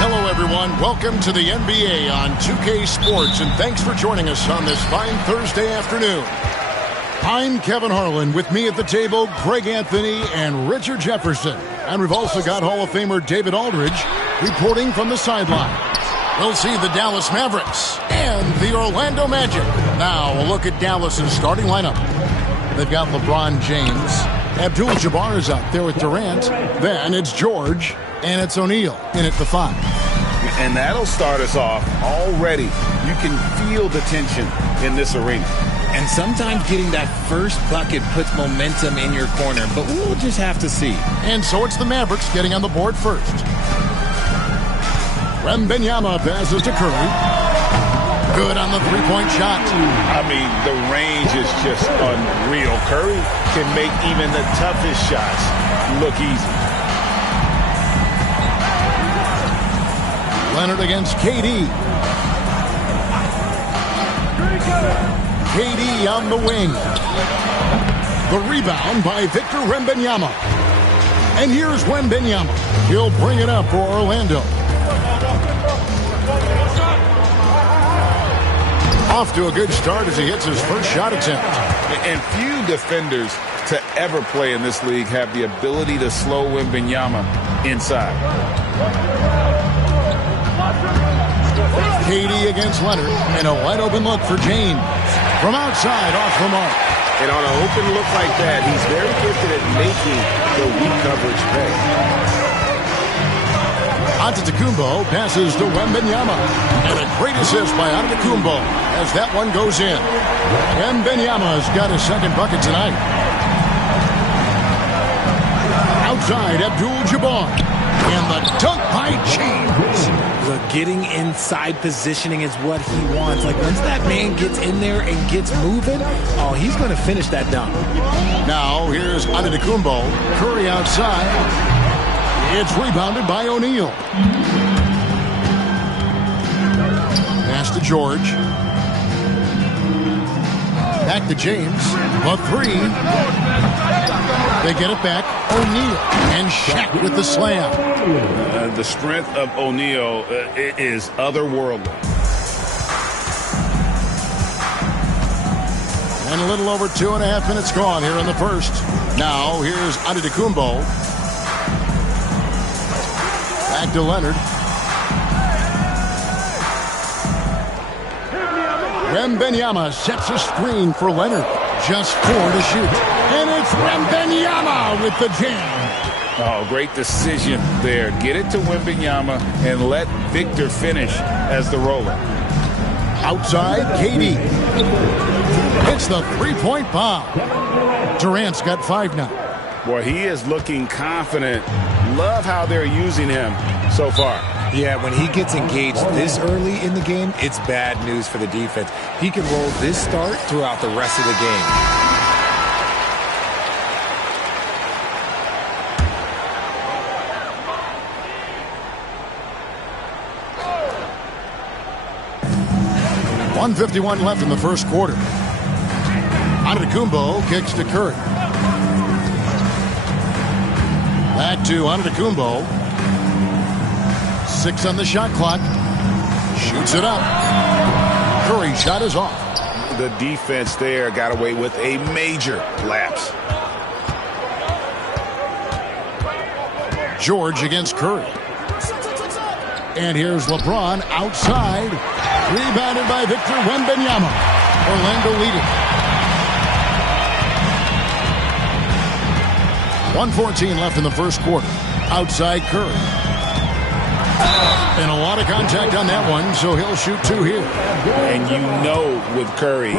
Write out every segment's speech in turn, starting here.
Hello, everyone. Welcome to the NBA on 2K Sports, and thanks for joining us on this fine Thursday afternoon. I'm Kevin Harlan. With me at the table, Craig Anthony and Richard Jefferson. And we've also got Hall of Famer David Aldridge reporting from the sideline. We'll see the Dallas Mavericks and the Orlando Magic. Now, a look at Dallas's starting lineup. They've got LeBron James. Abdul-Jabbar is out there with Durant. Then it's George, and it's O'Neal in at the 5. And that'll start us off already. You can feel the tension in this arena. And sometimes getting that first bucket puts momentum in your corner, but we'll just have to see. And so it's the Mavericks getting on the board first. Wembanyama passes to Curry. Good on the three-point shot. I mean, the range is just unreal. Curry can make even the toughest shots look easy. Leonard against KD. KD on the wing. The rebound by Victor Wembanyama. And here's Wembanyama. He'll bring it up for Orlando. Off to a good start as he hits his first shot attempt. And few defenders to ever play in this league have the ability to slow Wembanyama inside. KD against Leonard, and a wide open look for James. From outside, off the mark. And on an open look like that, he's very gifted at making the weak coverage pay. Antetokounmpo passes to Wembanyama. And a great assist by Antetokounmpo as that one goes in. Wembanyama's got his second bucket tonight. Outside, Abdul-Jabbar. And the dunk by James. Look, getting inside positioning is what he wants. Like, once that man gets in there and gets moving, oh, he's going to finish that dunk. Now, here's Antetokounmpo. Curry outside. It's rebounded by O'Neal. Pass to George. Back to James. A three. They get it back. O'Neal. And Shaq with the slam. The strength of O'Neal is otherworldly. And a little over 2.5 minutes gone here in the first. Now, here's Antetokounmpo. Back to Leonard. Wembanyama sets a screen for Leonard. Just 4 to shoot. And it's Wembanyama with the jam. Oh, great decision there. Get it to Wembanyama and let Victor finish as the roller. Outside, KD. It's the three-point bomb. Durant's got 5 now. Boy, he is looking confident. Love how they're using him so far. Yeah, when he gets engaged this early in the game, it's bad news for the defense. He can roll this start throughout the rest of the game. .151 left in the first quarter. Antetokounmpo kicks to Curry. Back to Antetokounmpo. 6 on the shot clock. Shoots it up. Curry shot is off. The defense there got away with a major lapse. George against Curry. And here's LeBron outside. Rebounded by Victor Wembanyama. Orlando leading. 1:14 left in the first quarter. Outside Curry. And a lot of contact on that one, so he'll shoot 2 here. And you know with Curry,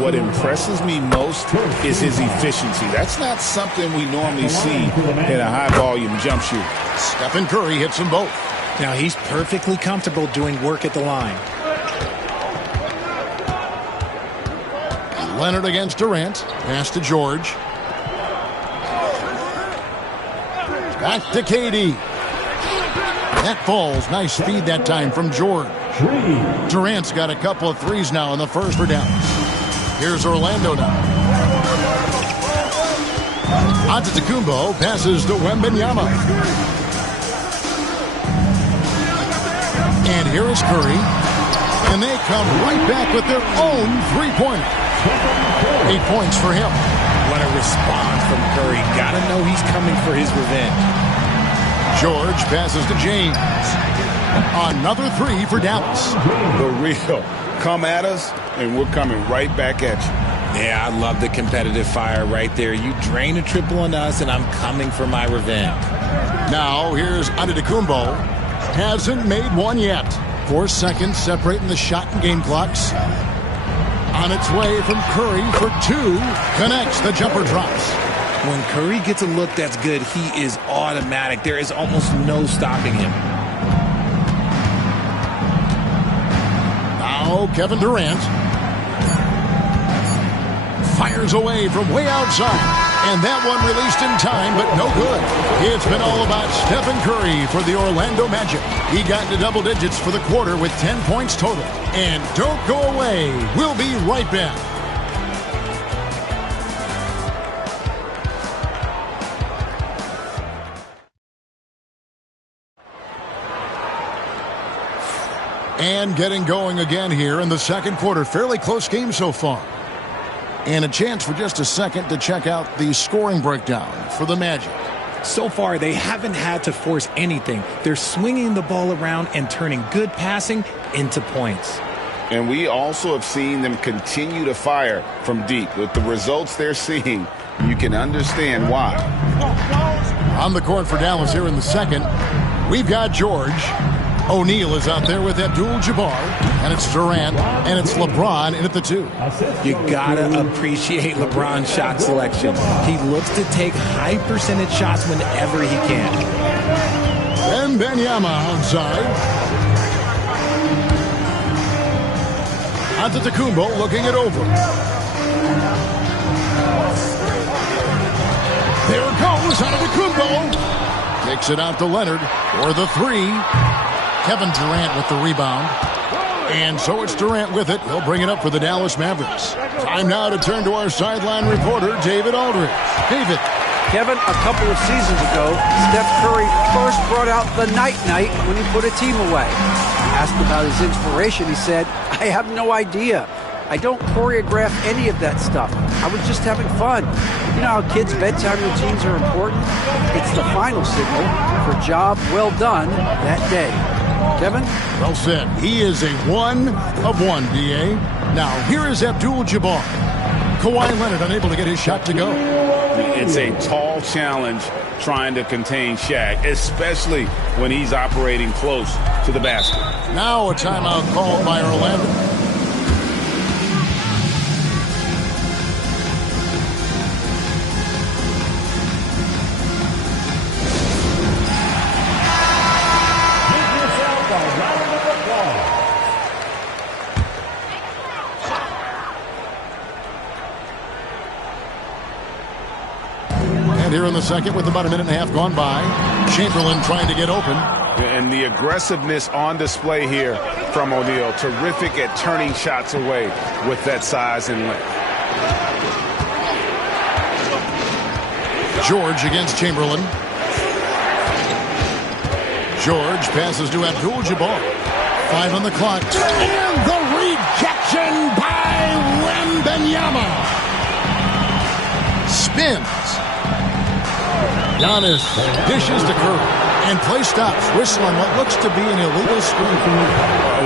what impresses me most is his efficiency. That's not something we normally see in a high-volume jump shooter. Stephen Curry hits them both. Now he's perfectly comfortable doing work at the line. Leonard against Durant. Pass to George. Back to KD. That falls. Nice feed that time from George. Durant's got a couple of threes now in the first for Dallas. Here's Orlando now. Antetokounmpo passes to Wembanyama. And here is Curry. And they come right back with their own three-pointer. 8 points for him. What a response from Curry. Gotta know he's coming for his revenge. George passes to James. Another 3 for Dallas. The real come at us, and we're coming right back at you. Yeah, I love the competitive fire right there. You drain a triple on us, and I'm coming for my revenge. Now, here's Antetokounmpo. Hasn't made one yet. 4 seconds separating the shot and game clocks. On its way from Curry for 2. Connects. The jumper drops. When Curry gets a look that's good, he is automatic. There is almost no stopping him. go, Kevin Durant. Fires away from way outside. And that one released in time, but no good. It's been all about Stephen Curry for the Orlando Magic. He got into double digits for the quarter with 10 points total. And don't go away. We'll be right back. And getting going again here in the second quarter. Fairly close game so far. And a chance for just a second to check out the scoring breakdown for the Magic. So far, they haven't had to force anything. They're swinging the ball around and turning good passing into points. And we also have seen them continue to fire from deep. With the results they're seeing, you can understand why. On the court for Dallas here in the second, we've got George. O'Neal is out there with Abdul-Jabbar, and it's Durant, and it's LeBron in at the 2. You gotta appreciate LeBron's shot selection. He looks to take high percentage shots whenever he can. And Wembanyama outside. Antetokounmpo looking it over. There it goes, Antetokounmpo. Kicks it out to Leonard for the 3. Kevin Durant with the rebound. And so it's Durant with it. He'll bring it up for the Dallas Mavericks. Time now to turn to our sideline reporter, David Aldridge. David. Kevin, a couple of seasons ago, Steph Curry first brought out the night-night when he put a team away. Asked about his inspiration, he said, I have no idea. I don't choreograph any of that stuff. I was just having fun. You know how kids' bedtime routines are important? It's the final signal for job well done that day. Kevin? Well said. He is a 1 of 1, B.A. Now, here is Abdul-Jabbar. Kawhi Leonard unable to get his shot to go. It's a tall challenge trying to contain Shaq, especially when he's operating close to the basket. Now a timeout called by Orlando. Here in the second with about a minute and a half gone by. Chamberlain trying to get open. And the aggressiveness on display here from O'Neal. Terrific at turning shots away with that size and length. George against Chamberlain. George passes to Abdul-Jabbar. 5 on the clock. And the rejection by Wembanyama. Spins. Giannis dishes to Curry, and play stops. Whistle on what looks to be an illegal screen.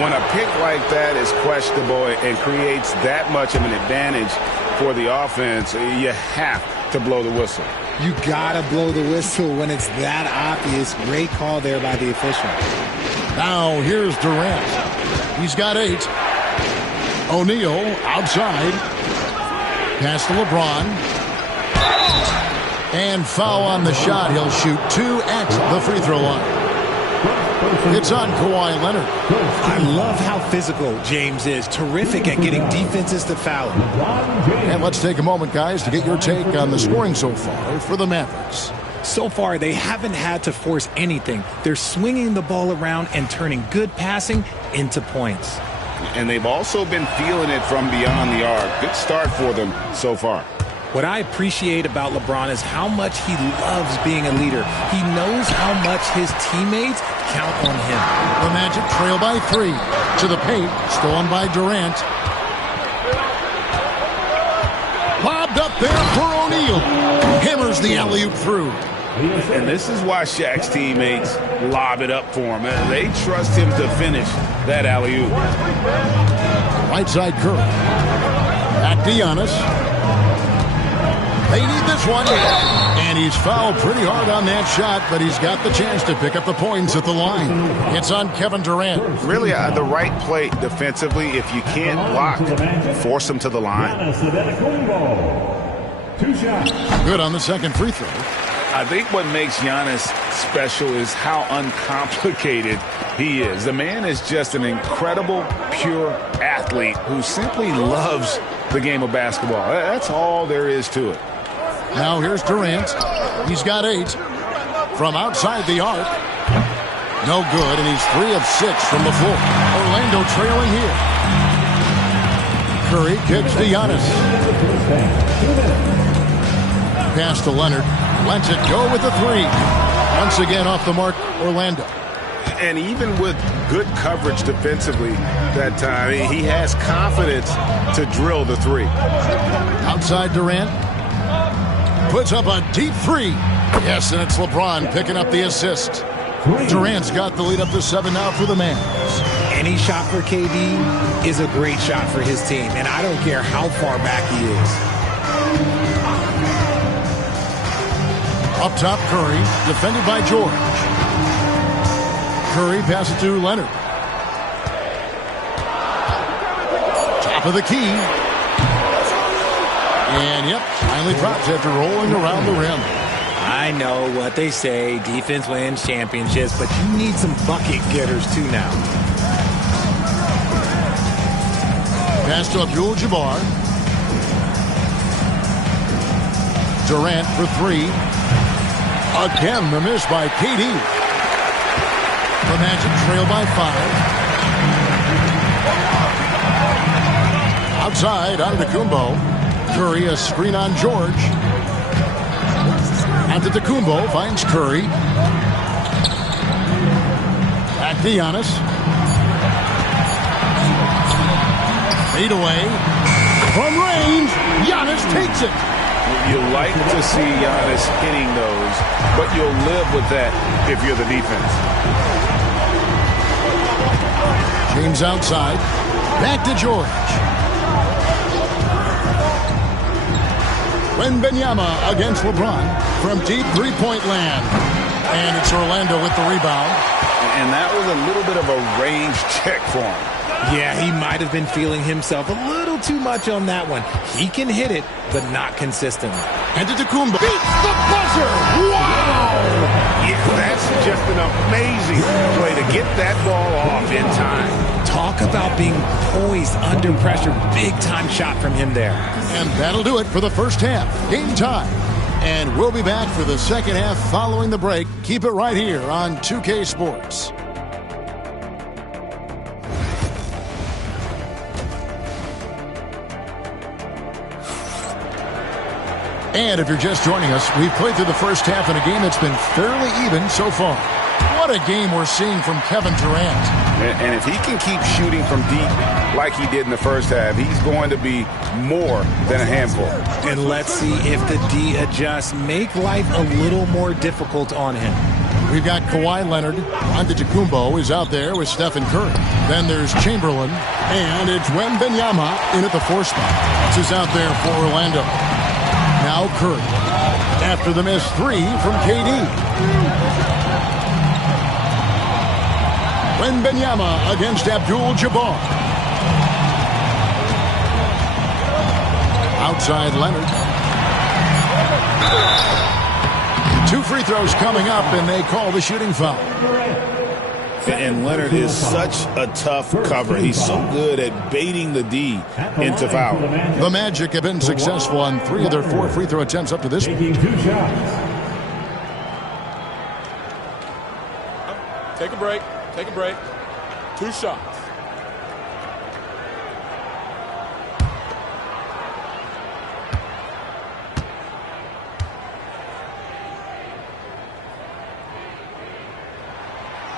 When a pick like that is questionable and creates that much of an advantage for the offense, you have to blow the whistle. You gotta blow the whistle when it's that obvious. Great call there by the official. Now here's Durant. He's got 8. O'Neal outside. Pass to LeBron. And foul on the shot. He'll shoot 2 at the free throw line. It's on Kawhi Leonard. I love how physical James is. Terrific at getting defenses to foul him. And let's take a moment, guys, to get your take on the scoring so far for the Mavericks. So far, they haven't had to force anything. They're swinging the ball around and turning good passing into points. And they've also been feeling it from beyond the arc. Good start for them so far. What I appreciate about LeBron is how much he loves being a leader. He knows how much his teammates count on him. The Magic trail by 3. To the paint, stolen by Durant. Lobbed up there for O'Neal. Hammers the alley-oop through. And this is why Shaq's teammates lob it up for him. They trust him to finish that alley-oop. Right side Curry. Back to Giannis. They need this one. And he's fouled pretty hard on that shot, but he's got the chance to pick up the points at the line. It's on Kevin Durant. Really the right play defensively. If you can't block, force him to the line. Good on the second free throw. I think what makes Giannis special is how uncomplicated he is. The man is just an incredible, pure athlete who simply loves the game of basketball. That's all there is to it. Now here's Durant. He's got 8 from outside the arc. No good, and he's 3 of 6 from the floor. Orlando trailing here. Curry kicks to Giannis. Pass to Leonard. Lets it go with the 3. Once again off the mark, Orlando. And even with good coverage defensively that time, he has confidence to drill the 3. Outside Durant. Puts up a deep 3. Yes, and it's LeBron picking up the assist. Durant's got the lead up to 7 now for the Mavs. Any shot for KD is a great shot for his team, and I don't care how far back he is. Up top, Curry, defended by George. Curry passes to Leonard. Top of the key. And, yep, finally drops after rolling around the rim. I know what they say, defense wins championships, but you need some bucket getters too now. Pass to Abdul-Jabbar. Durant for 3. Again, the miss by KD. The Magic trail by 5. Outside, Antetokounmpo. Curry, a screen on George. Antetokounmpo finds Curry. Back to Giannis. Fade away. From range, Giannis takes it. You like to see Giannis hitting those, but you'll live with that if you're the defense. James outside. Back to George. Wembanyama against LeBron from deep three-point land. And it's Orlando with the rebound. And that was a little bit of a range check for him. Yeah, he might have been feeling himself a little too much on that one. He can hit it, but not consistently. Antetokounmpo beats the buzzer. Wow! Yeah, that's just an amazing play to get that ball off in time. Talk about being poised under pressure. Big-time shot from him there. And that'll do it for the first half. Game time. And we'll be back for the second half following the break. Keep it right here on 2K Sports. And if you're just joining us, we've played through the first half in a game that's been fairly even so far. What a game we're seeing from Kevin Durant. And if he can keep shooting from deep like he did in the first half, he's going to be more than a handful. And let's see if the D adjusts, make life a little more difficult on him. We've got Kawhi Leonard. Antetokounmpo is out there with Stephen Curry. Then there's Chamberlain. And it's Wembanyama in at the 4 spot. This is out there for Orlando. Now Curry. After the missed 3 from KD. Wembanyama against Abdul-Jabbar. Outside Leonard. 2 free throws coming up, and they call the shooting foul. And Leonard is such a tough cover. He's so good at baiting the D into foul. The Magic have been successful on 3 of their 4 free throw attempts up to this point. Take a break. Take a break. 2 shots.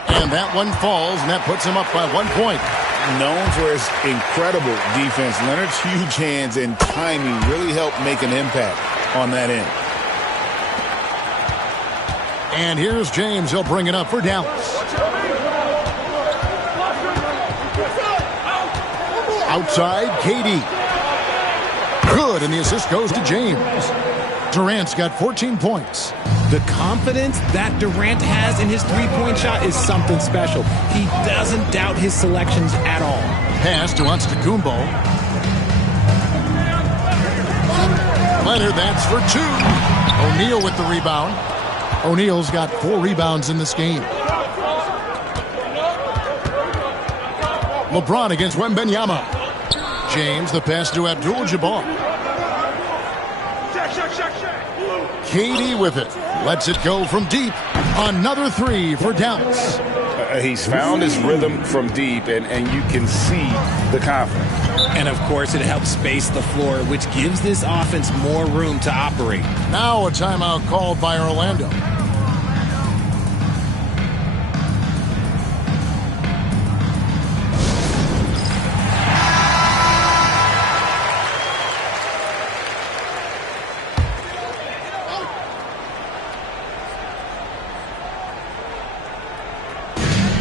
And that one falls, and that puts him up by 1 point. Known for his incredible defense, Leonard's huge hands and timing really help make an impact on that end. And here's James. He'll bring it up for Dallas. Outside, KD. Good, and the assist goes to James. Durant's got 14 points. The confidence that Durant has in his three-point shot is something special. He doesn't doubt his selections at all. Pass to Antetokounmpo. Leonard, that's for 2. O'Neal with the rebound. O'Neal's got 4 rebounds in this game. LeBron against Wembanyama. James, the pass to Abdul-Jabbar. KD with it. Lets it go from deep. Another 3 for Dallas. He's found his rhythm from deep, and you can see the confidence. And, of course, it helps space the floor, which gives this offense more room to operate. Now a timeout called by Orlando.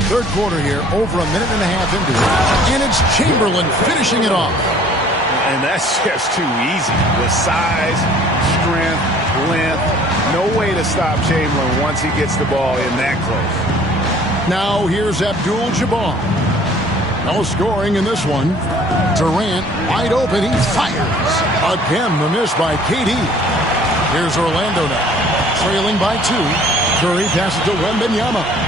Third quarter here, over a minute and a half into it. And it's Chamberlain finishing it off. And that's just too easy. The size, strength, length. No way to stop Chamberlain once he gets the ball in that close. Now here's Abdul-Jabbar. No scoring in this one. Durant wide open. He fires. Again, the miss by KD. Here's Orlando now. Trailing by 2. Curry passes to Wembanyama.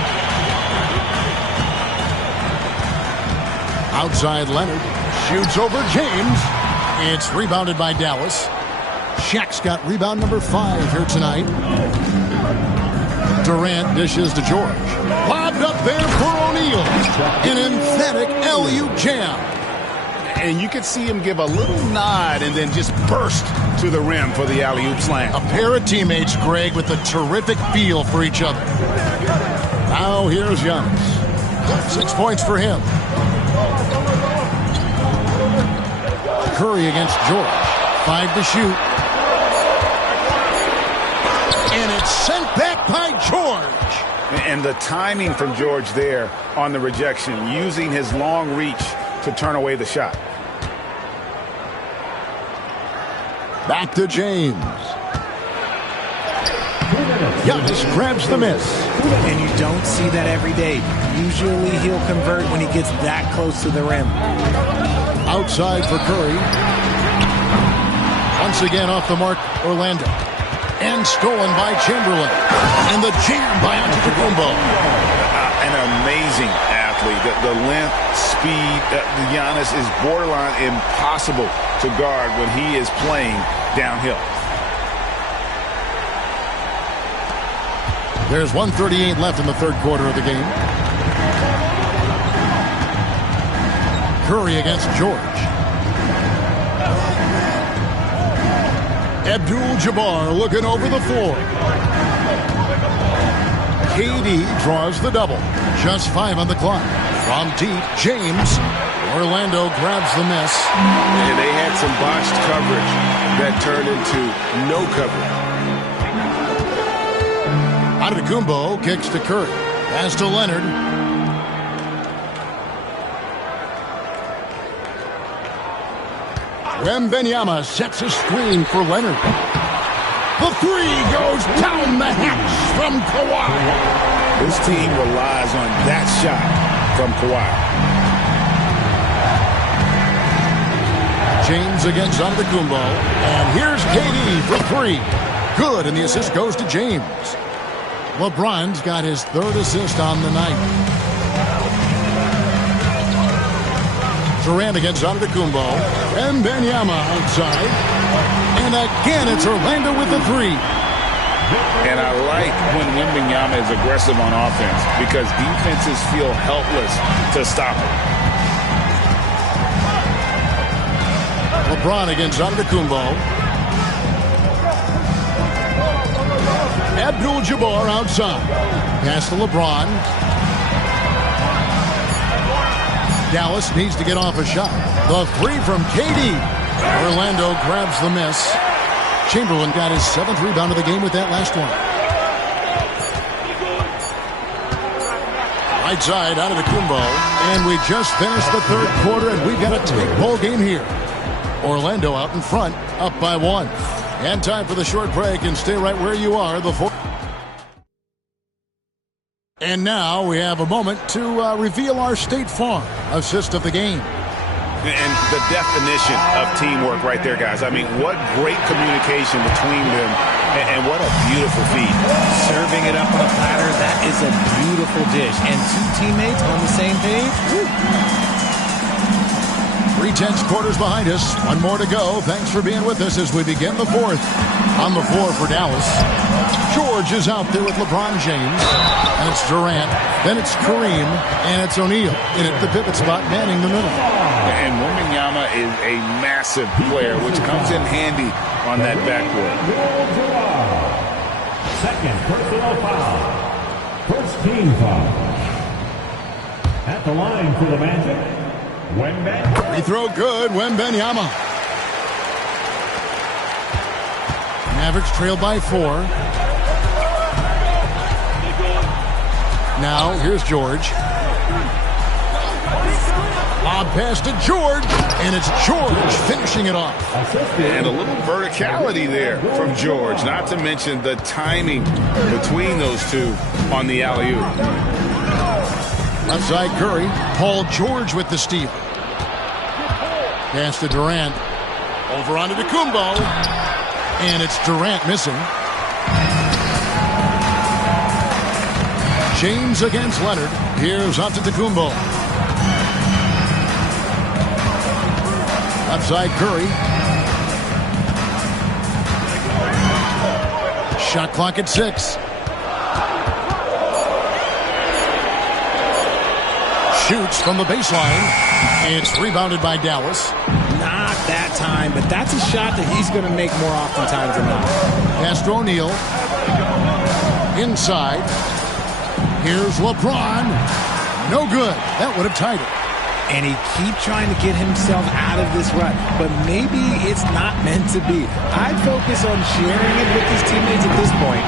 Outside Leonard. Shoots over James. It's rebounded by Dallas. Shaq's got rebound number 5 here tonight. Durant dishes to George. Lobbed up there for O'Neal. An emphatic alley-oop jam. And you could see him give a little nod and then just burst to the rim for the alley-oop slam. A pair of teammates, Greg, with a terrific feel for each other. Now here's Giannis. 6 points for him. Curry against George. 5 to shoot. And it's sent back by George. And the timing from George there on the rejection, using his long reach to turn away the shot. Back to James. Giannis grabs the miss. And you don't see that every day. Usually he'll convert when he gets that close to the rim. Outside for Curry. Once again off the mark, Orlando. And stolen by Chamberlain. And the jam by Antetokounmpo. An amazing athlete. The length, speed, Giannis is borderline impossible to guard when he is playing downhill. There's 1:38 left in the third quarter of the game. Curry against George. Abdul-Jabbar looking over the floor. KD draws the double. Just 5 on the clock. From deep, James. Orlando grabs the miss. And they had some botched coverage that turned into no coverage. Antetokounmpo kicks to Curry. Pass to Leonard. Wembanyama sets a screen for Leonard. The 3 goes down the hatch from Kawhi. This team relies on that shot from Kawhi. James against Antetokounmpo. And here's KD for 3. Good, and the assist goes to James. LeBron's got his 3rd assist on the night. Durant against Antetokounmpo. Wembanyama outside. And again, it's Orlando with the 3. And I like when Wembanyama is aggressive on offense because defenses feel helpless to stop him. LeBron against Antetokounmpo. Abdul-Jabbar outside. Pass to LeBron. Dallas needs to get off a shot. The 3 from KD. Orlando grabs the miss. Chamberlain got his 7th rebound of the game with that last one. Right side out of the Antetokounmpo. And we just finished the third quarter, and we've got a tight ball game here. Orlando out in front, up by 1. And time for the short break, and stay right where you are. And now we have a moment to reveal our State Farm assist of the game. And the definition of teamwork right there, guys. I mean, what great communication between them, and what a beautiful feat. Serving it up on a platter, that is a beautiful dish. And two teammates on the same page. Woo. 3/10 quarters behind us. One more to go. Thanks for being with us as we begin the fourth. On the floor for Dallas, George is out there with LeBron James. And it's Durant. Then it's Kareem. And it's O'Neal in at the pivot spot, manning the middle. And Wembanyama is a massive player, which comes in handy on that backboard. Second personal foul. First team foul. At the line for the Magic, Wembanyama. Free throw good, Wembanyama. Mavericks trail by 4. Now, here's George. Lob pass to George, and it's George finishing it off. And a little verticality there from George, not to mention the timing between those two on the alley-oop. Left side Curry, Paul George with the steal. Pass to Durant, over onto Kumbo, and it's Durant missing. James against Leonard. Here's Antetokounmpo. Left side Curry. Shot clock at 6. Shoots from the baseline. It's rebounded by Dallas. Not that time, but that's a shot that he's going to make more oftentimes than not. Pass to O'Neal. Inside. Here's LeBron. No good. That would have tied it. And he keeps trying to get himself out of this rut, but maybe it's not meant to be. I'd focus on sharing it with his teammates at this point.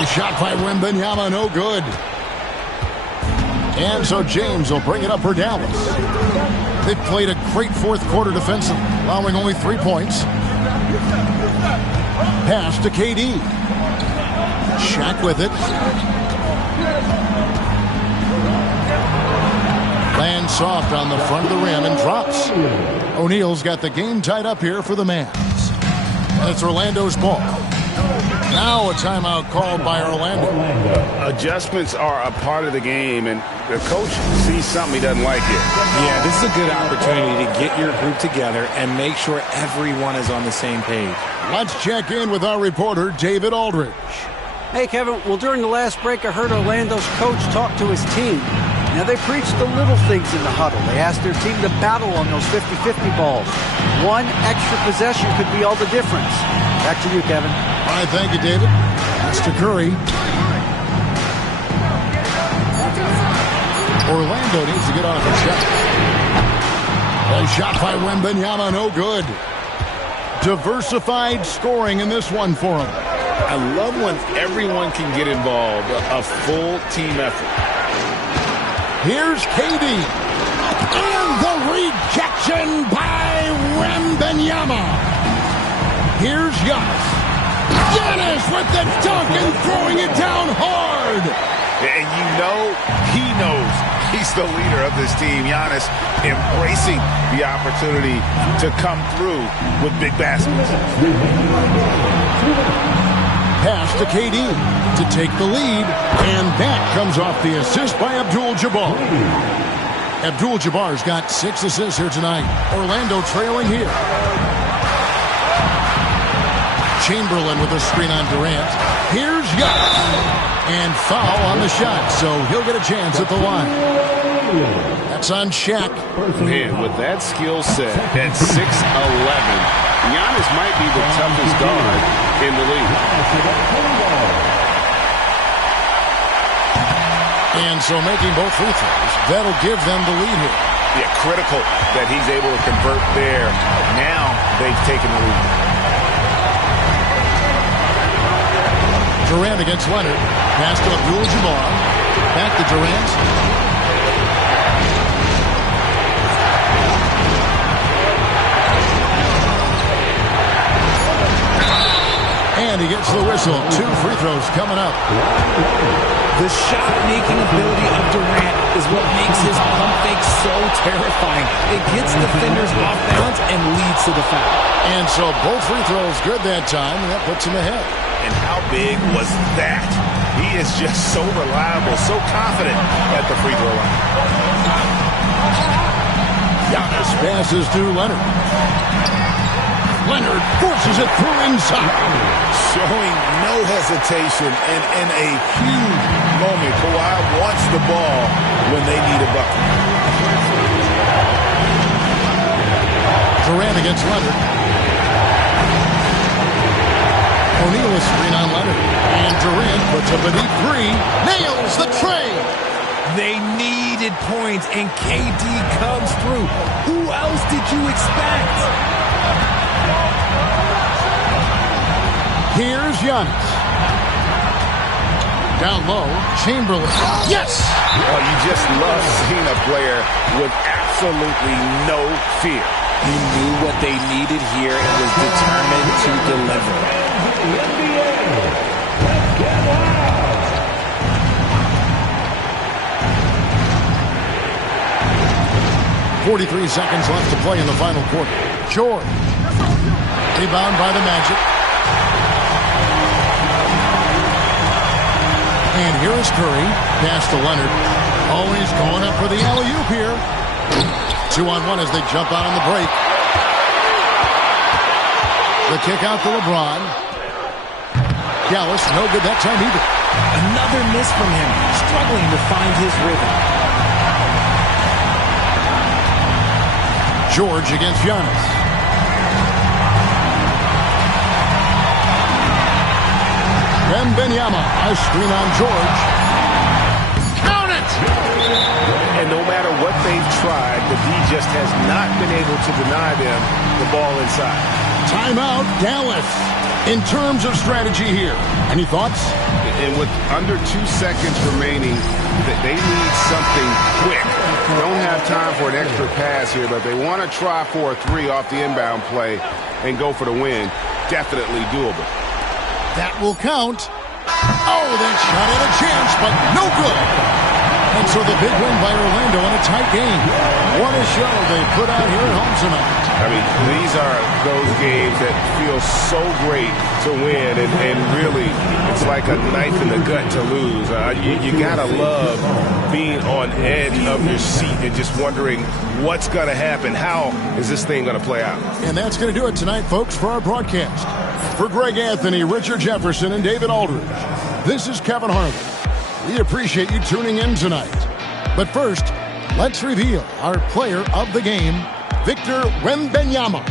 A shot by Wembanyama, no good. And so James will bring it up for Dallas. They played a great fourth quarter defensively, allowing only 3 points. Pass to KD. Shaq with it. Lands soft on the front of the rim and drops. O'Neal's got the game tied up here for the Mavs. And it's Orlando's ball. Now a timeout called by Orlando. Adjustments are a part of the game, and the coach sees something he doesn't like here. Yeah, this is a good opportunity to get your group together and make sure everyone is on the same page. Let's check in with our reporter, David Aldridge. Hey, Kevin. Well, during the last break, I heard Orlando's coach talk to his team. Now, they preached the little things in the huddle. They asked their team to battle on those 50-50 balls. One extra possession could be all the difference. Back to you, Kevin. All right, thank you, David. That's to Curry. Orlando needs to get off the shot. A shot by Wembanyama, no good. Diversified scoring in this one for him. I love when everyone can get involved, a full team effort. Here's KD. And the rejection by Wembanyama. Here's Giannis. Giannis with the dunk and throwing it down hard. And you know he knows he's the leader of this team. Giannis embracing the opportunity to come through with big baskets. Pass to KD to take the lead, and that comes off the assist by Abdul-Jabbar. Abdul-Jabbar's got 6 assists here tonight. Orlando trailing here. Chamberlain with a screen on Durant. Here's Giannis. And foul on the shot, so he'll get a chance at the line. That's on Shaq. Man, with that skill set at 6'11", Giannis might be the toughest guard in the league. And so making both free throws, that'll give them the lead here. Yeah, critical that he's able to convert there. Now they've taken the lead. Durant against Leonard. Pass to Abdul-Jabbar. Back to Durant. And he gets the whistle. 2 free throws coming up. The shot-making ability of Durant is what makes his pump fake so terrifying. It gets defenders off balance and leads to the foul. And so both free throws good that time, and that puts him ahead. And how big was that? He is just so reliable, so confident at the free throw line. Giannis passes to Leonard. Leonard forces it through inside. Showing no hesitation, and in a huge moment, Kawhi wants the ball when they need a bucket. Durant against Leonard. O'Neal is screen on Leonard. And Durant puts up a deep three. Nails the tray. They needed points, and KD comes through. Who else did you expect? Here's Giannis. Down low, Chamberlain. Yes! Oh, you just love seeing a player with absolutely no fear. He knew what they needed here and was determined to deliver. The NBA. Let's get wild. 43 seconds left to play in the final quarter. George. Rebound by the Magic. And here is Curry. Pass to Leonard. Always going up for the alley-oop here. 2-on-1 as they jump out on the break. The kick out to LeBron. Dallas, no good that time either. Another miss from him, struggling to find his rhythm. George against Giannis. Wembanyama, a screen on George. Count it! And no matter what they've tried, the D just has not been able to deny them the ball inside. Timeout, Dallas. In terms of strategy here, any thoughts? And with under 2 seconds remaining, they need something quick. Don't have time for an extra pass here, but they want to try for a three off the inbound play and go for the win. Definitely doable. That will count. Oh, that shot had a chance, but no good. And so the big win by Orlando in a tight game. What a show they put out here at home tonight. I mean, these are those games that feel so great to win, and really, it's like a knife in the gut to lose. You gotta love being on edge of your seat and just wondering what's gonna happen. How is this thing gonna play out? And that's going to do it tonight, folks, for our broadcast. For Greg Anthony, Richard Jefferson, and David Aldridge, this is Kevin Harlan. We appreciate you tuning in tonight. But first, let's reveal our player of the game, Victor Wembanyama.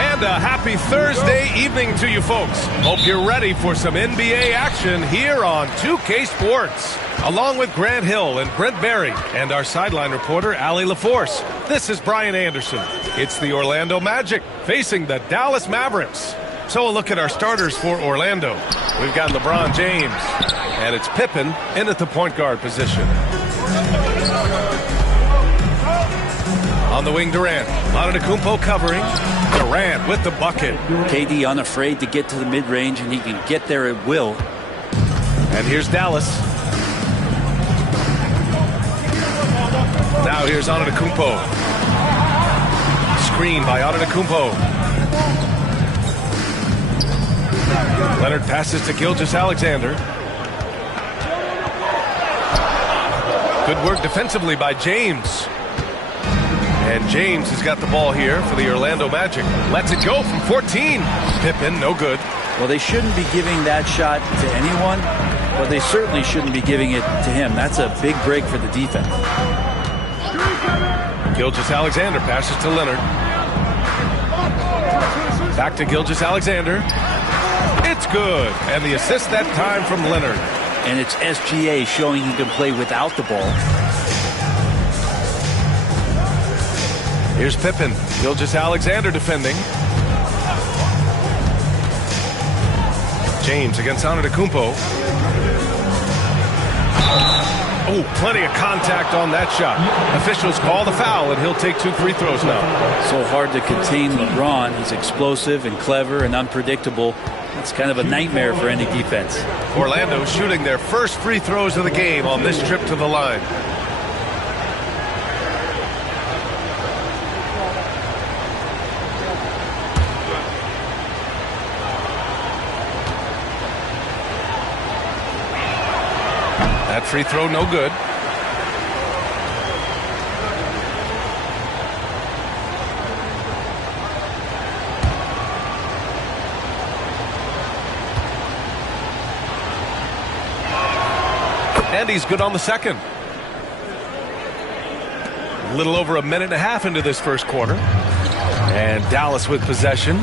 And a happy Thursday evening to you folks. Hope you're ready for some NBA action here on 2K Sports. Along with Grant Hill and Brent Barry and our sideline reporter, Allie LaForce, this is Brian Anderson. It's the Orlando Magic facing the Dallas Mavericks. So a look at our starters for Orlando. We've got LeBron James, and it's Pippen in at the point guard position. On the wing, Durant. Antetokounmpo covering. Durant with the bucket. KD unafraid to get to the mid-range, and he can get there at will. And here's Dallas. Now here's Antetokounmpo. Screen by Antetokounmpo. Leonard passes to Gilgeous-Alexander. Good work defensively by James. And James has got the ball here for the Orlando Magic. Lets it go from 14. Pippen, no good. Well, they shouldn't be giving that shot to anyone, but they certainly shouldn't be giving it to him. That's a big break for the defense. Gilgeous-Alexander passes to Leonard. Back to Gilgeous-Alexander. It's good. And the assist that time from Leonard. And it's SGA showing he can play without the ball. Here's Pippen. Gilgeous-Alexander defending. James against Antetokounmpo. Oh, plenty of contact on that shot. Officials call the foul, and he'll take 2 free throws now. So hard to contain LeBron. He's explosive and clever and unpredictable. It's kind of a nightmare for any defense. Orlando shooting their first free throws of the game on this trip to the line. That free throw no good. And he's good on the second. A little over a minute and a half into this first quarter. And Dallas with possession.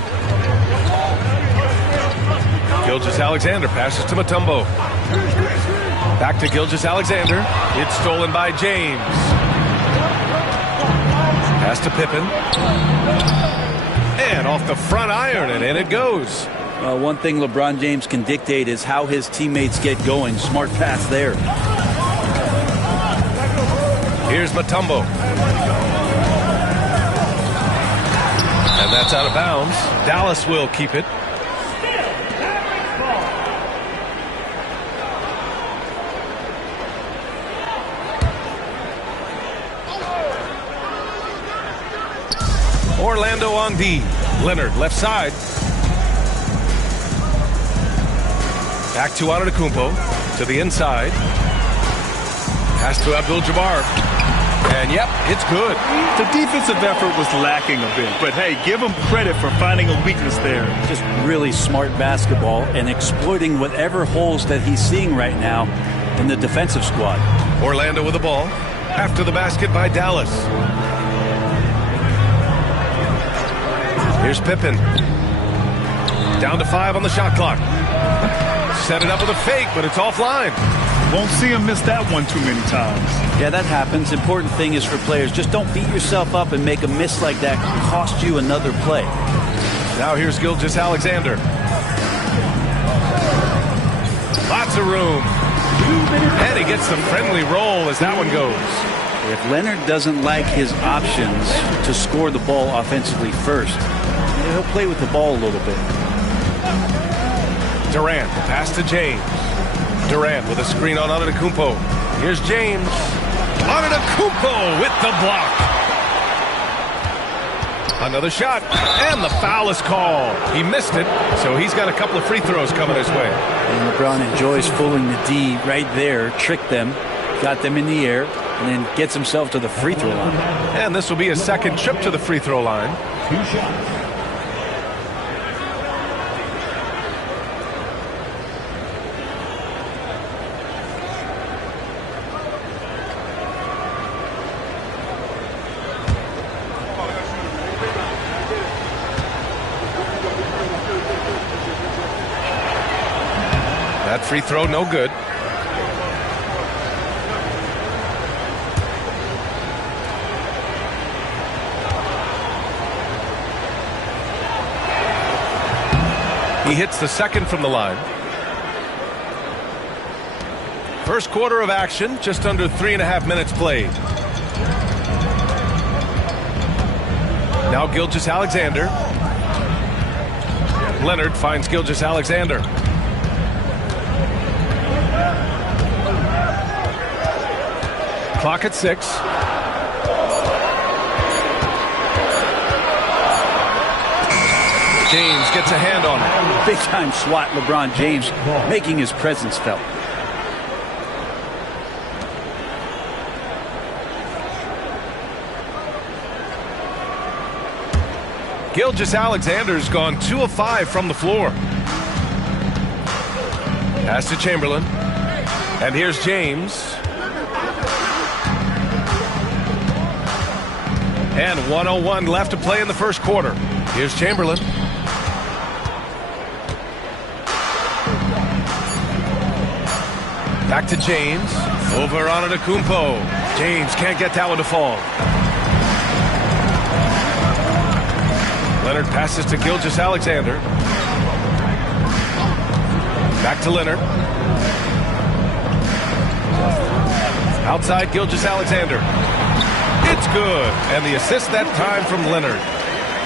Gilgeous-Alexander passes to Mutombo. Back to Gilgeous-Alexander. It's stolen by James. Pass to Pippen. And off the front iron, and in it goes. One thing LeBron James can dictate is how his teammates get going. Smart pass there. Here's Mutombo. And that's out of bounds. Dallas will keep it. Orlando on D. Leonard left side. Back to Antetokounmpo to the inside. Pass to Abdul-Jabbar. And yep, it's good. The defensive effort was lacking a bit, but hey, give him credit for finding a weakness there. Just really smart basketball and exploiting whatever holes that he's seeing right now in the defensive squad. Orlando with the ball. After the basket by Dallas. Here's Pippen. Down to 5 on the shot clock. Set it up with a fake, but it's offline. Won't see him miss that one too many times. Yeah, that happens. Important thing is for players, just don't beat yourself up and make a miss like that cost you another play. Now here's Gilgeous-Alexander. Lots of room. And he gets the friendly roll as that one goes. If Leonard doesn't like his options to score the ball offensively first, he'll play with the ball a little bit. Durant, the pass to James. Durant with a screen on Antetokounmpo. Here's James. Antetokounmpo with the block. Another shot, and the foul is called. He missed it, so he's got a couple of free throws coming his way. And LeBron enjoys fooling the D right there, tricked them, got them in the air, and then gets himself to the free throw line. And this will be a second trip to the free throw line. 2 shots. That free throw, no good. He hits the second from the line. First quarter of action, just under 3.5 minutes played. Now Gilgeous-Alexander. Leonard finds Gilgeous-Alexander. Clock at 6. James gets a hand on it. Big time swat, LeBron James making his presence felt. Gilgeous-Alexander's gone 2 of 5 from the floor. Pass to Chamberlain. And here's James. And 1:01 left to play in the first quarter. Here's Chamberlain. Back to James. Over on Antetokounmpo. James can't get that one to fall. Leonard passes to Gilgeous-Alexander. Back to Leonard. Outside Gilgeous-Alexander. It's good. And the assist that time from Leonard.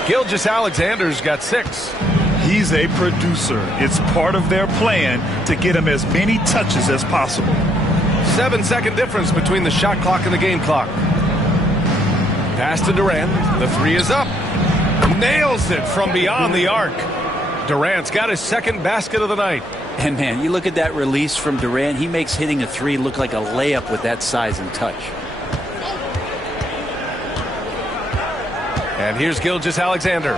Gilgeous-Alexander's got 6. He's a producer. It's part of their plan to get him as many touches as possible. 7-second difference between the shot clock and the game clock. Pass to Durant. The 3 is up. Nails it from beyond the arc. Durant's got his second basket of the night. And man, you look at that release from Durant. He makes hitting a 3 look like a layup with that size and touch. And here's Gilgeous-Alexander.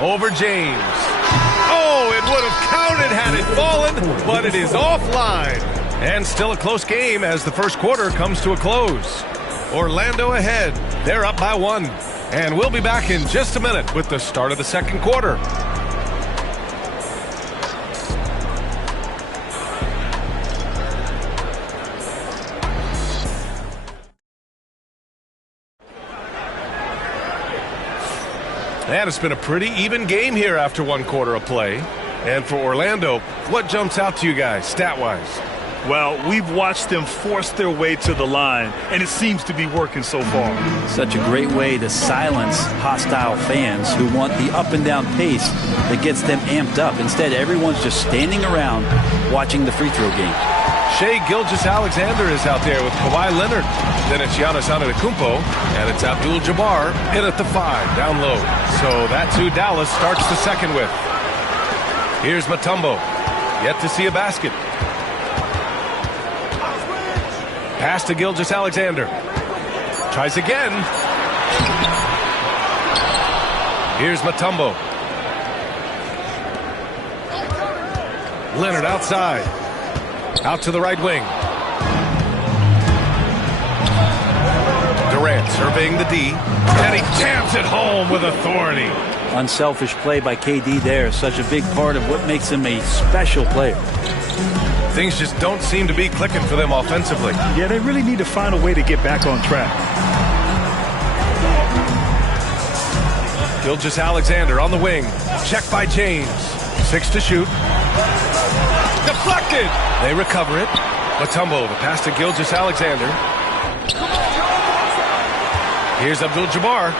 Over James. Oh, it would have counted had it fallen, but it is offline. And still a close game as the first quarter comes to a close. Orlando ahead. They're up by 1. And we'll be back in just a minute with the start of the second quarter. And it's been a pretty even game here after one quarter of play. And for Orlando, what jumps out to you guys stat-wise? Well, we've watched them force their way to the line, and it seems to be working so far. Such a great way to silence hostile fans who want the up-and-down pace that gets them amped up. Instead, everyone's just standing around watching the free throw game. Shai Gilgeous-Alexander is out there with Kawhi Leonard. Then it's Giannis Antetokounmpo, and it's Abdul-Jabbar in at the 5, down low. So that's who Dallas starts the second with. Here's Mutombo, yet to see a basket. Pass to Gilgeous-Alexander. Tries again. Here's Mutombo. Leonard outside. Out to the right wing. Durant surveying the D. And he jams it home with authority. Unselfish play by KD there. Such a big part of what makes him a special player. Things just don't seem to be clicking for them offensively. Yeah, they really need to find a way to get back on track. Gilgeous-Alexander on the wing. Check by James. 6 to shoot. Deflected. They recover it. Mutombo, the pass to Gilgeous-Alexander. Here's Abdul-Jabbar.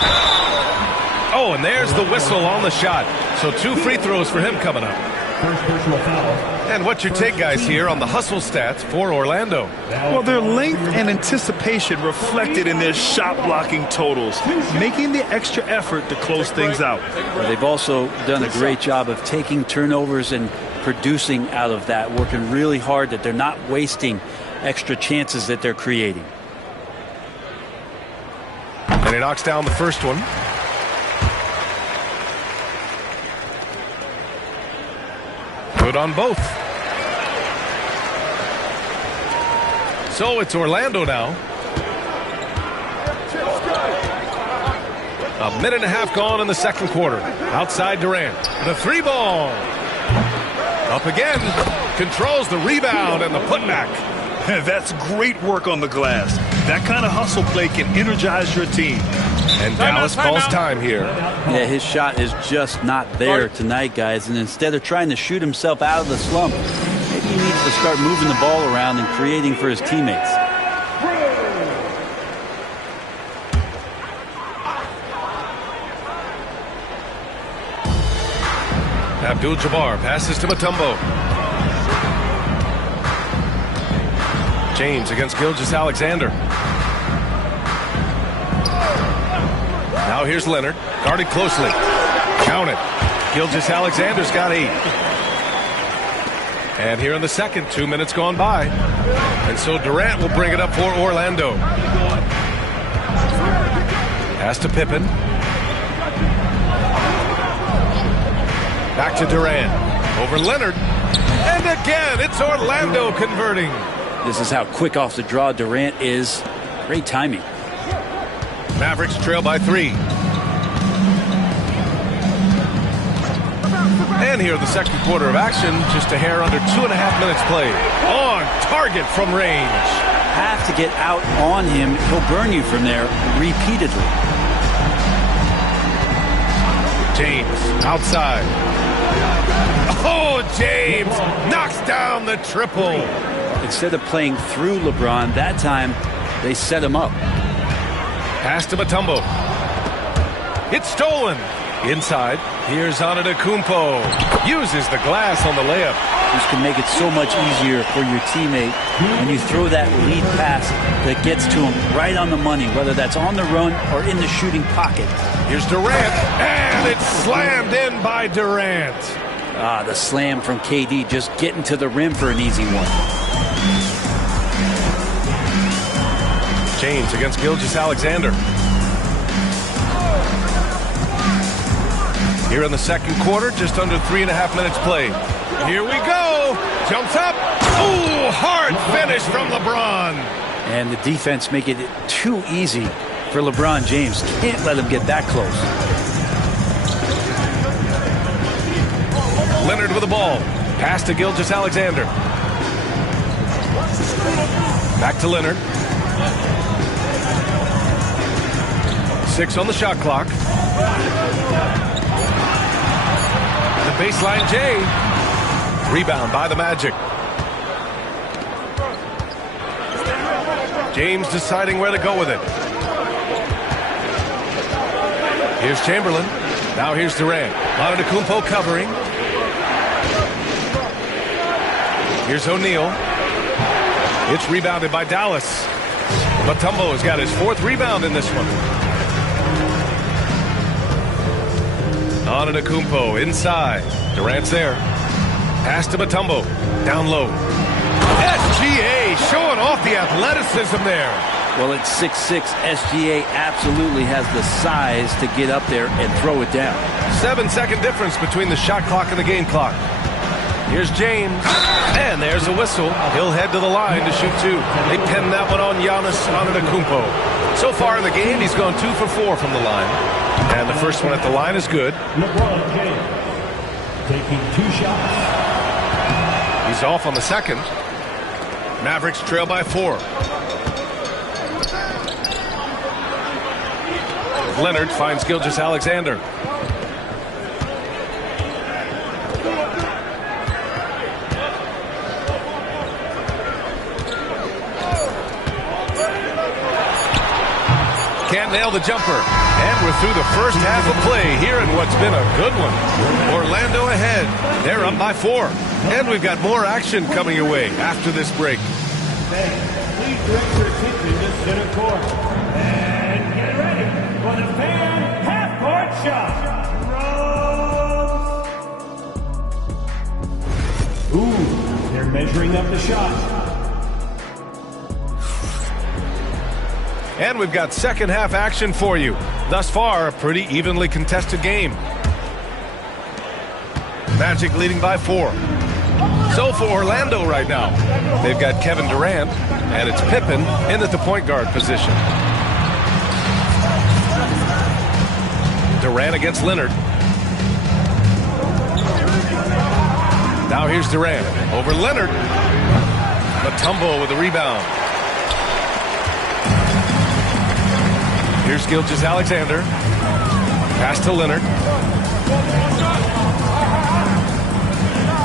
Oh, and there's the whistle on the shot. So 2 free throws for him coming up. First personal foul. And what's your take, guys, here on the hustle stats for Orlando? Well, their length and anticipation reflected in their shot blocking totals, making the extra effort to close things out. Well, they've also done a great job of taking turnovers and producing out of that, working really hard that they're not wasting extra chances that they're creating. And he knocks down the first one. Good on both. So it's Orlando now. A minute and a half gone in the second quarter. Outside Durant. The 3 ball. Up again. Controls the rebound and the putback. That's great work on the glass. That kind of hustle play can energize your team. And Dallas calls time here. Yeah, his shot is just not there tonight, guys. And instead of trying to shoot himself out of the slump, maybe he needs to start moving the ball around and creating for his teammates. Abdul-Jabbar passes to Mutombo. James against Gilgeous-Alexander. Now here's Leonard, guarded closely. Count it. Gilgeous-Alexander's got 8. And here in the second, 2 minutes gone by. And so Durant will bring it up for Orlando. Pass to Pippen. Back to Durant. Over Leonard. And again, it's Orlando converting. This is how quick off the draw Durant is. Great timing. Mavericks trail by 3. And here in the second quarter of action, just a hair under 2.5 minutes played. On target from range. Have to get out on him. He'll burn you from there repeatedly. James outside. Oh, James knocks down the triple. Instead of playing through LeBron, that time they set him up. Pass to Mutombo. It's stolen. Inside. Here's Antetokounmpo. Uses the glass on the layup. This can make it so much easier for your teammate when you throw that lead pass that gets to him right on the money, whether that's on the run or in the shooting pocket. Here's Durant, and it's slammed in by Durant. The slam from KD, just getting to the rim for an easy one. James against Gilgeous-Alexander. Here in the second quarter, just under 3.5 minutes played. Here we go. Jumps up. Ooh, hard finish from LeBron. And the defense make it too easy for LeBron James. Can't let him get that close. Leonard with the ball. Pass to Gilgeous-Alexander. Back to Leonard. 6 on the shot clock. Baseline J. Rebound by the Magic. James deciding where to go with it. Here's Chamberlain. Now here's Durant. Antetokounmpo covering. Here's O'Neal. It's rebounded by Dallas. Mutombo has got his 4th rebound in this one. Antetokounmpo inside. Durant's there. Pass to Mutombo. Down low. SGA showing off the athleticism there. Well, at 6'6", SGA absolutely has the size to get up there and throw it down. 7-second difference between the shot clock and the game clock. Here's James. And there's a whistle. He'll head to the line to shoot 2. They pin that one on Giannis Antetokounmpo. So far in the game, he's gone 2 for 4 from the line. And the first one at the line is good. LeBron James taking 2 shots. He's off on the second. Mavericks trail by 4. Leonard finds Gilgeous-Alexander. Can't nail the jumper. And we're through the first half of play here in what's been a good one. Orlando ahead. They're up by 4. And we've got more action coming your way after this break. Please direct your attention to center court. And get ready for the fan half-court shot. Ooh, they're measuring up the shot. And we've got second half action for you. Thus far, a pretty evenly contested game. Magic leading by 4. So for Orlando right now, they've got Kevin Durant, and it's Pippen in at the point guard position. Durant against Leonard. Now here's Durant over Leonard. Mutombo with the rebound. Here's Gilgeous-Alexander. Pass to Leonard.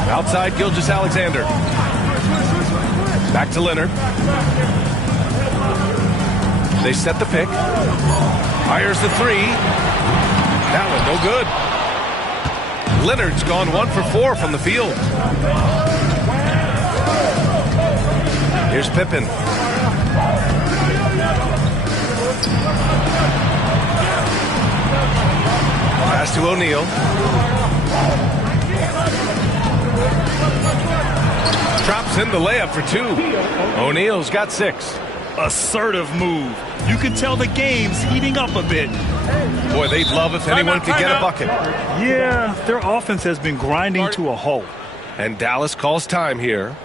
Outside Gilgeous-Alexander. Back to Leonard. They set the pick. Fires the 3. That one no good. Leonard's gone 1 for 4 from the field. Here's Pippen. Pass to O'Neal. Drops in the layup for 2. O'Neal's got 6. Assertive move. You can tell the game's heating up a bit. Boy, they'd love if anyone could get a bucket. Yeah, their offense has been grinding to a halt. And Dallas calls time here.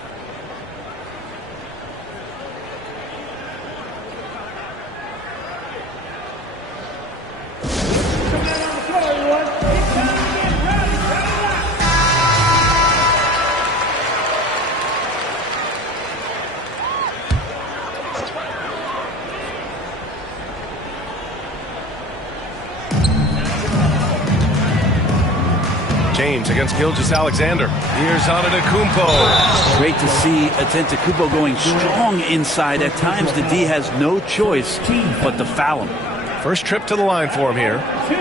James against Gilgeous-Alexander. Here's Antetokounmpo. Great to see Antetokounmpo going strong inside. At times, the D has no choice but to foul him. First trip to the line for him here. 2.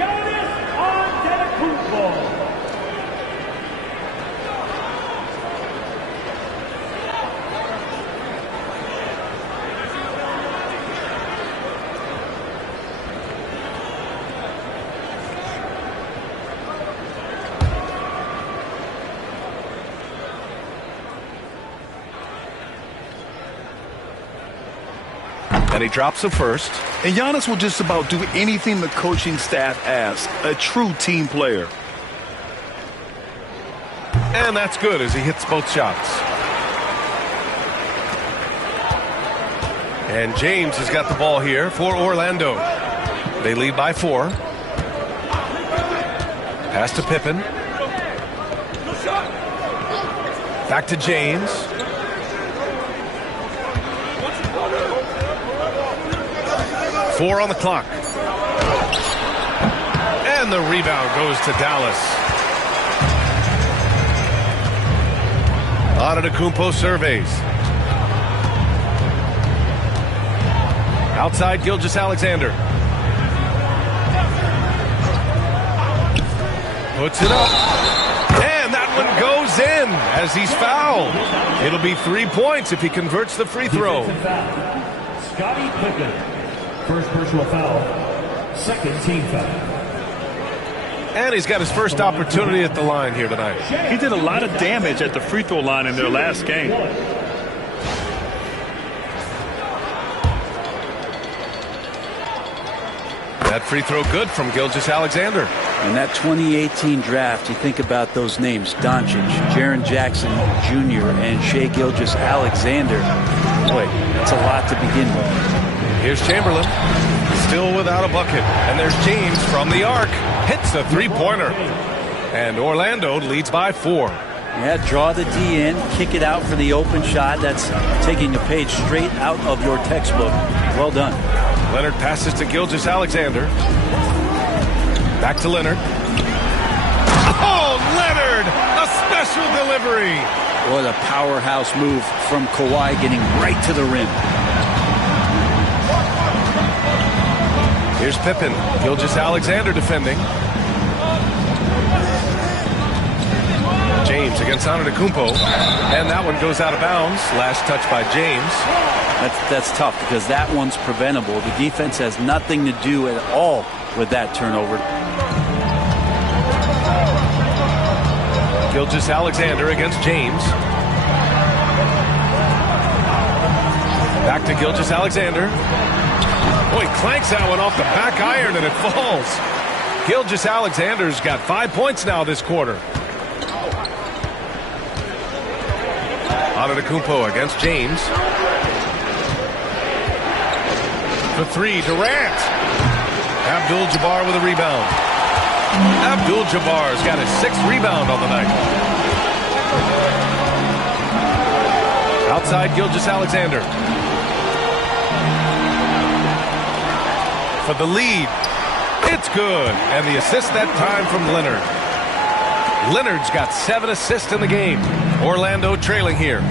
Giannis Antetokounmpo. And he drops the first. And Giannis will just about do anything the coaching staff asks. A true team player. And that's good as he hits both shots. And James has got the ball here for Orlando. They lead by 4. Pass to Pippen. Back to James. Four on the clock. And the rebound goes to Dallas. Antetokounmpo surveys. Outside Gilgeous-Alexander. Puts it up. And that one goes in as he's fouled. It'll be 3 points if he converts the free throw. Scottie Pippen. First personal foul. Second team foul. And he's got his first opportunity at the line here tonight. He did a lot of damage at the free throw line in their last game. That free throw good from Gilgeous-Alexander. In that 2018 draft, you think about those names, Doncic, Jaren Jackson Jr., and Shai Gilgeous-Alexander. Boy, that's a lot to begin with. Here's Chamberlain, still without a bucket. And there's James from the arc. Hits a three-pointer. And Orlando leads by 4. Yeah, draw the D in, kick it out for the open shot. That's taking a page straight out of your textbook. Well done. Leonard passes to Gilgeous-Alexander. Back to Leonard. Oh, Leonard! A special delivery! What a powerhouse move from Kawhi, getting right to the rim. Here's Pippen. Gilgeous-Alexander defending. James against Antetokounmpo. And that one goes out of bounds. Last touch by James. That's tough because that one's preventable. The defense has nothing to do at all with that turnover. Gilgeous-Alexander against James. Back to Gilgeous-Alexander. Oh, he clanks that one off the back iron and it falls. Gilgeous-Alexander's got 5 points now this quarter. Antetokounmpo against James. For 3, Durant. Abdul-Jabbar with a rebound. Abdul-Jabbar's got his 6th rebound on the night. Outside Gilgeous-Alexander. For the lead. It's good. And the assist that time from Leonard. Leonard's got 7 assists in the game. Orlando trailing here.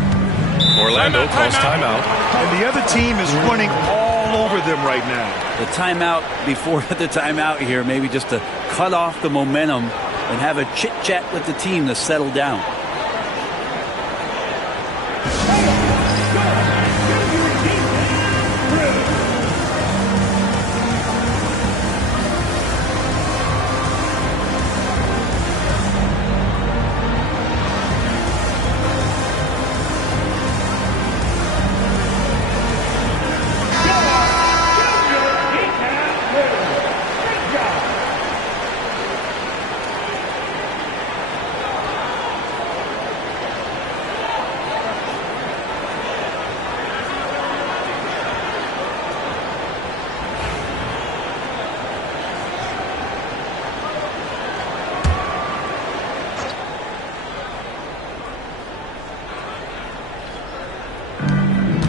Orlando calls timeout. And the other team is running all over them right now. The timeout before the timeout here, maybe just to cut off the momentum and have a chit-chat with the team to settle down.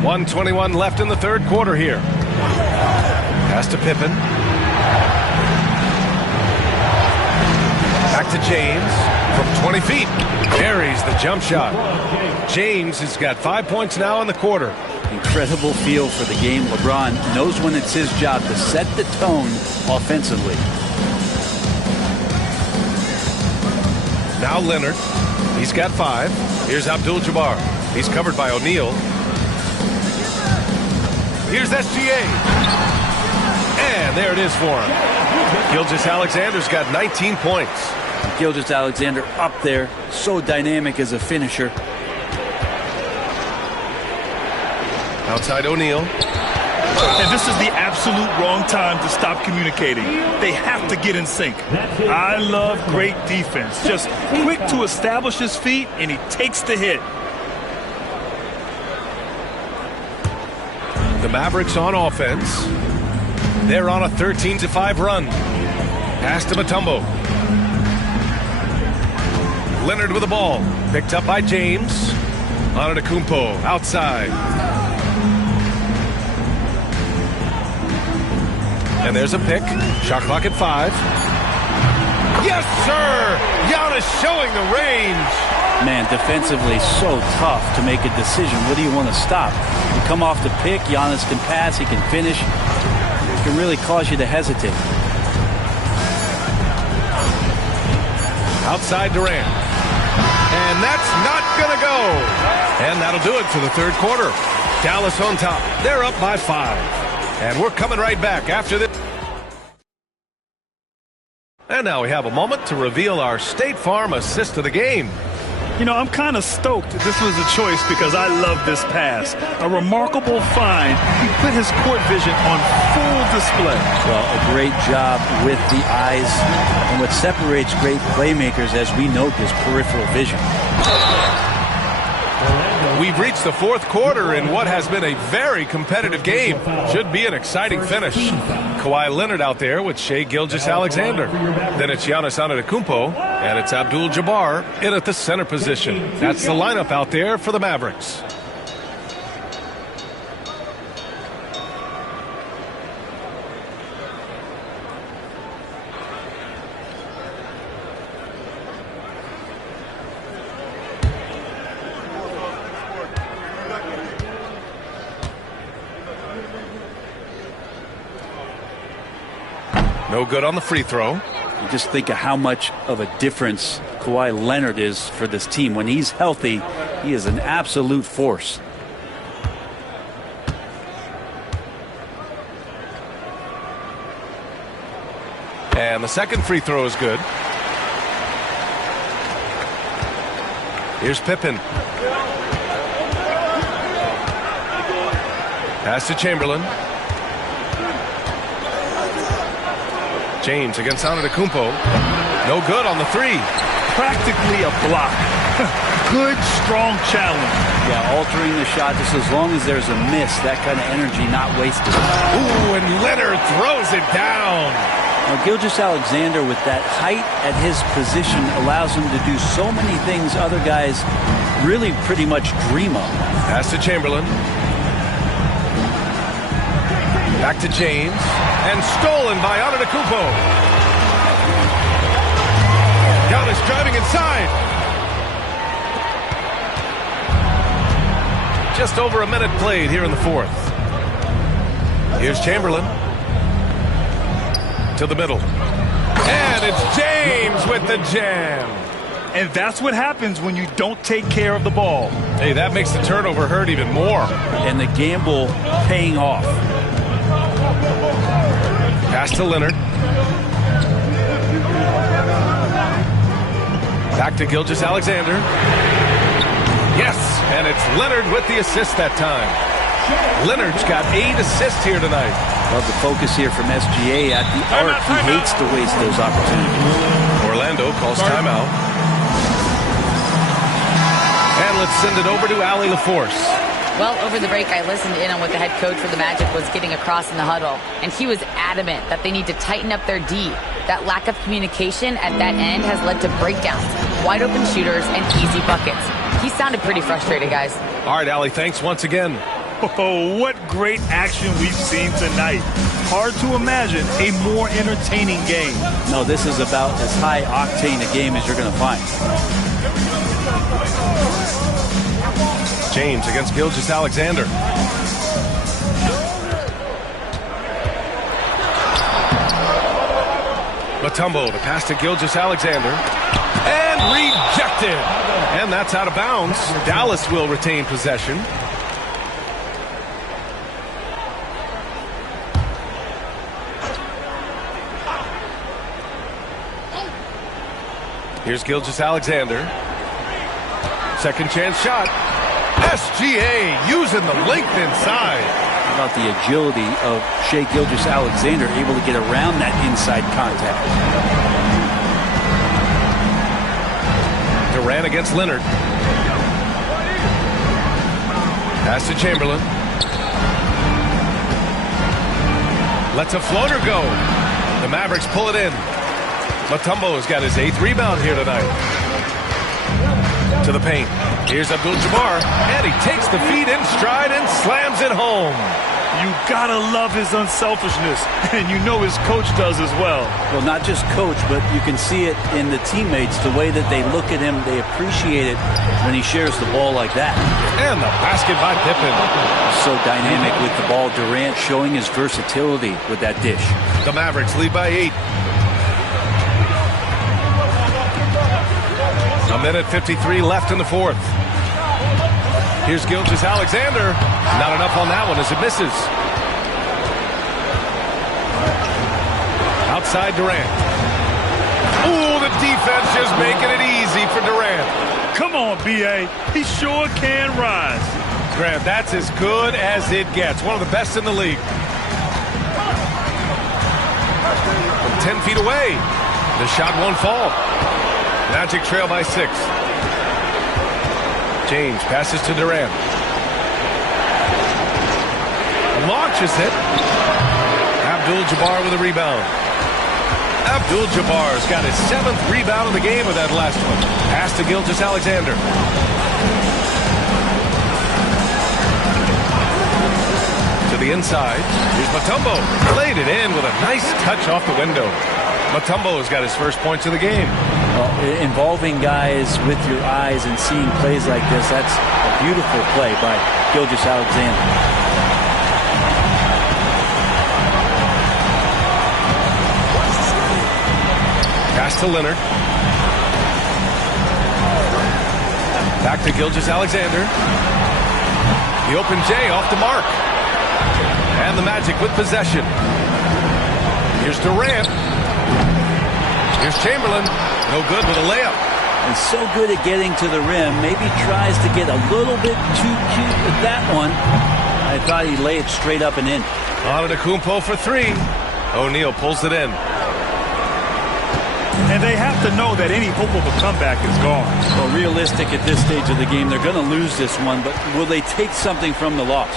.121 left in the third quarter here. Pass to Pippen. Back to James from 20 feet. Carries the jump shot. James has got 5 points now in the quarter. Incredible feel for the game. LeBron knows when it's his job to set the tone offensively. Now Leonard. He's got 5. Here's Abdul-Jabbar. He's covered by O'Neal. Here's SGA. And there it is for him. Gilgeous-Alexander's got 19 points. Gilgeous-Alexander up there, so dynamic as a finisher. Outside O'Neal. And this is the absolute wrong time to stop communicating. They have to get in sync. I love great defense. Just quick to establish his feet, and he takes the hit. The Mavericks on offense. They're on a 13-5 run. Pass to Mutombo. Leonard with the ball. Picked up by James. Antetokounmpo outside. And there's a pick. Shot clock at 5. Yes, Yes, sir! Giannis showing the range. Man, defensively so tough to make a decision. What do you want to stop? You come off the pick, Giannis can pass, he can finish. It can really cause you to hesitate. Outside Durant. And that's not going to go. And that'll do it for the third quarter. Dallas on top. They're up by 5. And we're coming right back after this. And now we have a moment to reveal our State Farm assist of the game. You know, I'm kind of stoked this was a choice because I love this pass. A remarkable find. He put his court vision on full display. Well, a great job with the eyes. And what separates great playmakers, as we note, is peripheral vision. We've reached the fourth quarter in what has been a very competitive game. Should be an exciting finish. Kawhi Leonard out there with Shai Gilgeous-Alexander. Then it's Giannis Antetokounmpo, and it's Abdul-Jabbar in at the center position. That's the lineup out there for the Mavericks. No good on the free throw. You just think of how much of a difference Kawhi Leonard is for this team. When he's healthy, he is an absolute force. And the second free throw is good. Here's Pippen. Pass to Chamberlain. James against Antetokounmpo. No good on the three. Practically a block. Good, strong challenge. Yeah, altering the shot just as long as there's a miss. That kind of energy not wasted. Ooh, and Leonard throws it down. Now, Gilgeous-Alexander, with that height at his position, allows him to do so many things other guys really pretty much dream of. Pass to Chamberlain. Back to James. And stolen by Antetokounmpo. Giannis driving inside. Just over a minute played here in the fourth. Here's Chamberlain. To the middle. And it's James with the jam. And that's what happens when you don't take care of the ball. Hey, that makes the turnover hurt even more. And the gamble paying off. Pass to Leonard. Back to Gilgeous-Alexander. Yes, and it's Leonard with the assist that time. Leonard's got 8 assists here tonight. Love the focus here from SGA at the arc. He hates to waste those opportunities. Orlando calls timeout. And let's send it over to Allie LaForce. Well, over the break, I listened in on what the head coach for the Magic was getting across in the huddle, and he was adamant that they need to tighten up their D. That lack of communication at that end has led to breakdowns, wide open shooters, and easy buckets. He sounded pretty frustrated, guys. All right, Allie, thanks once again. Oh, what great action we've seen tonight. Hard to imagine a more entertaining game. No, this is about as high octane a game as you're going to find. James against Gilgeous-Alexander. Mutombo to pass to Gilgeous-Alexander. And rejected. And that's out of bounds. Dallas will retain possession. Here's Gilgeous-Alexander. Second chance shot. SGA using the length inside. How about the agility of Shai Gilgeous-Alexander, able to get around that inside contact. Durant against Leonard. Pass to Chamberlain. Lets a floater go. The Mavericks pull it in. Mutombo's got his 8th rebound here tonight. To the paint. Here's Abdul-Jabbar, and he takes the feed in stride and slams it home. You gotta love his unselfishness, and you know his coach does as well. Well, not just coach, but you can see it in the teammates, the way that they look at him. They appreciate it when he shares the ball like that. And the basket by Pippen. So dynamic with the ball. Durant showing his versatility with that dish. The Mavericks lead by 8. A minute 53 left in the fourth. Here's Gilgeous-Alexander. Not enough on that one as it misses. Outside Durant. Ooh, the defense just making it easy for Durant. Come on, B.A. He sure can rise. Grant, that's as good as it gets. One of the best in the league. From 10 feet away. The shot won't fall. Magic trail by 6. James passes to Durant. Launches it. Abdul-Jabbar with a rebound. Abdul-Jabbar's got his 7th rebound of the game with that last one. Pass to Gilgeous-Alexander. To the inside. Here's Mutombo. Laid it in with a nice touch off the window. Mutombo has got his first points of the game. Well, involving guys with your eyes and seeing plays like this, that's a beautiful play by Gilgeous-Alexander. Pass to Leonard. Back to Gilgeous-Alexander. The open J off the mark. And the Magic with possession. Here's Durant. Here's Chamberlain. No good with a layup. And so good at getting to the rim. Maybe tries to get a little bit too cute with that one. I thought he'd lay it straight up and in. Antetokounmpo for 3. O'Neal pulls it in. And they have to know that any hope of a comeback is gone. Well, realistic at this stage of the game. They're going to lose this one, but will they take something from the loss?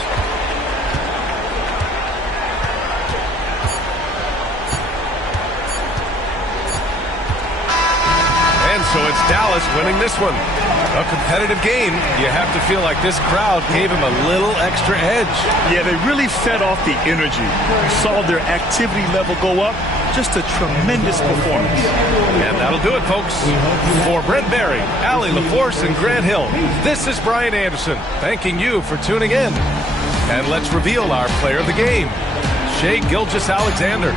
So it's Dallas winning this one. A competitive game. You have to feel like this crowd gave him a little extra edge. Yeah, they really fed off the energy. You saw their activity level go up. Just a tremendous performance. And that'll do it, folks. For Brent Barry, Allie LaForce, and Grant Hill, this is Brian Anderson thanking you for tuning in. And let's reveal our player of the game, Shai Gilgeous-Alexander.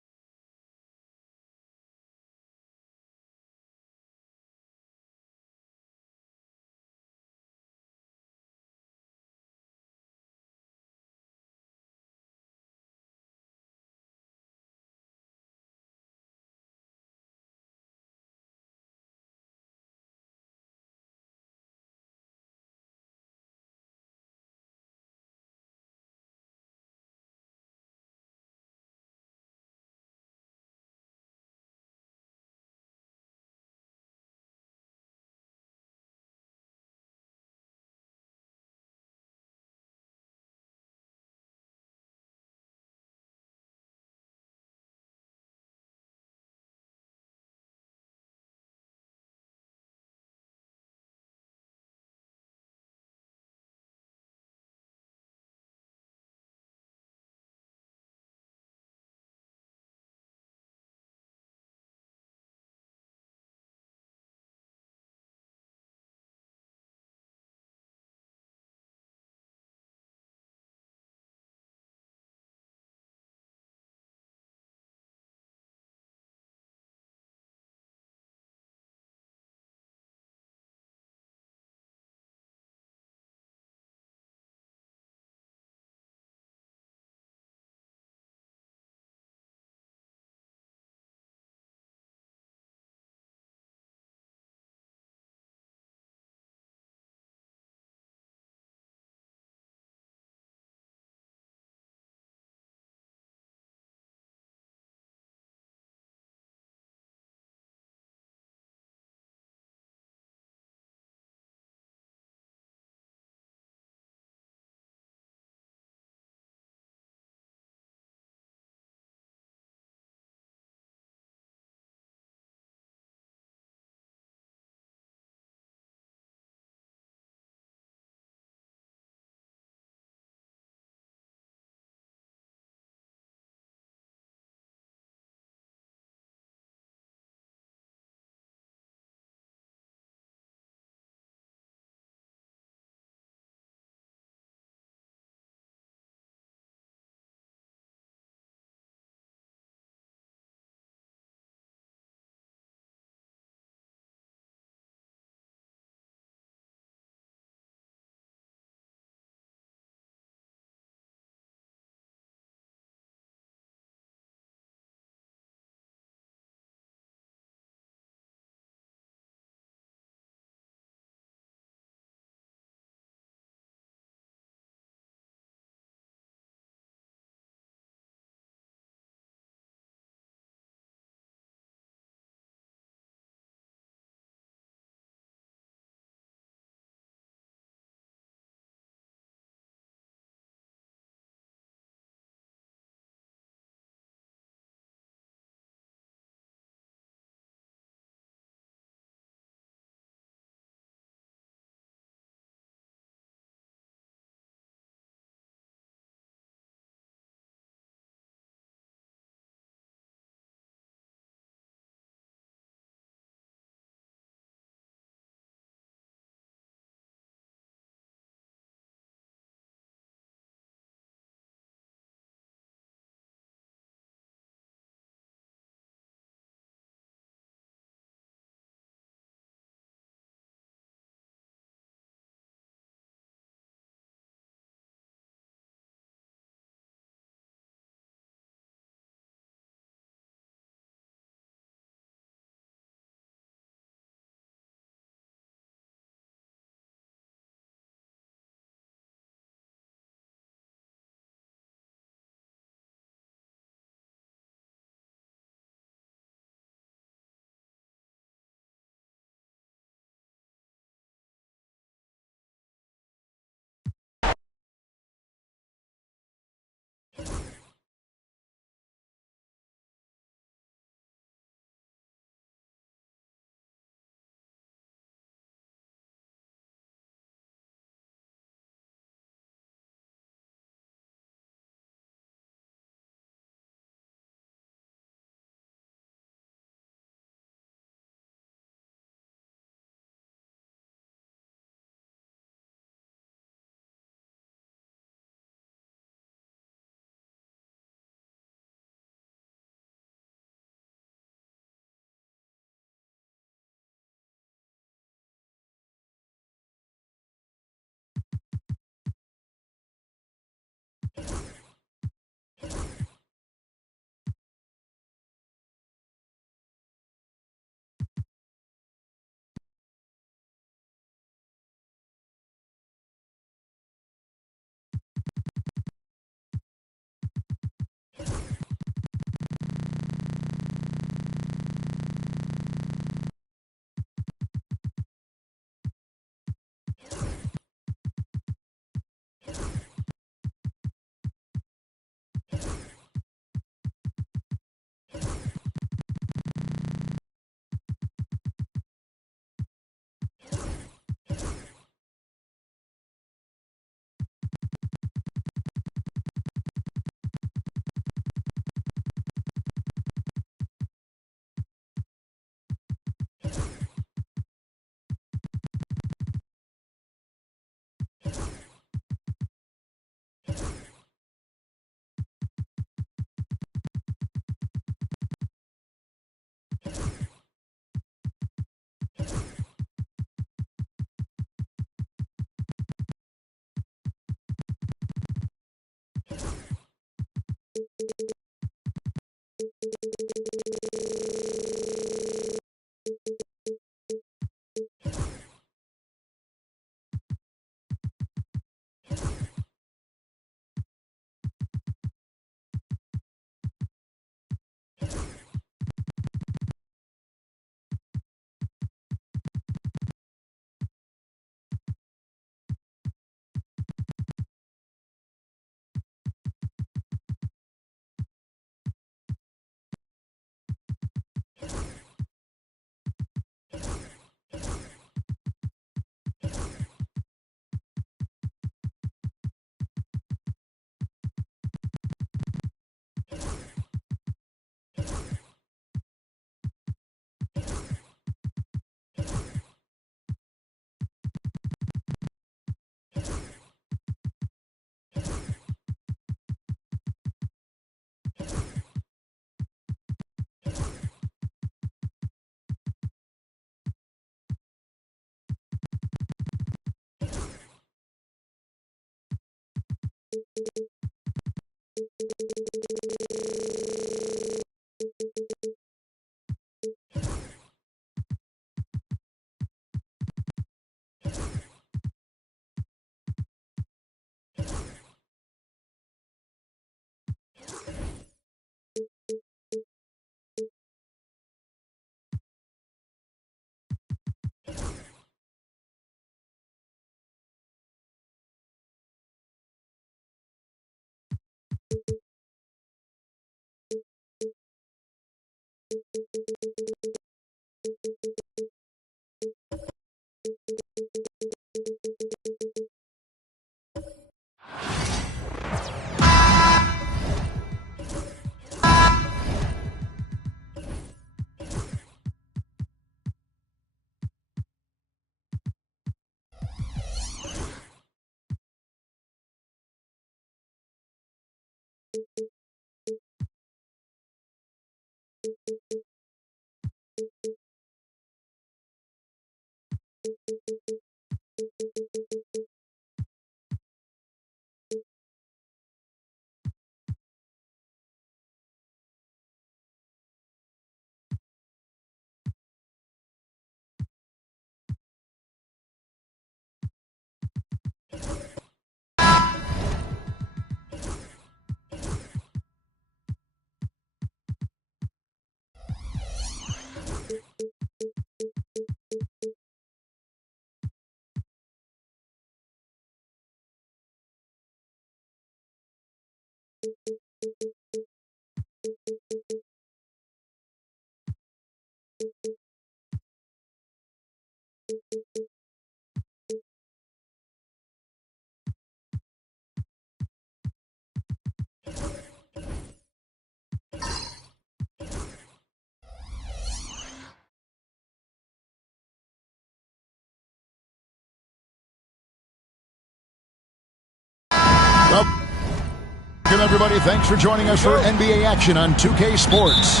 Welcome, everybody. Thanks for joining us for NBA action on 2K Sports.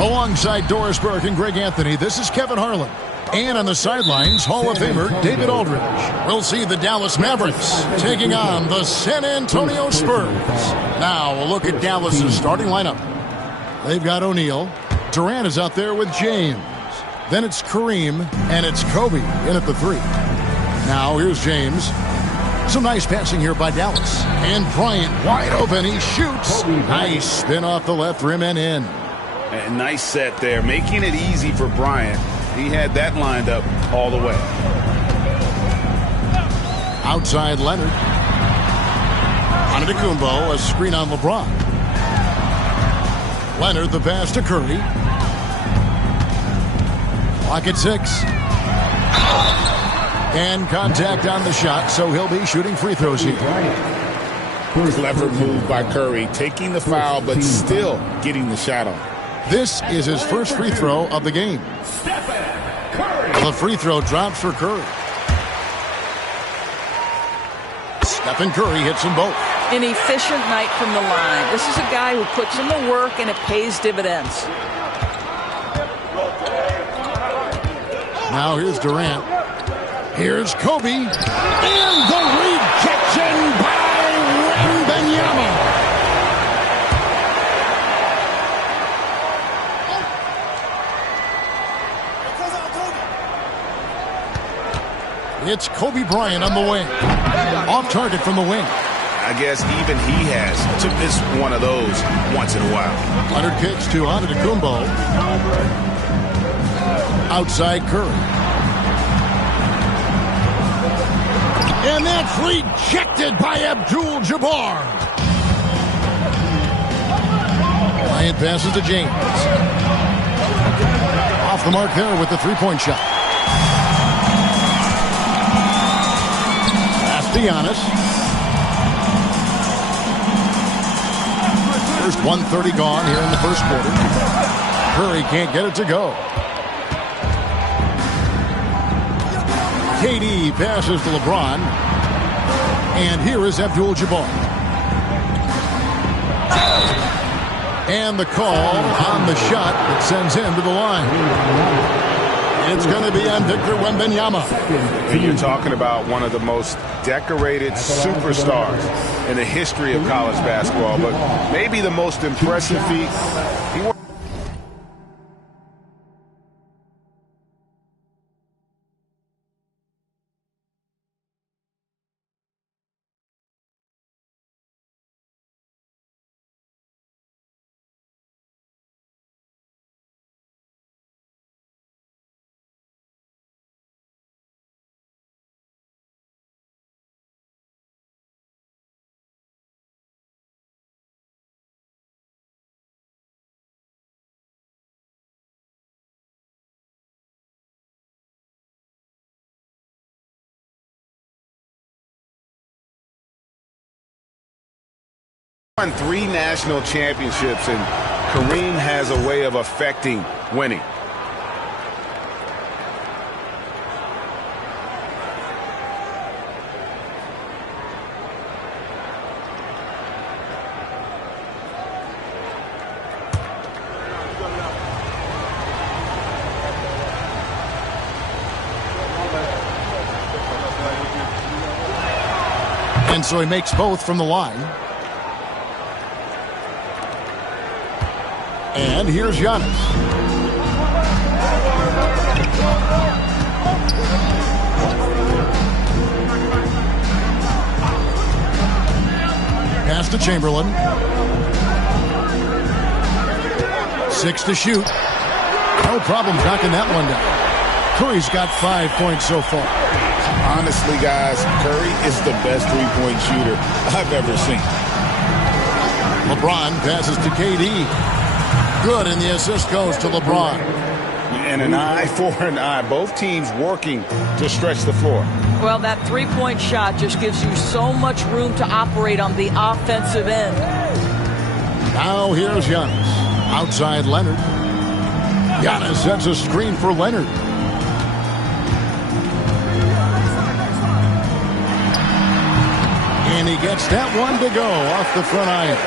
Alongside Doris Burke and Greg Anthony, this is Kevin Harlan. And on the sidelines, Hall of Famer David Aldridge. We'll see the Dallas Mavericks taking on the San Antonio Spurs. Now, a look at Dallas' starting lineup. They've got O'Neal. Durant is out there with James. Then it's Kareem, and it's Kobe in at the 3. Now, here's James. Some nice passing here by Dallas. And Bryant wide open. He shoots. Nice spin off the left rim and in. A nice set there, making it easy for Bryant. He had that lined up all the way. Outside Leonard. Antetokounmpo, a screen on LeBron. Leonard, the pass to Curry. Clock at 6. And contact on the shot, so he'll be shooting free throws here. Clever move by Curry, taking the foul, but still getting the shot on. This is his first free throw of the game. The free throw drops for Curry. Stephen Curry hits them both. An efficient night from the line. This is a guy who puts in the work and it pays dividends. Now here's Durant. Here's Kobe. And the rejection by Wembanyama. It's Kobe Bryant on the wing. Off target from the wing. I guess even he has to miss one of those once in a while. Leonard kicks to Antetokounmpo. Outside Curry. And that's rejected by Abdul-Jabbar. Bryant passes to James. Off the mark there with the three-point shot. Pass to Giannis. First 1:30 gone here in the first quarter. Curry can't get it to go. KD passes to LeBron. And here is Abdul-Jabbar. And the call on the shot that sends him to the line. It's going to be on Victor Wembanyama. And you're talking about one of the most decorated superstars in the history of college basketball, but maybe the most impressive feat. Won 3 national championships, and Kareem has a way of affecting winning. And so he makes both from the line. And here's Giannis. Pass to Chamberlain. 6 to shoot. No problem knocking that one down. Curry's got 5 points so far. Honestly, guys, Curry is the best three-point shooter I've ever seen. LeBron passes to KD. Good, and the assist goes to LeBron. And an eye for an eye. Both teams working to stretch the floor. Well, that three-point shot just gives you so much room to operate on the offensive end. Now here's Giannis. Outside Leonard. Giannis sets a screen for Leonard. And he gets that one to go off the front iron.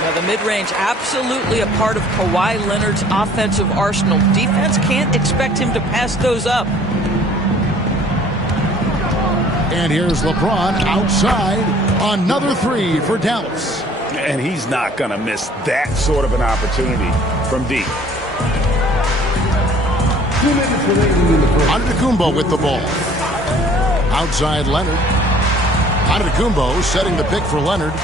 Now, the mid-range, absolutely a part of Kawhi Leonard's offensive arsenal. Defense can't expect him to pass those up. And here's LeBron outside. Another 3 for Dallas. And he's not going to miss that sort of an opportunity from deep. Antetokounmpo with the ball. Outside Leonard. Antetokounmpo setting the pick for Leonard.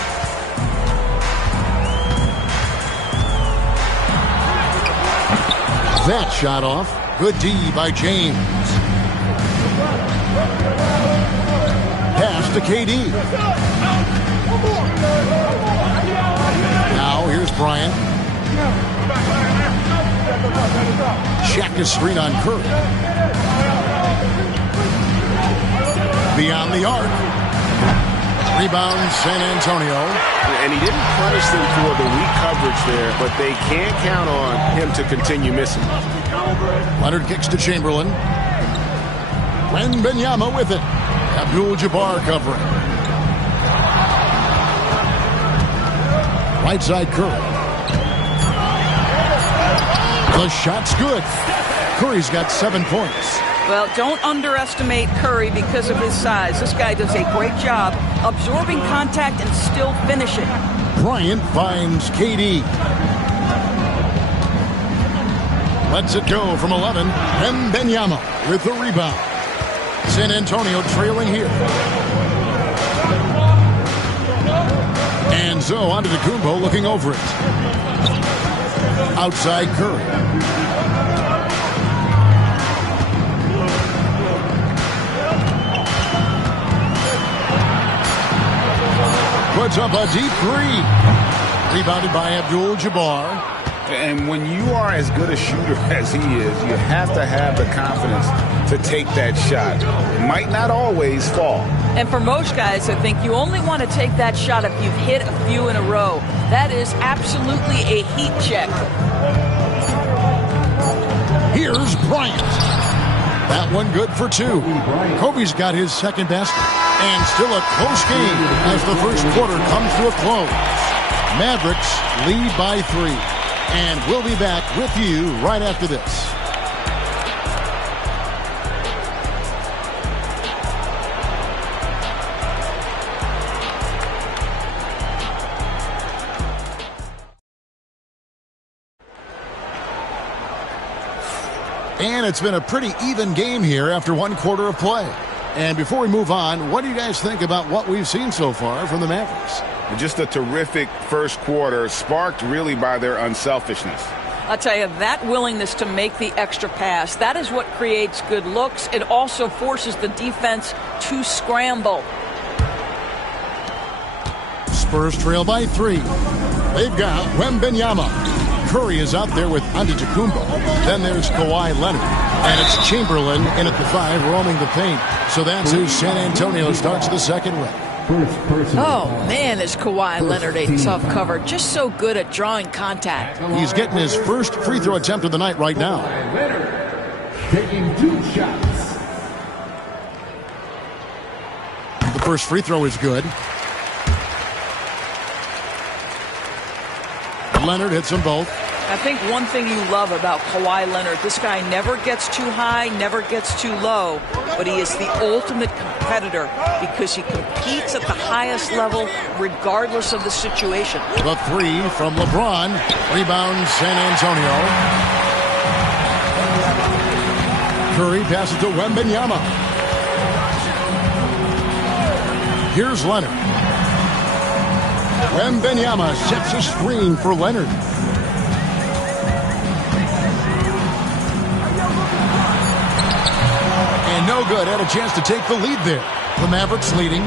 That shot off. Good D by James. Pass to KD. Now here's Bryant. Check his screen on Curry. Beyond the arc. Rebound San Antonio. And he didn't punish them for the weak coverage there, but they can't count on him to continue missing. Leonard kicks to Chamberlain. Wembanyama with it. Abdul-Jabbar covering. Right side Curry. The shot's good. Curry's got 7 points. Well, don't underestimate Curry because of his size. This guy does a great job absorbing contact and still finishing. Bryant finds KD. Lets it go from 11. Wembanyama with the rebound. San Antonio trailing here. And so Antetokounmpo looking over it. Outside Curry. Puts up a deep 3. Rebounded by Abdul-Jabbar. And when you are as good a shooter as he is, you have to have the confidence to take that shot. It might not always fall. And for most guys, I think you only want to take that shot if you've hit a few in a row. That is absolutely a heat check. Here's Bryant. That one good for 2. Kobe's got his second basket. And still a close game as the first quarter comes to a close. Mavericks lead by 3. And we'll be back with you right after this. And it's been a pretty even game here after one quarter of play. And before we move on, what do you guys think about what we've seen so far from the Mavericks? Just a terrific first quarter, sparked really by their unselfishness. I'll tell you, that willingness to make the extra pass, that is what creates good looks. It also forces the defense to scramble. Spurs trail by 3. They've got Wembanyama. Curry is out there with Antetokounmpo. Then there's Kawhi Leonard. And it's Chamberlain in at the 5, roaming the paint. So that's who San Antonio starts the second with. Oh, man, is Kawhi Leonard a tough cover. Just so good at drawing contact. He's getting his first free throw attempt of the night right now. Taking 2 shots. The first free throw is good. Leonard hits them both. I think one thing you love about Kawhi Leonard, this guy never gets too high, never gets too low, but he is the ultimate competitor because he competes at the highest level regardless of the situation. The 3 from LeBron. Rebound San Antonio. Curry passes to Wembanyama. Here's Leonard. Wembanyama sets a screen for Leonard. And no good. Had a chance to take the lead there. The Mavericks leading.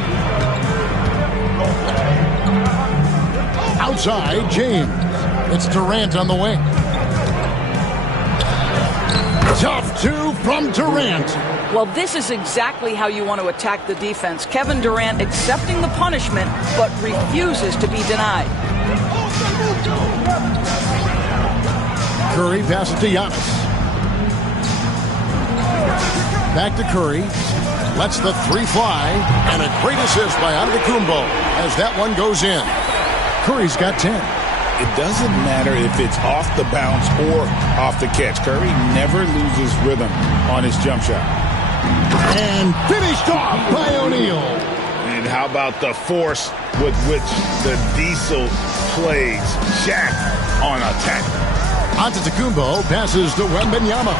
Outside, James. It's Durant on the wing. Tough 2 from Durant. Well, this is exactly how you want to attack the defense. Kevin Durant accepting the punishment, but refuses to be denied. Curry passes to Giannis. Back to Curry. Lets the 3 fly. And a great assist by Antetokounmpo as that one goes in. Curry's got 10. It doesn't matter if it's off the bounce or off the catch. Curry never loses rhythm on his jump shot. And finished off by O'Neal. And how about the force with which the Diesel plays Shaq on attack? Antetokounmpo passes to Wembanyama.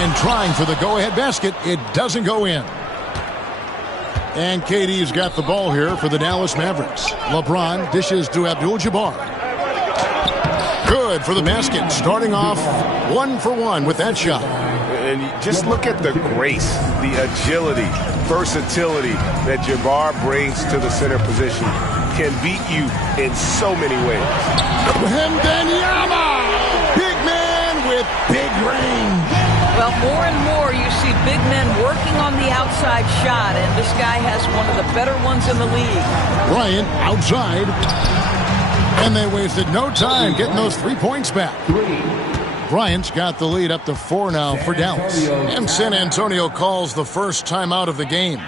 And trying for the go-ahead basket, it doesn't go in. And KD's got the ball here for the Dallas Mavericks. LeBron dishes to Abdul-Jabbar. Good for the basket, starting off 1 for 1 with that shot. And just look at the grace, the agility, versatility that Jabbar brings to the center position. Can beat you in so many ways. Wembanyama! Big man with big range. Well, more and more you see big men working on the outside shot, and this guy has one of the better ones in the league. Bryant outside. And they wasted no time getting those 3 points back. Bryant's got the lead up to 4 now for Dallas. And San Antonio calls the first timeout of the game.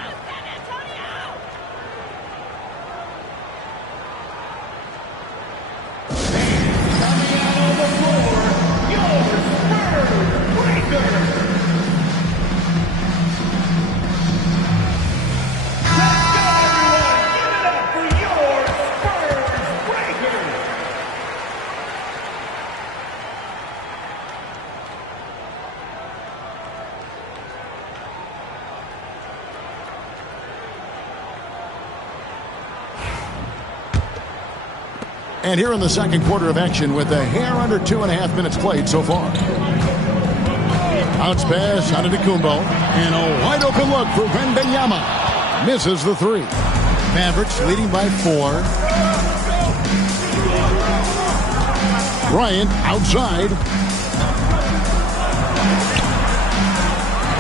And here in the second quarter of action with a hair under 2.5 minutes played so far. Bounce pass out of Antetokounmpo. And a wide open look for Wembanyama. Misses the 3. Mavericks leading by 4. Bryant outside.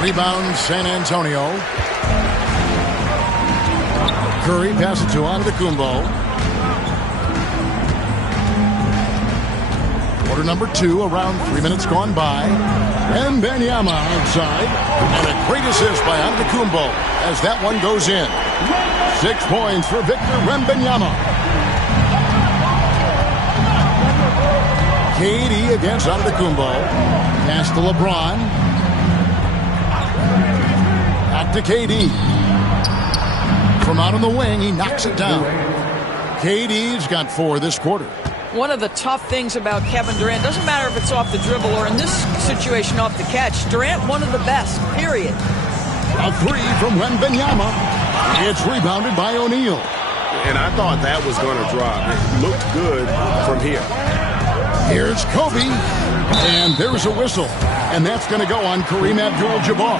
Rebound San Antonio. Curry passes to Antetokounmpo. Quarter number 2, around 3 minutes gone by. Wembanyama outside. And a great assist by Antetokounmpo as that one goes in. 6 points for Victor Wembanyama. KD against Antetokounmpo. Pass to LeBron. Back to KD. From out on the wing, he knocks it down. KD's got 4 this quarter. One of the tough things about Kevin Durant, doesn't matter if it's off the dribble or in this situation off the catch, Durant one of the best, period. A three from Wembanyama. It's rebounded by O'Neal. And I thought that was going to drop. It looked good from here. Here's Kobe. And there's a whistle. And that's going to go on Kareem Abdul-Jabbar.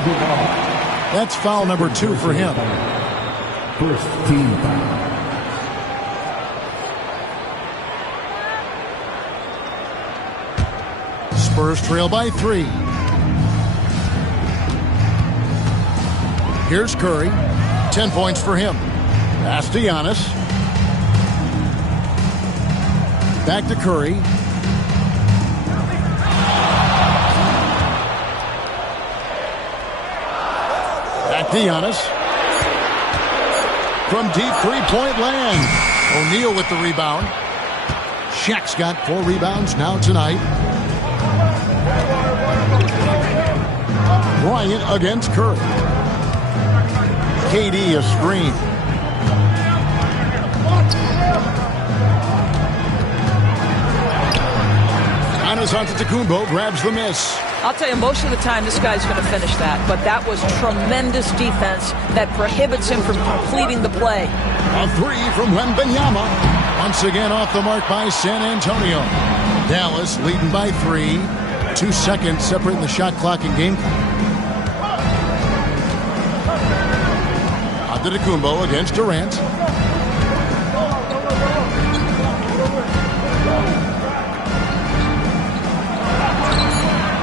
That's foul number 2 for him. First team foul. Spurs trail by 3. Here's Curry. 10 points for him. Pass to Giannis. Back to Curry. Back to Giannis. From deep three-point land. O'Neal with the rebound. Shaq's got 4 rebounds now tonight. Bryant against Curry. KD a screen. Giannis Antetokounmpo grabs the miss. I'll tell you, most of the time this guy's going to finish that, but that was tremendous defense that prohibits him from completing the play. A 3 from Wembanyama. Once again off the mark by San Antonio. Dallas leading by 3. 2 seconds separating the shot clock and game clock. Antetokounmpo against Durant.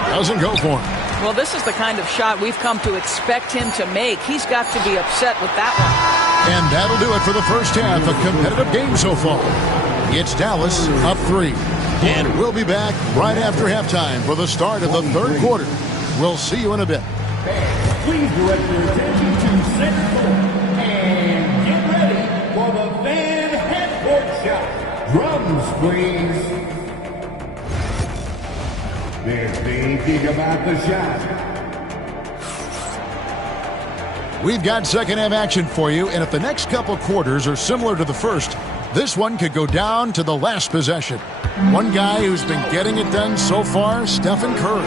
Doesn't go for him. Well, this is the kind of shot we've come to expect him to make. He's got to be upset with that one. And that'll do it for the first half. A competitive game so far. It's Dallas up 3. And we'll be back right after halftime for the start of the third quarter. We'll see you in a bit. Please direct your attention to center court and get ready for the Van Headcourt shot. Drums, please. They're thinking about the shot. We've got second half action for you, and if the next couple quarters are similar to the first, this one could go down to the last possession. One guy who's been getting it done so far, Stephen Curry.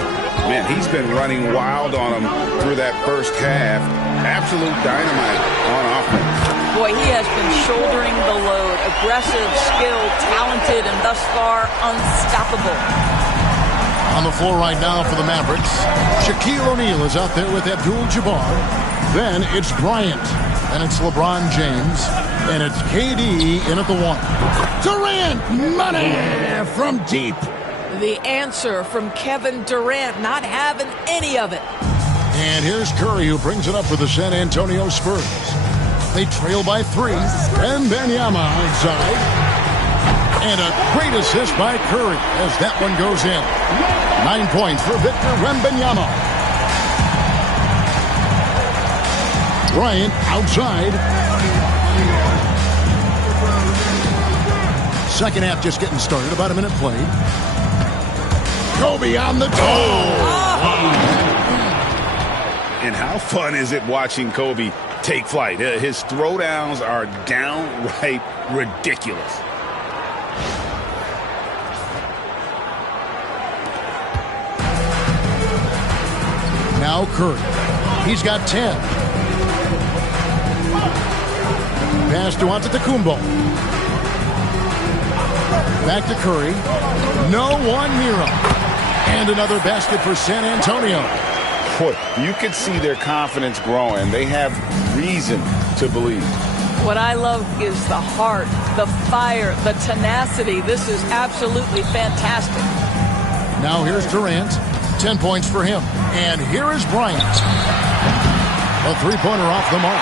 Man, he's been running wild on him through that first half. Absolute dynamite on offense. Boy, he has been shouldering the load. Aggressive, skilled, talented, and thus far unstoppable. On the floor right now for the Mavericks, Shaquille O'Neal is out there with Abdul-Jabbar. Then it's Bryant, and it's LeBron James, and it's KD in at the 1. Durant, money from deep. The answer from Kevin Durant, not having any of it. And here's Curry, who brings it up for the San Antonio Spurs. They trail by 3, and Wembanyama outside. And a great assist by Curry as that one goes in. 9 points for Victor Wembanyama. Bryant outside. Second half just getting started. About a minute played. Kobe on the toe. And how fun is it watching Kobe take flight? His throwdowns are downright ridiculous. Now Curry. He's got 10. Pass to Antetokounmpo. Back to Curry. No one near him. And another basket for San Antonio. Boy, you can see their confidence growing. They have reason to believe. What I love is the heart, the fire, the tenacity. This is absolutely fantastic. Now here's Durant. 10 points for him. And here is Bryant. A three-pointer off the mark.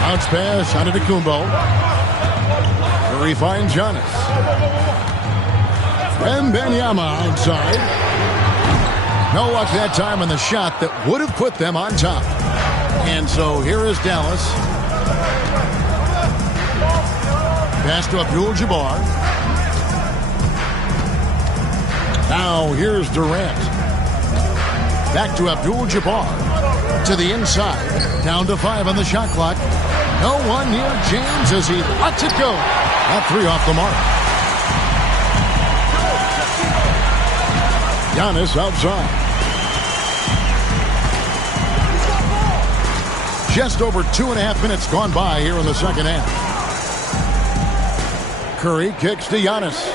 Bounce pass, Antetokounmpo. Curry finds Giannis. Wembanyama outside. No luck that time on the shot that would have put them on top. And so here is Dallas. Pass to Abdul-Jabbar. Now here's Durant. Back to Abdul-Jabbar. To the inside. Down to 5 on the shot clock. No one near James as he lets it go. That three off the mark. Giannis outside. Just over 2.5 minutes gone by here in the second half. Curry kicks to Giannis.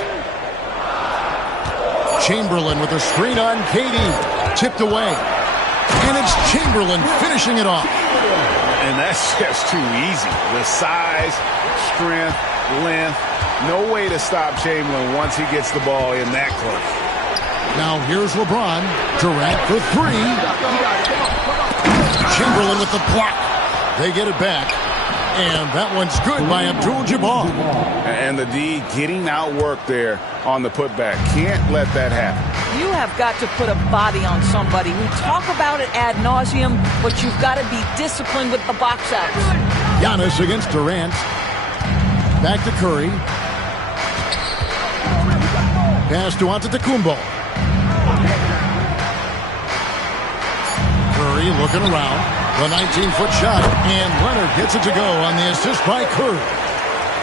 Chamberlain with a screen on KD. Tipped away. And it's Chamberlain finishing it off. And that's just too easy. The size, strength, length. No way to stop Chamberlain once he gets the ball in that close. Now here's LeBron. Durant for three. Chamberlain with the block. They get it back. And that one's good by Abdul-Jabbar. And the D getting outworked there on the putback. Can't let that happen. You have got to put a body on somebody. We talk about it ad nauseum, but you've got to be disciplined with the box outs. Giannis against Durant. Back to Curry. Pass to Antetokounmpo. Curry looking around. The 19-foot shot, and Leonard gets it to go on the assist by Curry.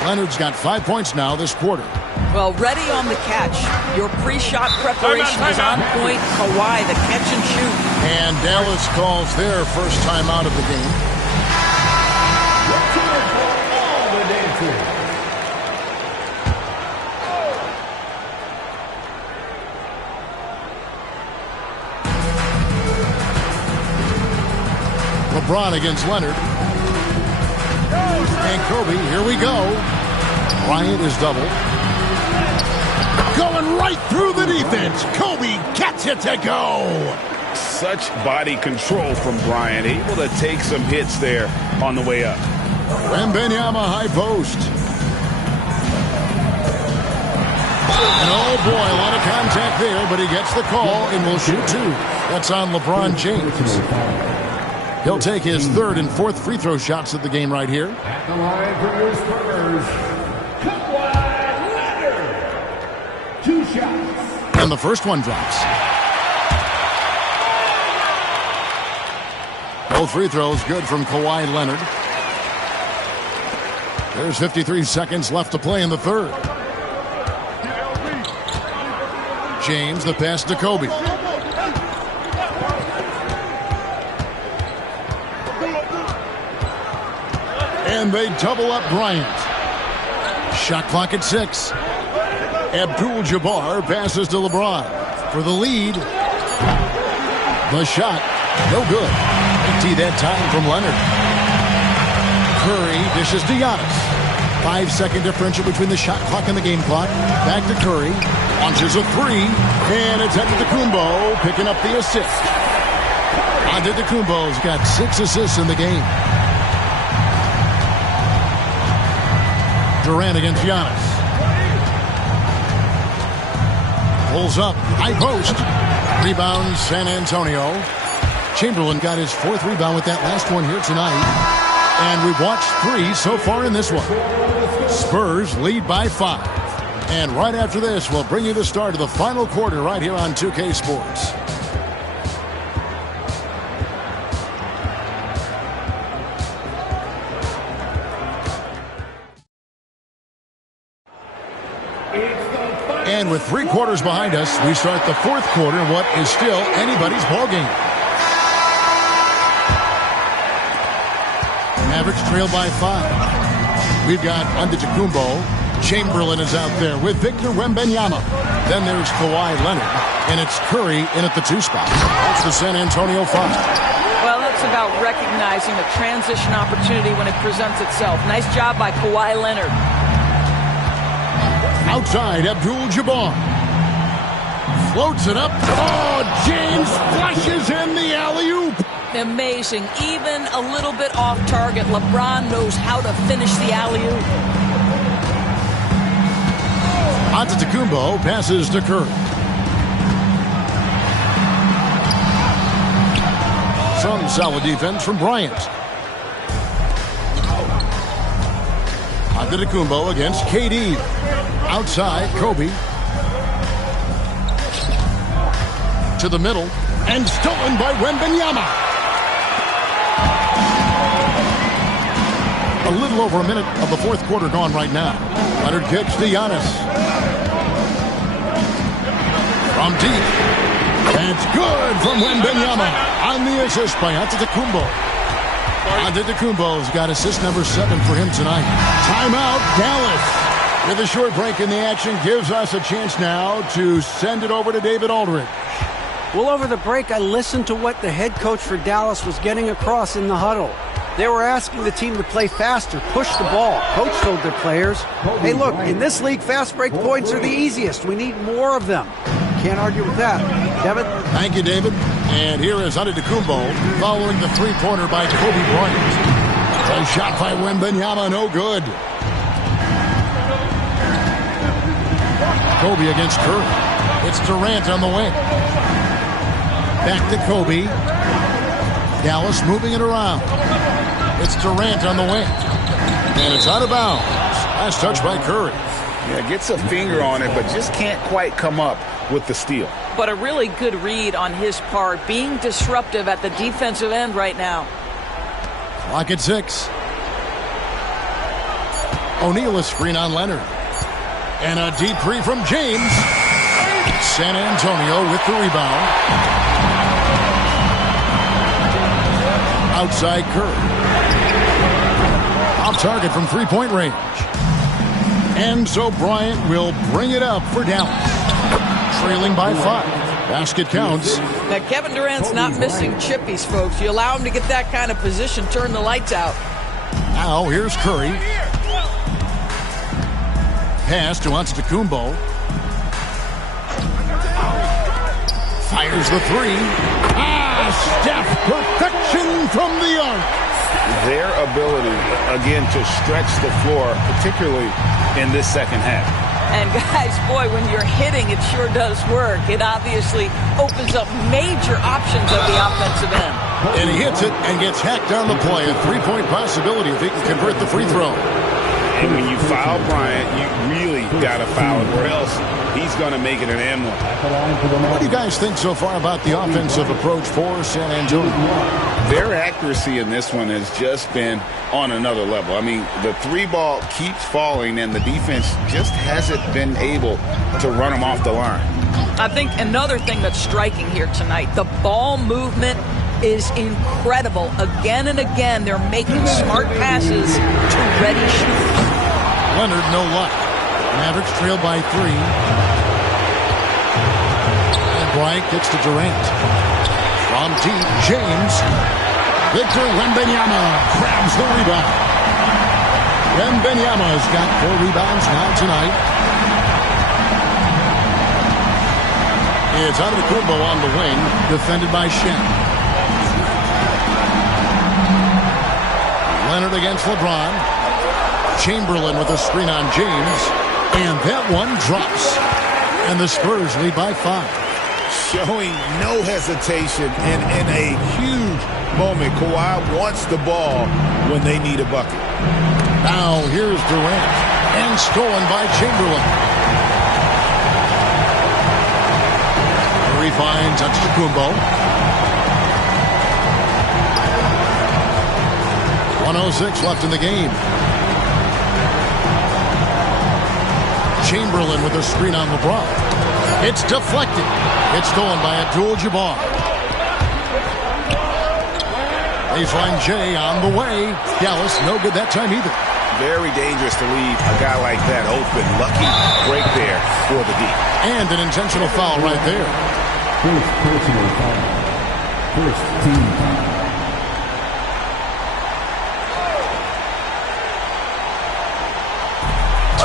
Leonard's got 5 points now this quarter. Well, ready on the catch. Your pre-shot preparation is on point. Kawhi, the catch and shoot. And Dallas calls their first time out of the game. LeBron against Leonard. And Kobe, here we go. Bryant is double. Going right through the defense. Kobe gets it to go. Such body control from Bryant. Able to take some hits there on the way up. Wembanyama high post. And oh boy, a lot of contact there, but he gets the call and will shoot two. That's on LeBron James. He'll take his third and fourth free throw shots of the game right here. At the line for your Spurs, Kawhi Leonard. 2 shots. And the first one drops. Both free throws good from Kawhi Leonard. There's 53 seconds left to play in the third. James, the pass to Kobe. And they double up Bryant. Shot clock at 6. Abdul-Jabbar passes to LeBron for the lead. The shot, no good. Empty that time from Leonard. Curry dishes to Giannis. 5-second differential between the shot clock and the game clock. Back to Curry. Launches a three. And it's Antetokounmpo picking up the assist. Antetokounmpo's got 6 assists in the game. Durant against Giannis. Pulls up. High post. Rebound San Antonio. Chamberlain got his 4th rebound with that last one here tonight. And we've watched 3 so far in this one. Spurs lead by 5. And right after this, we'll bring you the start of the final quarter right here on 2K Sports. And with 3 quarters behind us, we start the 4th quarter in what is still anybody's ballgame. Mavericks trail by 5. We've got Antetokounmpo. Chamberlain is out there with Victor Wembanyama. Then there's Kawhi Leonard. And it's Curry in at the 2 spot. That's the San Antonio 5. Well, that's about recognizing a transition opportunity when it presents itself. Nice job by Kawhi Leonard. Outside, Abdul-Jabbar. Floats it up. Oh, James flushes in the alley-oop. Amazing. Even a little bit off target. LeBron knows how to finish the alley-oop. Antetokounmpo passes to Curry. Some solid defense from Bryant. Antetokounmpo against KD. Outside, Kobe. To the middle. And stolen by Wembanyama. A little over a minute of the 4th quarter gone right now. Leonard kicks to Giannis. From deep. That's good from Wembanyama on the assist by Antetokounmpo. Antetokounmpo's got assist number 7 for him tonight. Timeout, Dallas. With a short break in the action, gives us a chance now to send it over to David Aldridge. Well, over the break, I listened to what the head coach for Dallas was getting across in the huddle. They were asking the team to play faster, push the ball. Coach told their players, hey, look, in this league, fast break points are the easiest. We need more of them. Can't argue with that. Kevin? Thank you, David. And here is Antetokounmpo following the three-pointer by Kobe Bryant. A shot by Wembanyama, no good. Kobe against Curry. It's Durant on the wing. Back to Kobe. Dallas moving it around. It's Durant on the wing. And it's out of bounds. Last touch by Curry. Yeah, gets a finger on it, but just can't quite come up with the steal. But a really good read on his part, being disruptive at the defensive end right now. Clock at 6. O'Neal a screen on Leonard. And a deep three from James. San Antonio with the rebound. Outside Curry. Off target from three-point range. And so Bryant will bring it up for Dallas. Trailing by 5. Basket counts. Now, Kevin Durant's not missing chippies, folks. You allow him to get that kind of position, turn the lights out. Now, here's Curry. Pass to Antetokounmpo. Fires the 3. Steph, perfection from the arc. Their ability, again, to stretch the floor, particularly in this second half. And guys, boy, when you're hitting, it sure does work. It obviously opens up major options at the offensive end. And he hits it and gets hacked on the play. A 3-point possibility if he can convert the free throw. And when you foul Bryant, you really got to foul him, or else he's going to make it an and 1. What do you guys think so far about the offensive approach for San Antonio? Their accuracy in this one has just been on another level. I mean, the 3-ball keeps falling, and the defense just hasn't been able to run them off the line. I think another thing that's striking here tonight, the ball movement is incredible. Again and again, they're making smart passes to ready shooters. Leonard, no luck. Mavericks trailed by 3. And Bryant gets to Durant. From deep, James. Victor Wembanyama grabs the rebound. Wembanyama's got 4 rebounds now tonight. It's Antetokounmpo on the wing, defended by Shen. Leonard against LeBron. Chamberlain with a screen on James. And that one drops. And the Spurs lead by 5. Showing no hesitation and in a huge moment. Kawhi wants the ball when they need a bucket. Now here's Durant. And stolen by Chamberlain. Curry finds Antetokounmpo. 1:06 left in the game. Chamberlain with a screen on LeBron. It's deflected. It's stolen by Abdul-Jabbar. Baseline J on the way. Dallas no good that time either. Very dangerous to leave a guy like that open. Lucky break there for the D. And an intentional foul right there. First personal foul. First team foul.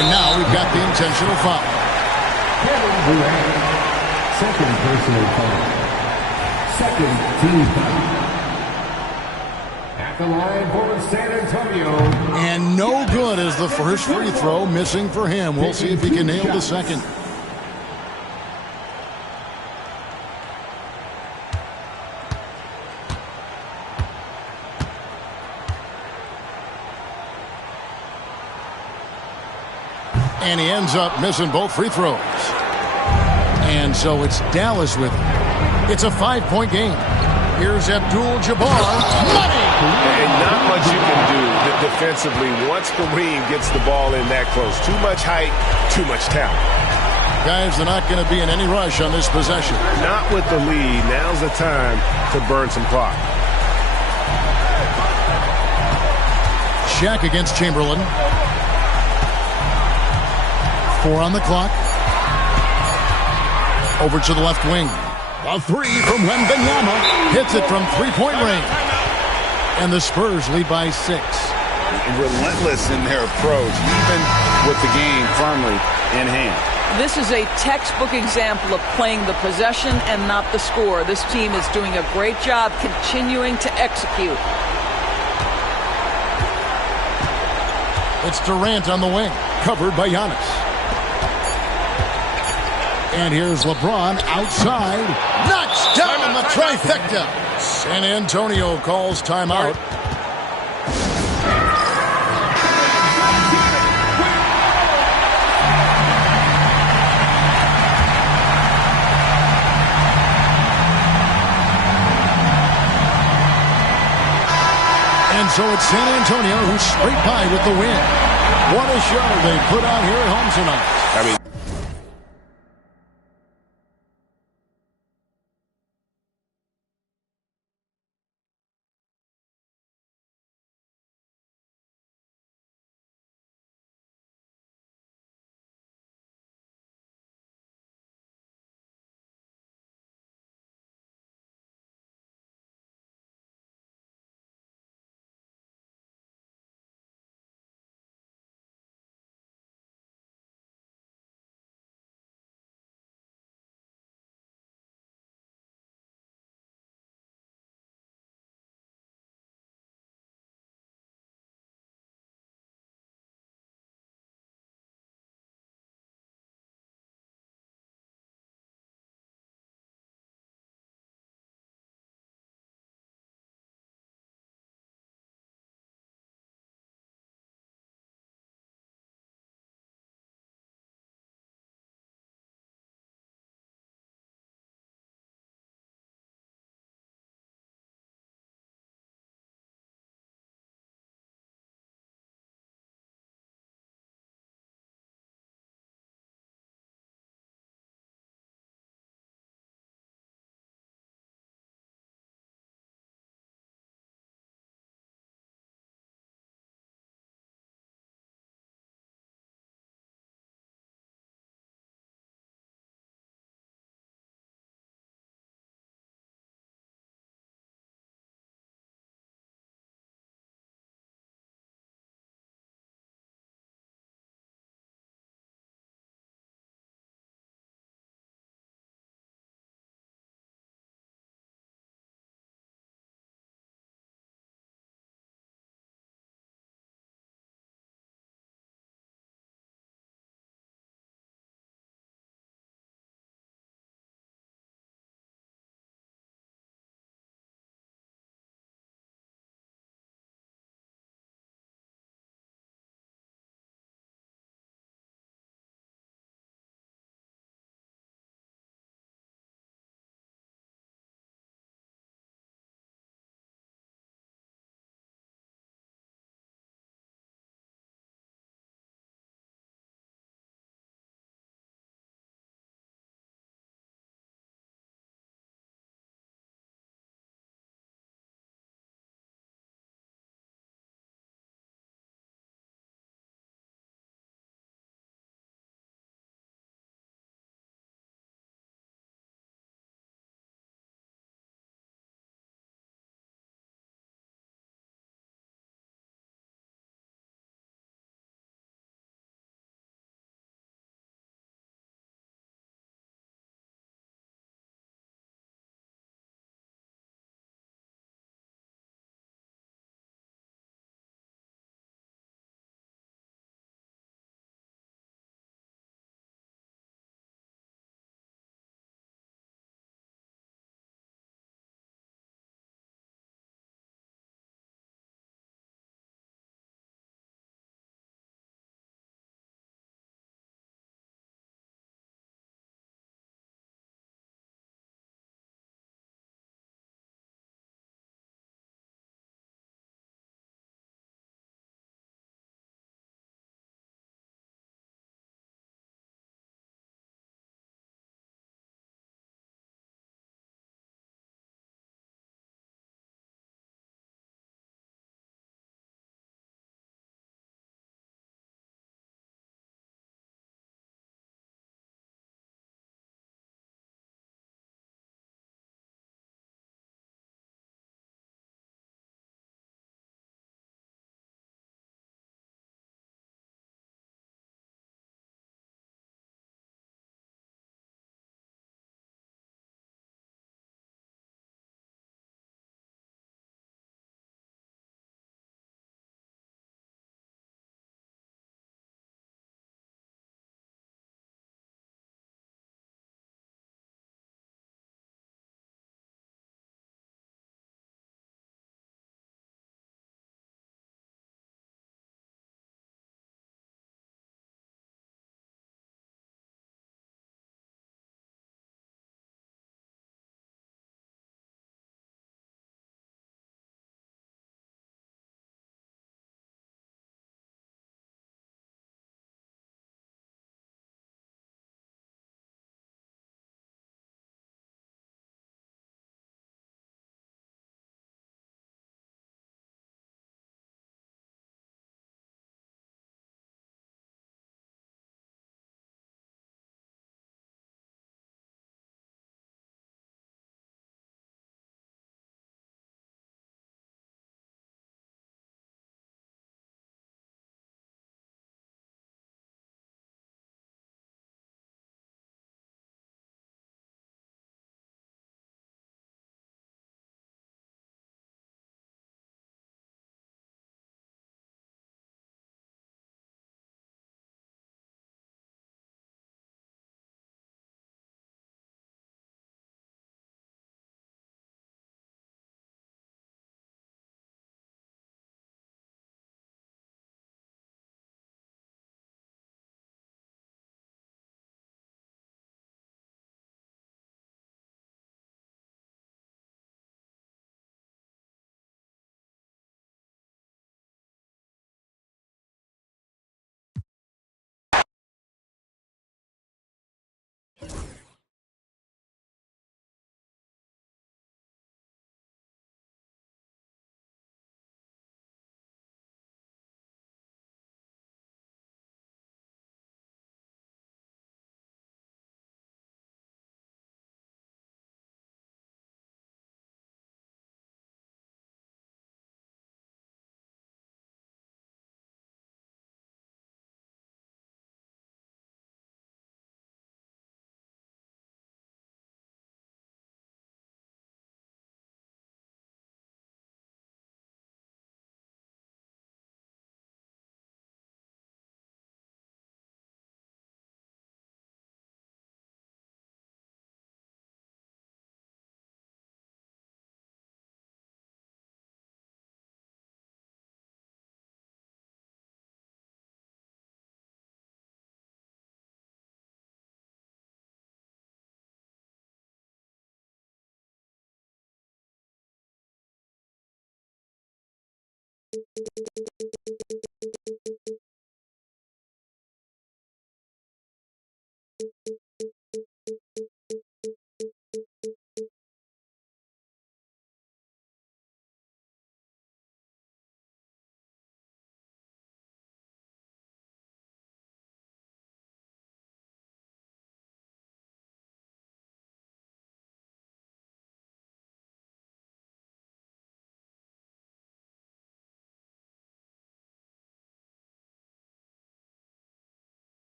And now we've got the intentional foul. Kevin Durant. Second personal foul. Second team foul. At the line for San Antonio. And no good as the first free throw missing for him. We'll see if he can nail the second. And he ends up missing both free throws. And so it's Dallas with it. It's a 5-point game. Here's Abdul-Jabbar. Money! And not much you can do defensively once Kareem gets the ball in that close. Too much height, too much talent. Guys, they're not going to be in any rush on this possession. Not with the lead. Now's the time to burn some clock. Shaq against Chamberlain. 4 on the clock. Over to the left wing. A three from Wembanyama. Hits it from three-point range. And the Spurs lead by 6. Relentless in their approach, even with the game firmly in hand. This is a textbook example of playing the possession and not the score. This team is doing a great job continuing to execute. It's Durant on the wing, covered by Giannis. And here's LeBron outside. Knocks down the trifecta. San Antonio calls timeout. And so it's San Antonio who's straight by with the win. What a show they put on here at home tonight. I mean,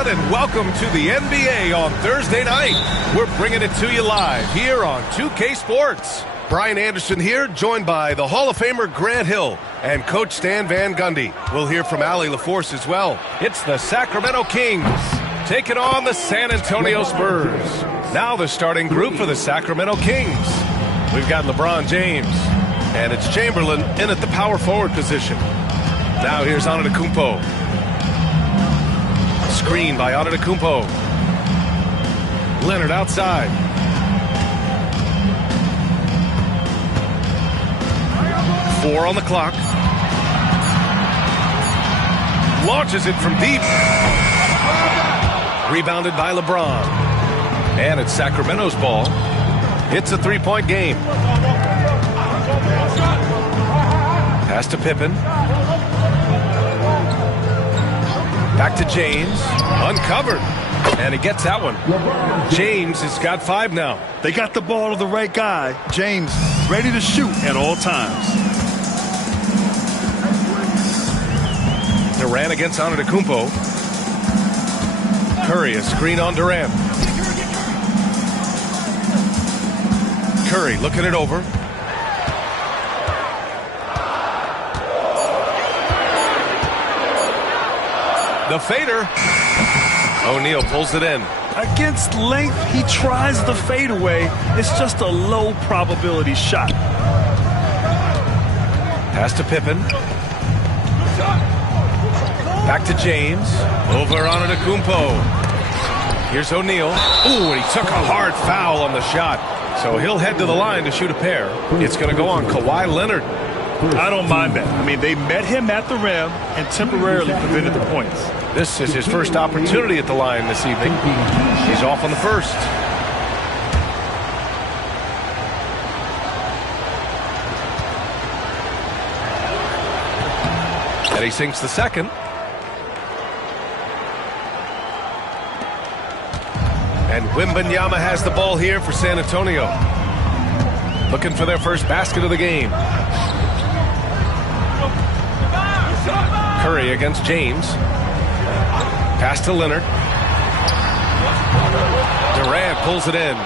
everyone, and welcome to the NBA on Thursday night. We're bringing it to you live here on 2K Sports. Brian Anderson here, joined by the Hall of Famer Grant Hill and Coach Stan Van Gundy. We'll hear from Allie LaForce as well. It's the Sacramento Kings taking on the San Antonio Spurs. Now the starting group for the Sacramento Kings. We've got LeBron James, and it's Chamberlain in at the power forward position. Now here's Antetokounmpo. Screen by Antetokounmpo. Leonard outside. Four on the clock. Launches it from deep. Rebounded by LeBron. And it's Sacramento's ball. It's a three-point game. Pass to Pippen. Back to James. Uncovered. And he gets that one. James has got 5 now. They got the ball to the right guy. James ready to shoot at all times. Durant against Antetokounmpo. Curry, a screen on Durant. Curry looking it over. The fader. O'Neal pulls it in. Against length, he tries the fadeaway. It's just a low probability shot. Pass to Pippen. Back to James. Over on Antetokounmpo. Here's O'Neal. Ooh, and he took a hard foul on the shot. So he'll head to the line to shoot a pair. It's going to go on Kawhi Leonard. I don't mind that. I mean, they met him at the rim and temporarily prevented the points. This is his first opportunity at the line this evening. He's off on the first. And he sinks the second. And Wembanyama has the ball here for San Antonio. Looking for their first basket of the game. Curry against James. Pass to Leonard. Durant pulls it in.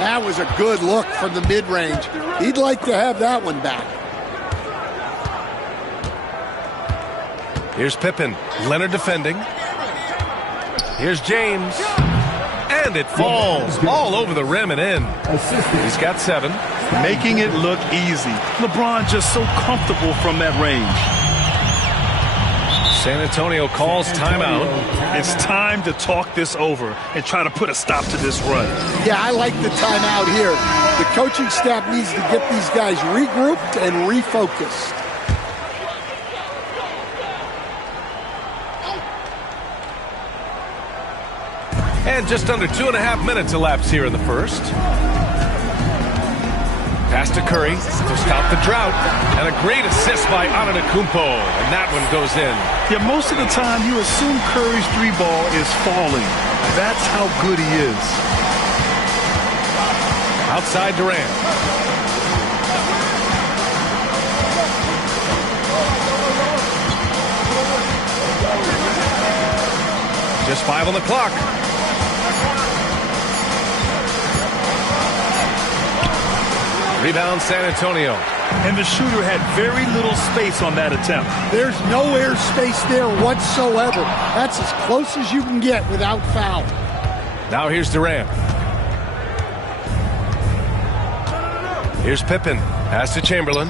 That was a good look from the mid-range. He'd like to have that one back. Here's Pippen. Leonard defending. Here's James. And it falls all over the rim and in. He's got 7. Making it look easy. LeBron just so comfortable from that range. San Antonio calls timeout. It's time to talk this over and try to put a stop to this run. Yeah, I like the timeout here. The coaching staff needs to get these guys regrouped and refocused. And just under 2.5 minutes elapsed here in the first. Pass to Curry to stop the drought. And a great assist by Antetokounmpo. And that one goes in. Yeah, most of the time you assume Curry's 3-ball is falling. That's how good he is. Outside Durant. Just 5 on the clock. Rebound San Antonio. And the shooter had very little space on that attempt. There's no air space there whatsoever. That's as close as you can get without foul. Now here's Durant. Here's Pippen. Pass to Chamberlain.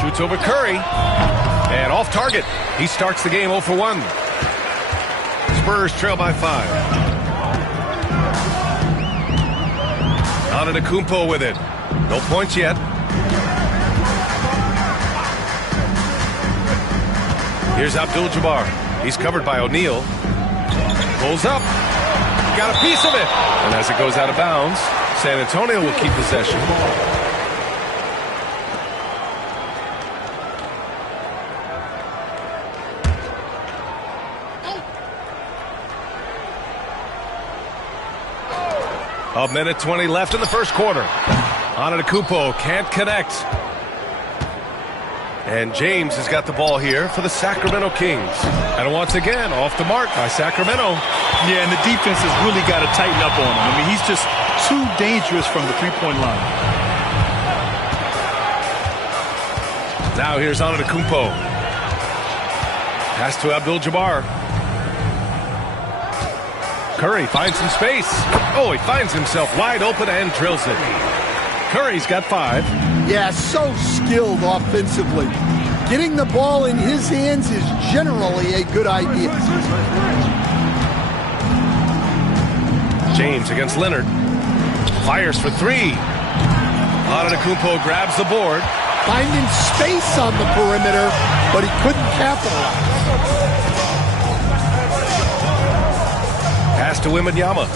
Shoots over Curry. And off target. He starts the game 0 for 1. Spurs trail by 5. Antetokounmpo with it. No points yet. Here's Abdul-Jabbar. He's covered by O'Neal. Pulls up. Got a piece of it. And as it goes out of bounds, San Antonio will keep possession. A minute 20 left in the first quarter. Antetokounmpo can't connect. And James has got the ball here for the Sacramento Kings. And once again, off the mark by Sacramento. Yeah, and the defense has really got to tighten up on him. I mean, he's just too dangerous from the three-point line. Now here's Antetokounmpo. Pass to Abdul-Jabbar. Curry finds some space. Oh, he finds himself wide open and drills it. Curry's got 5. Yeah, so skilled offensively. Getting the ball in his hands is generally a good idea. James against Leonard. Fires for 3. Antetokounmpo grabs the board. Finding space on the perimeter, but he couldn't capitalize. Pass to Wembanyama.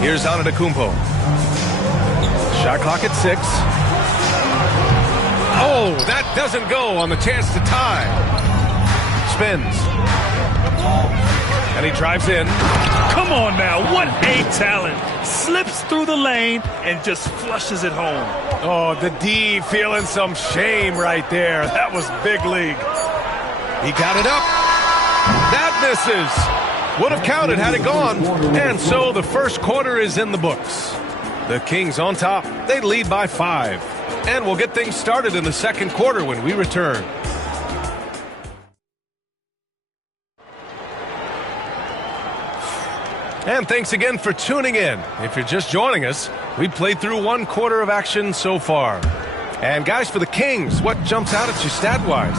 Here's Antetokounmpo. Shot clock at 6. Oh, that doesn't go on the chance to tie. Spins. And he drives in. Come on now, what a talent. Slips through the lane and just flushes it home. Oh, the D feeling some shame right there. That was big league. He got it up. That misses. Would have counted had it gone. And so the first quarter is in the books. The Kings on top. They lead by 5. And we'll get things started in the second quarter when we return. And thanks again for tuning in. If you're just joining us, we played through 1 quarter of action so far. And guys, for the Kings, what jumps out at you stat-wise?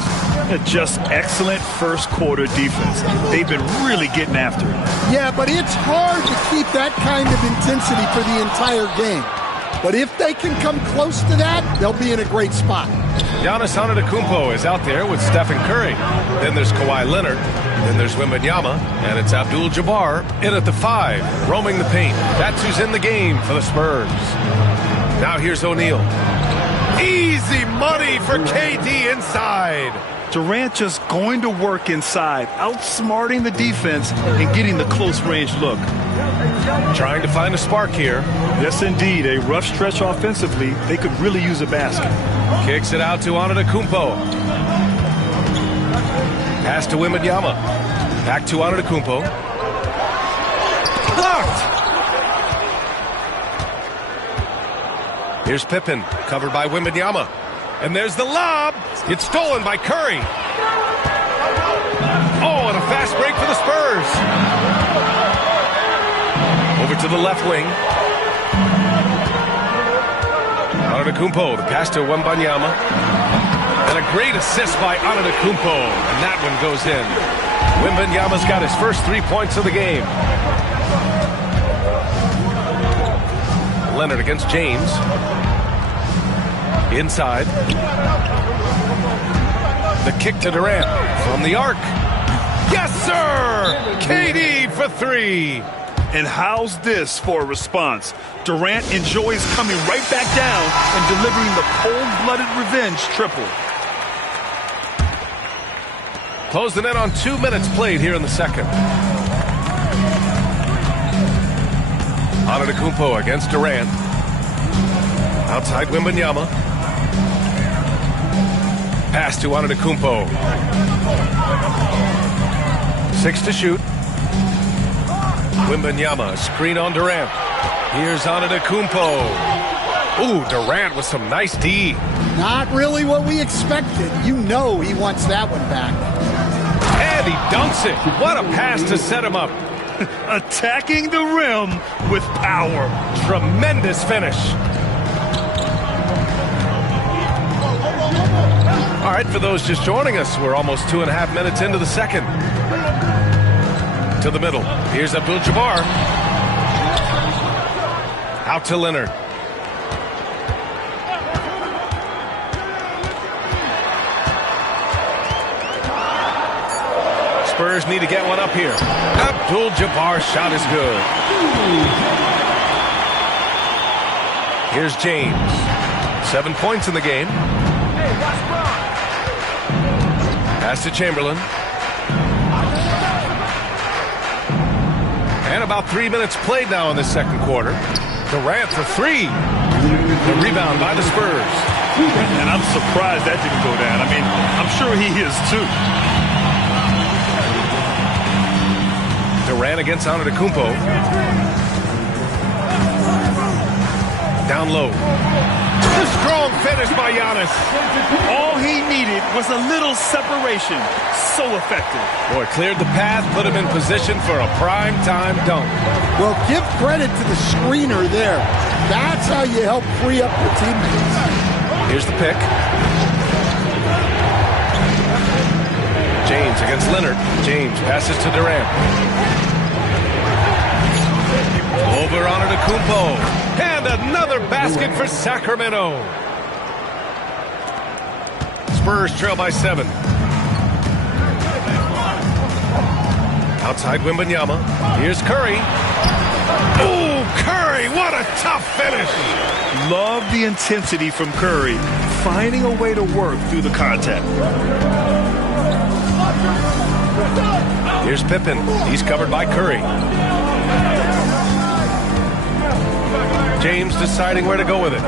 Just excellent first quarter defense. They've been really getting after it. Yeah, but it's hard to keep that kind of intensity for the entire game. But if they can come close to that, they'll be in a great spot. Giannis Antetokounmpo is out there with Stephen Curry. Then there's Kawhi Leonard. Then there's Wembanyama. And it's Abdul-Jabbar in at the 5, roaming the paint. That's who's in the game for the Spurs. Now here's O'Neal. Easy money for KD inside. Durant just going to work inside, outsmarting the defense and getting the close-range look. Trying to find a spark here. Yes, indeed. A rough stretch offensively. They could really use a basket. Kicks it out to Antetokounmpo. Pass to Wembanyama. Back to Antetokounmpo. Blocked! Here's Pippen, covered by Wembanyama. And there's the lob. It's stolen by Curry. Oh, and a fast break for the Spurs. Over to the left wing. Antetokounmpo, the pass to Wembanyama. And a great assist by Antetokounmpo. And that one goes in. Wembanyama's got his first 3 points of the game. Leonard against James. Inside. The kick to Durant from the arc. Yes, sir! KD for 3. And how's this for a response? Durant enjoys coming right back down and delivering the cold-blooded revenge triple. Closing in on 2 minutes played here in the second. Antetokounmpo against Durant. Outside Wembanyama. Pass to Antetokounmpo. 6 to shoot. Wembanyama, screen on Durant. Here's Antetokounmpo. Ooh, Durant with some nice D. Not really what we expected. You know he wants that one back. And he dunks it. What a pass to set him up. Attacking the rim with power. Tremendous finish. All right, for those just joining us, we're almost 2.5 minutes into the second. To the middle. Here's Abdul-Jabbar. Out to Leonard. Spurs need to get one up here. Abdul-Jabbar's shot is good. Here's James. 7 points in the game. Pass to Chamberlain. And about 3 minutes played now in the second quarter. Durant for three. The rebound by the Spurs. And I'm surprised that didn't go down. I mean, I'm sure he is too. Durant against Antetokounmpo. Down low. The strong finish by Giannis. All he needed was a little separation. So effective. Boy, cleared the path, put him in position for a prime-time dunk. Well, give credit to the screener there. That's how you help free up your teammates. Here's the pick. James against Leonard. James passes to Durant. Over on Antetokounmpo. And another basket for Sacramento. Spurs trail by 7. Outside Wembanyama. Here's Curry. Oh, Curry, what a tough finish. Love the intensity from Curry, finding a way to work through the contact. Here's Pippen. He's covered by Curry. James deciding where to go with it.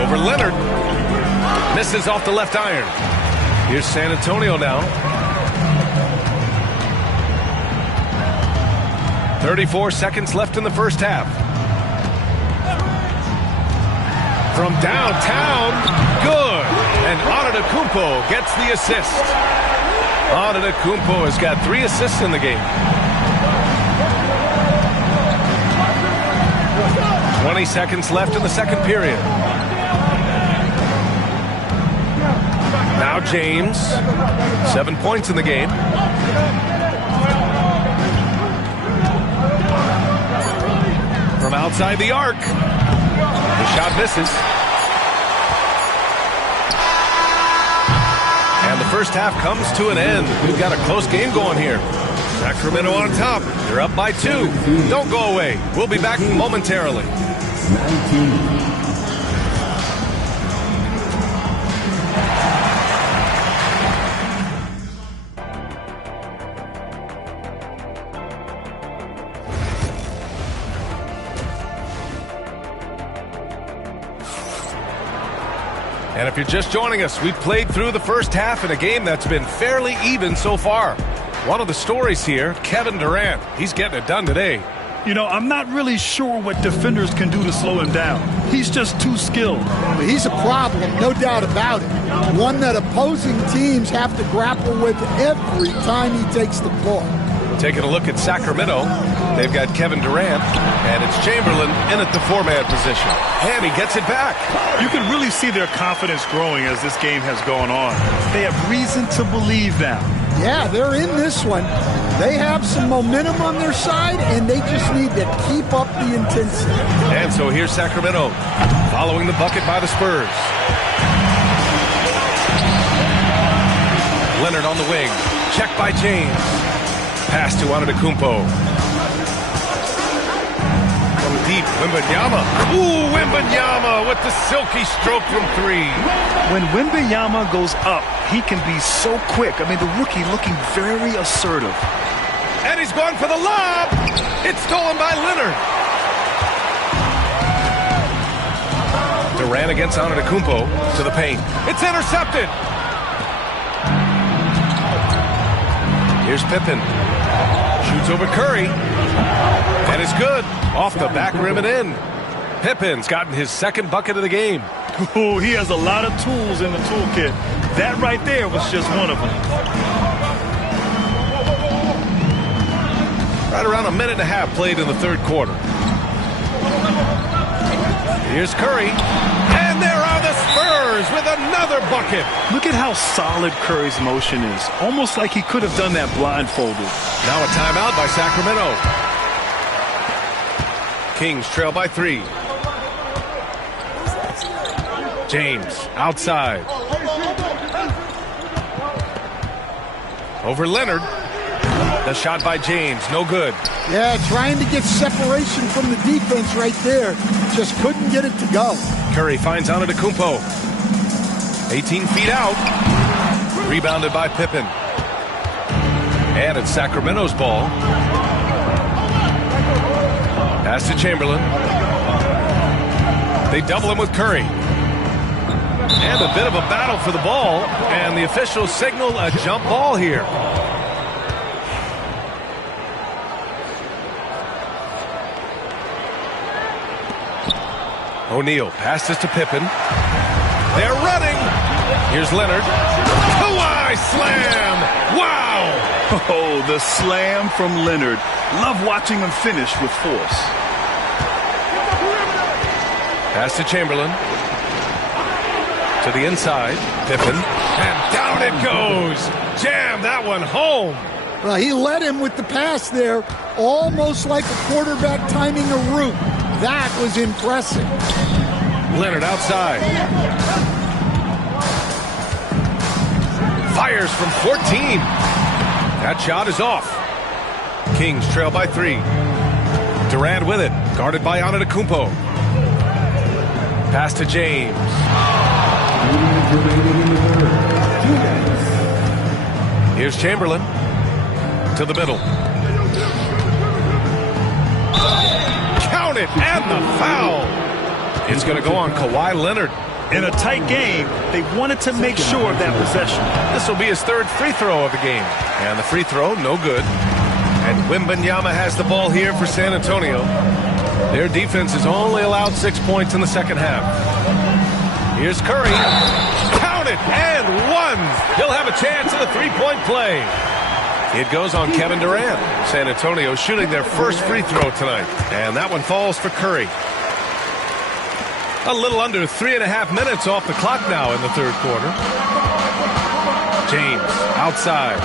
Over Leonard. Misses off the left iron. Here's San Antonio now. 34 seconds left in the first half. From downtown, good. And Antetokounmpo gets the assist. Antetokounmpo has got 3 assists in the game. 20 seconds left in the second period. Now James, 7 points in the game. From outside the arc. The shot misses. And the first half comes to an end. We've got a close game going here. Sacramento on top. They're up by 2. Don't go away. We'll be back momentarily. 19. And if you're just joining us, we've played through the first half in a game that's been fairly even so far. One of the stories here, Kevin Durant. He's getting it done today. You know, I'm not really sure what defenders can do to slow him down. He's just too skilled. He's a problem, no doubt about it. One that opposing teams have to grapple with every time he takes the ball. Taking a look at Sacramento, they've got Kevin Durant, and it's Chamberlain in at the 4-man position. And he gets it back. You can really see their confidence growing as this game has gone on. They have reason to believe now. Yeah, they're in this one. They have some momentum on their side, and they just need to keep up the intensity. And so here's Sacramento, following the bucket by the Spurs. Leonard on the wing, checked by James. Pass to Antetokounmpo. From deep, Wembanyama. Ooh, Wembanyama with the silky stroke from 3. When Wembanyama goes up, he can be so quick. I mean, the rookie looking very assertive. And he's going for the lob. It's stolen by Leonard. Durant against Antetokounmpo to the paint. It's intercepted. Here's Pippen. Shoots over Curry. And it's good. Off the back rim and in. Pippen's gotten his second bucket of the game. Oh, he has a lot of tools in the toolkit. That right there was just one of them. Right around a minute and a half played in the third quarter. Here's Curry. And there are the Spurs with another bucket. Look at how solid Curry's motion is. Almost like he could have done that blindfolded. Now a timeout by Sacramento. Kings trail by 3. James outside. Over Leonard. The shot by James, no good. Yeah, trying to get separation from the defense right there. Just couldn't get it to go. Curry finds Antetokounmpo. 18 feet out. Rebounded by Pippen. And it's Sacramento's ball. Pass to Chamberlain. They double him with Curry. And a bit of a battle for the ball. And the officials signal a jump ball here. O'Neal passes to Pippen. They're running. Here's Leonard. Kawhi slam. Wow. Oh, the slam from Leonard. Love watching him finish with force. Pass to Chamberlain. To the inside. Pippen. And down it goes. Jam that one home. Well, he led him with the pass there, almost like a quarterback timing a route. That was impressive. Leonard outside. Fires from 14. That shot is off. Kings trail by 3. Durant with it. Guarded by Antetokounmpo. Pass to James. Here's Chamberlain. To the middle. Count it, and the foul. It's going to go on Kawhi Leonard. In a tight game, they wanted to make sure of that possession. This will be his 3rd free throw of the game. And the free throw, no good. And Wembanyama has the ball here for San Antonio. Their defense has only allowed 6 points in the second half. Here's Curry. Count it, and 1. He'll have a chance at the three-point play. It goes on Kevin Durant. San Antonio shooting their first free throw tonight. And that one falls for Curry. A little under 3.5 minutes off the clock now in the third quarter. James outside.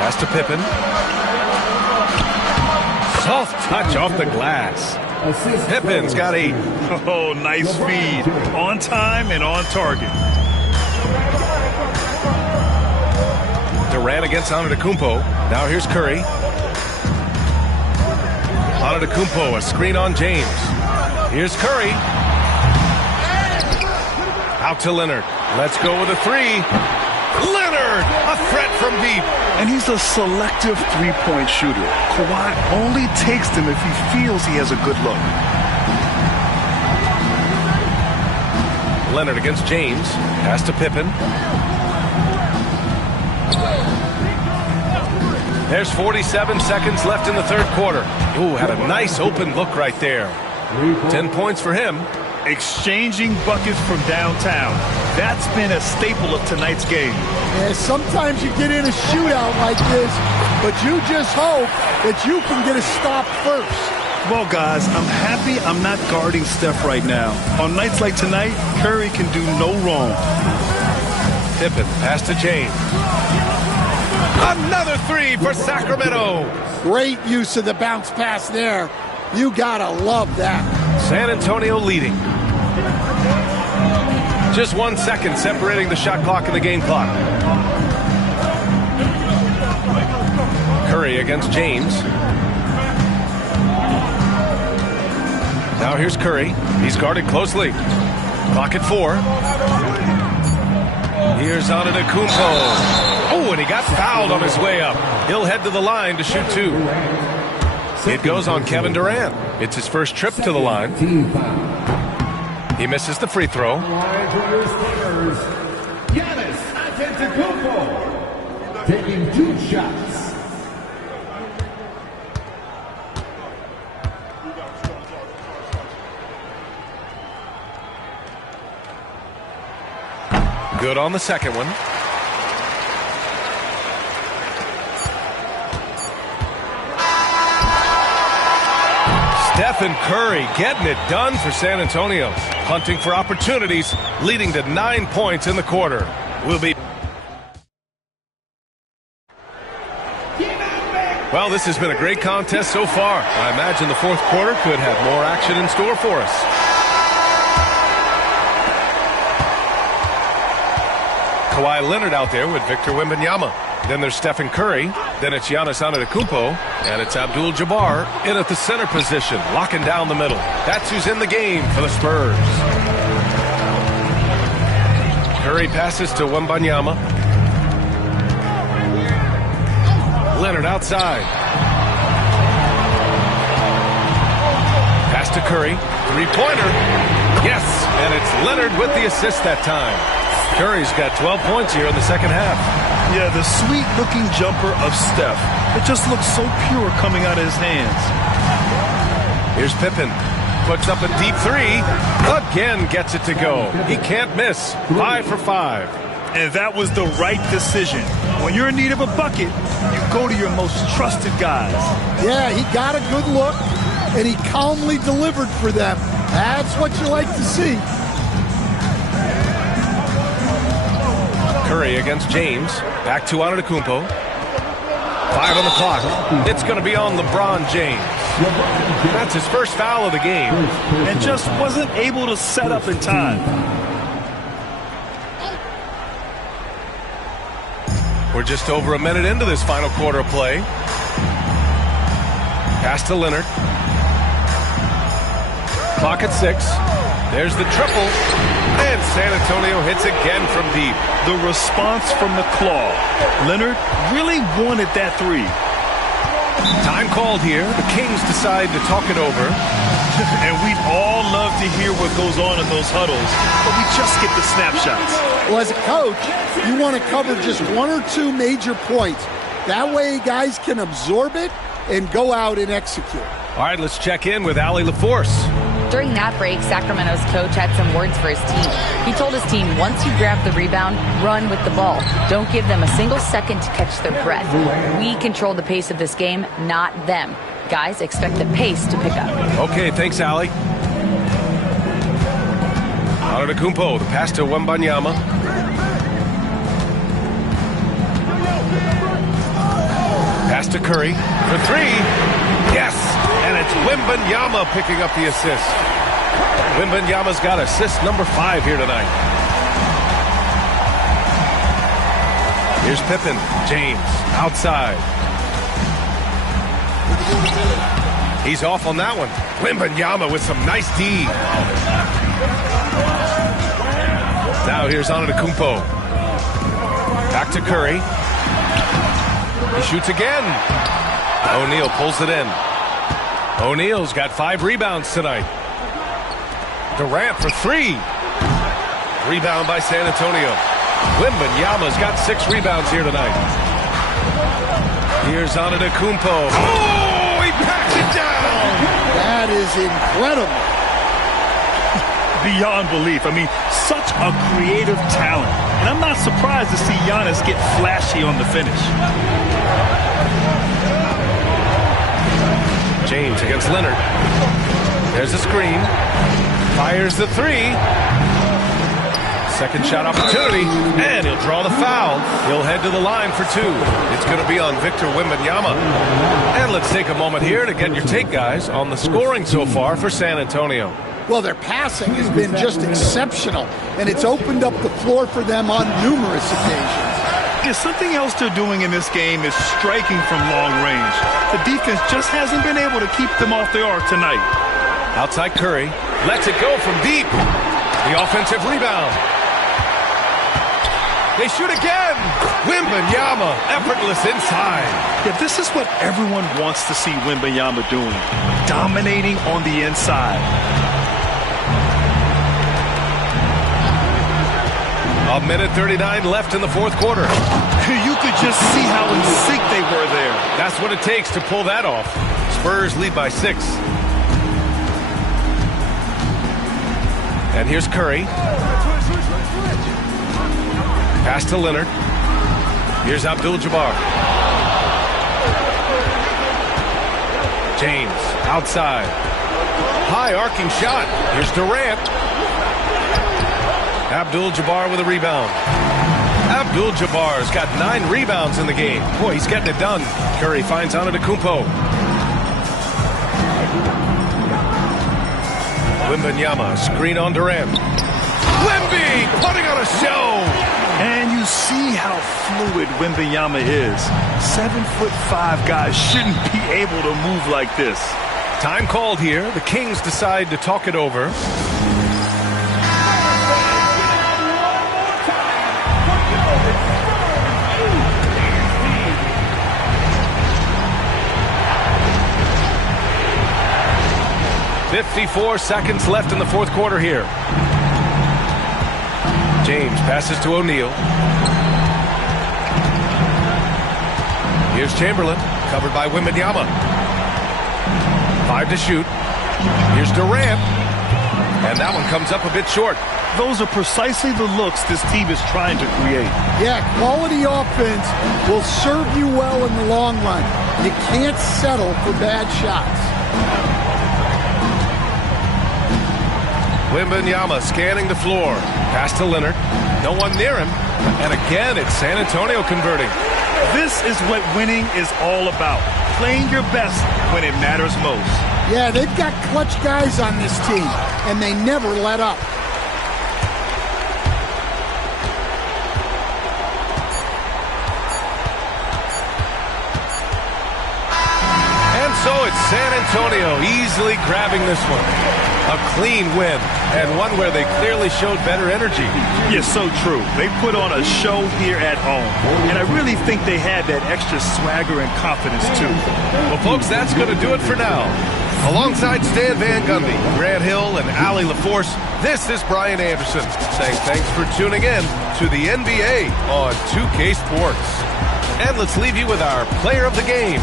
Pass to Pippen. Soft touch off the glass. Pippen's got 8. Oh, nice feed. On time and on target. Durant against Antetokounmpo. Now here's Curry. Antetokounmpo, a screen on James. Here's Curry. Out to Leonard. Let's go with a 3. Leonard, a threat from deep. And he's a selective three-point shooter. Kawhi only takes them if he feels he has a good look. Leonard against James. Pass to Pippen. There's 47 seconds left in the third quarter. Ooh, had a nice open look right there. 10 points for him. Exchanging buckets from downtown. That's been a staple of tonight's game. Yeah, sometimes you get in a shootout like this, but you just hope that you can get a stop first. Well, guys, I'm happy I'm not guarding Steph right now. On nights like tonight, Curry can do no wrong. Pippen, pass to James. Another 3 for Sacramento. Great use of the bounce pass there. You gotta love that. San Antonio leading. Just 1 second separating the shot clock and the game clock. Curry against James. Now here's Curry. He's guarded closely. Clock at 4. Here's Antetokounmpo. Oh, and he got fouled on his way up. He'll head to the line to shoot 2. It goes on Kevin Durant. It's his first trip to the line. He misses the free throw. Giannis Antetokounmpo taking 2 shots. Good on the second one. Stephen Curry getting it done for San Antonio. Hunting for opportunities, leading to 9 points in the quarter. Will be. Well, this has been a great contest so far. I imagine the fourth quarter could have more action in store for us. Kawhi Leonard out there with Victor Wembanyama. Then there's Stephen Curry. Then it's Giannis Antetokounmpo. And it's Abdul-Jabbar in at the center position, locking down the middle. That's who's in the game for the Spurs. Curry passes to Wembanyama. Leonard outside. Pass to Curry. Three-pointer. Yes, and it's Leonard with the assist that time. Curry's got 12 points here in the second half. Yeah, the sweet-looking jumper of Steph. It just looks so pure coming out of his hands. Here's Pippen. Puts up a deep three. Again gets it to go. He can't miss. 5 for 5. And that was the right decision. When you're in need of a bucket, you go to your most trusted guys. Yeah, he got a good look, and he calmly delivered for them. That's what you like to see. Curry against James. Back to Antetokounmpo. 5 on the clock. It's going to be on LeBron James. That's his first foul of the game. And just wasn't able to set up in time. We're just over a minute into this final quarter of play. Pass to Leonard. Clock at 6. There's the triple. And San Antonio hits again from deep. The response from the claw. Leonard really wanted that three. Time called here. The Kings decide to talk it over. And we'd all love to hear what goes on in those huddles, but we just get the snapshots. Well, as a coach, you want to cover just 1 or 2 major points. That way guys can absorb it and go out and execute. All right, let's check in with Allie LaForce. During that break, Sacramento's coach had some words for his team. He told his team, once you grab the rebound, run with the ball. Don't give them a single second to catch their breath. We control the pace of this game, not them. Guys, expect the pace to pick up. Okay, thanks, Allie. Antetokounmpo, the pass to Wembanyama. Pass to Curry for 3. Yes! And it's Wembanyama picking up the assist. Wembanyama's got assist number 5 here tonight. Here's Pippen. James outside. He's off on that one. Wembanyama with some nice D. Now here's Antetokounmpo. Back to Curry. He shoots again. O'Neal pulls it in. O'Neal's got 5 rebounds tonight. Durant for 3. Rebound by San Antonio. Wembanyama's got 6 rebounds here tonight. Here's Antetokounmpo. Oh, he packs it down. That is incredible. Beyond belief. I mean, such a creative talent. And I'm not surprised to see Giannis get flashy on the finish. James against Leonard. There's a screen. Fires the 3. Second shot opportunity. And he'll draw the foul. He'll head to the line for 2. It's going to be on Victor Wembanyama. And let's take a moment here to get your take, guys, on the scoring so far for San Antonio. Well, their passing has been just exceptional, and it's opened up the floor for them on numerous occasions. Yeah, something else they're doing in this game is striking from long range. The defense just hasn't been able to keep them off the arc tonight. Outside Curry. Lets it go from deep. The offensive rebound. They shoot again. Wembanyama, effortless inside. Yeah, this is what everyone wants to see Wembanyama doing. Dominating on the inside. A minute 39 left in the fourth quarter. You could just see how in sync they were there. That's what it takes to pull that off. Spurs lead by 6. And here's Curry. Pass to Leonard. Here's Abdul-Jabbar. James outside. High arcing shot. Here's Durant. Abdul-Jabbar with a rebound. Abdul-Jabbar's got 9 rebounds in the game. Boy, he's getting it done. Curry finds Antetokounmpo. Wembanyama, screen on Durant. Wemby putting on a show. And you see how fluid Wembanyama is. 7'5" guys shouldn't be able to move like this. Time called here. The Kings decide to talk it over. 54 seconds left in the fourth quarter here. James passes to O'Neal. Here's Chamberlain, covered by Wembanyama. 5 to shoot. Here's Durant. And that one comes up a bit short. Those are precisely the looks this team is trying to create. Yeah, quality offense will serve you well in the long run. You can't settle for bad shots. Wembanyama scanning the floor. Pass to Leonard. No one near him. And again, it's San Antonio converting. This is what winning is all about. Playing your best when it matters most. Yeah, they've got clutch guys on this team, and they never let up. And so it's San Antonio easily grabbing this one. A clean win, and one where they clearly showed better energy. Yeah, so true. They put on a show here at home, and I really think they had that extra swagger and confidence, too. Well, folks, that's going to do it for now. Alongside Stan Van Gundy, Grant Hill, and Allie LaForce, this is Brian Anderson saying thanks for tuning in to the NBA on 2K Sports. And let's leave you with our player of the game,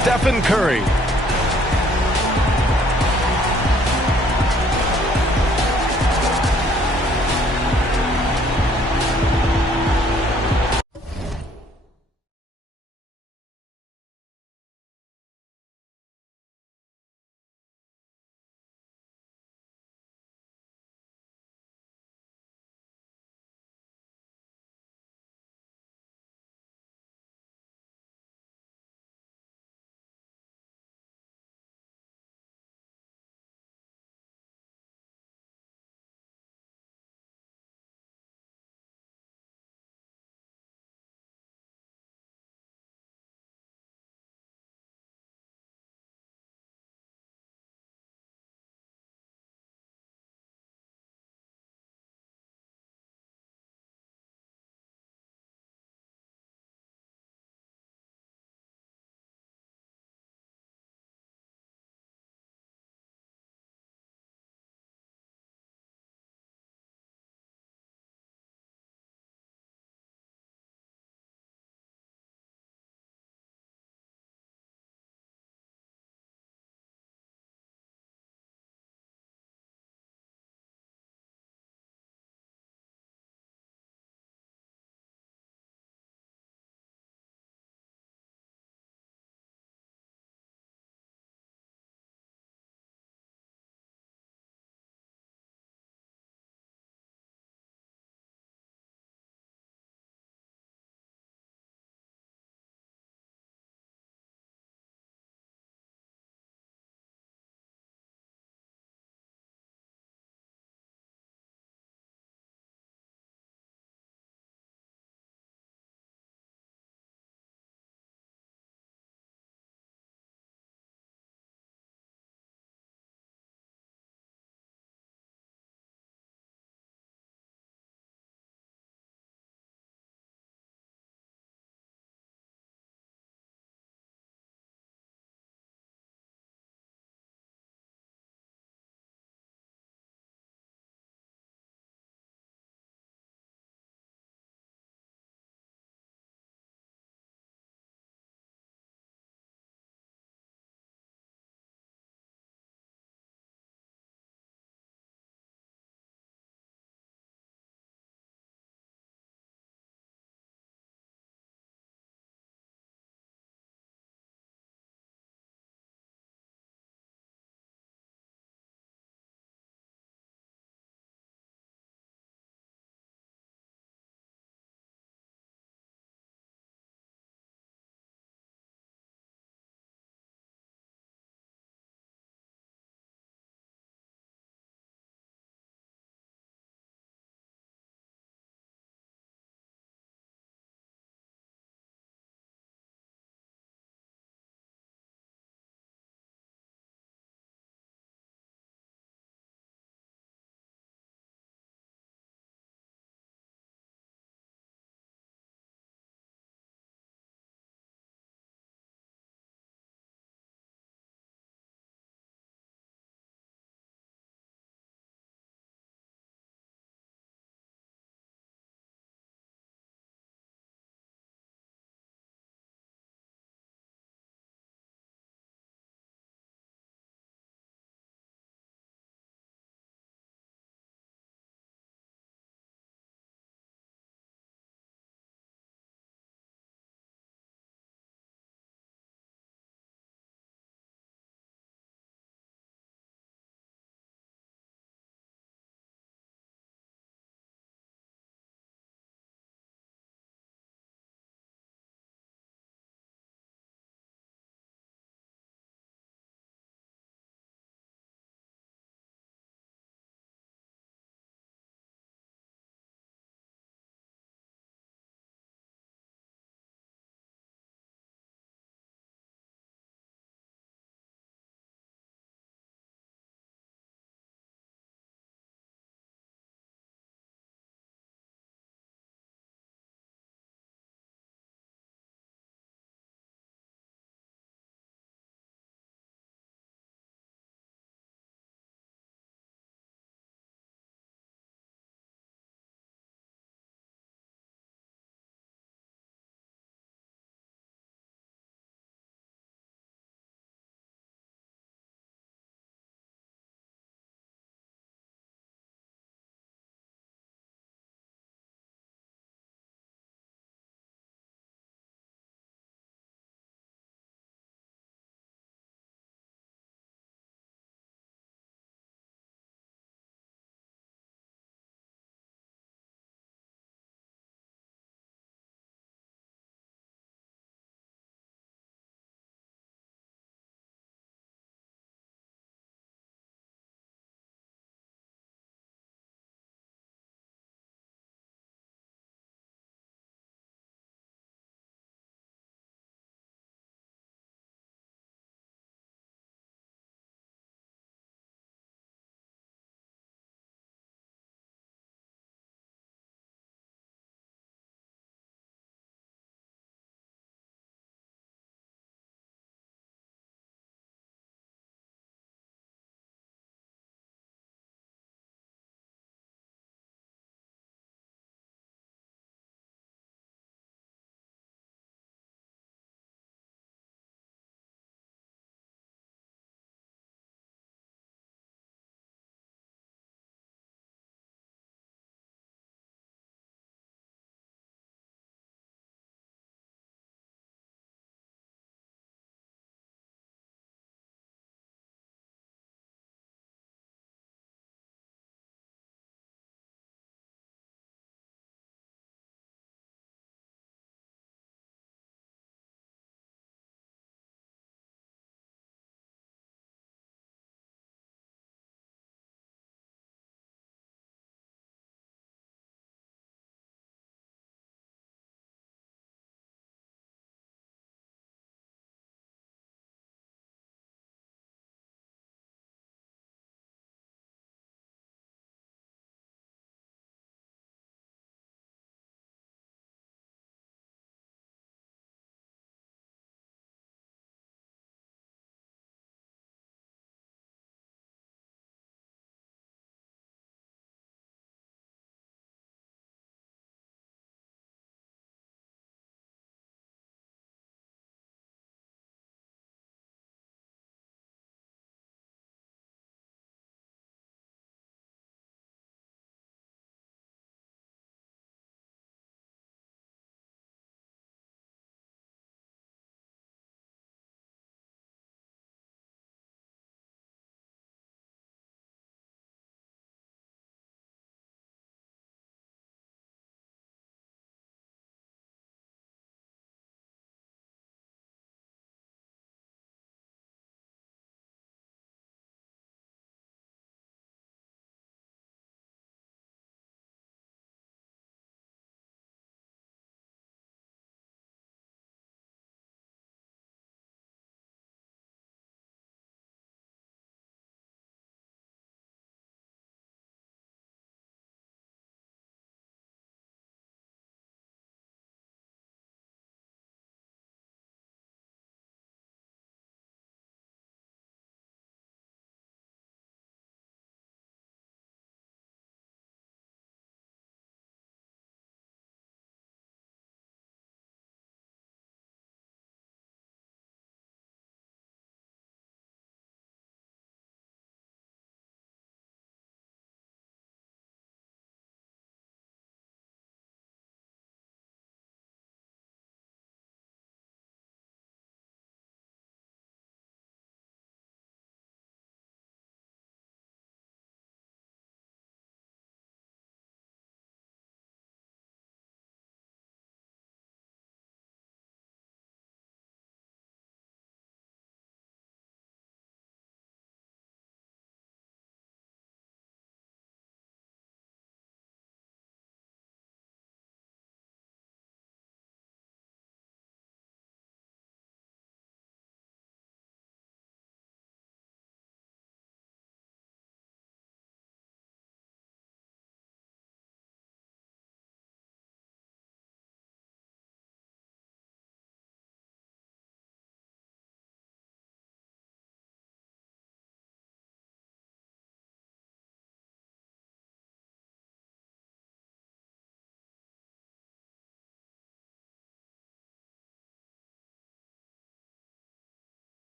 Stephen Curry.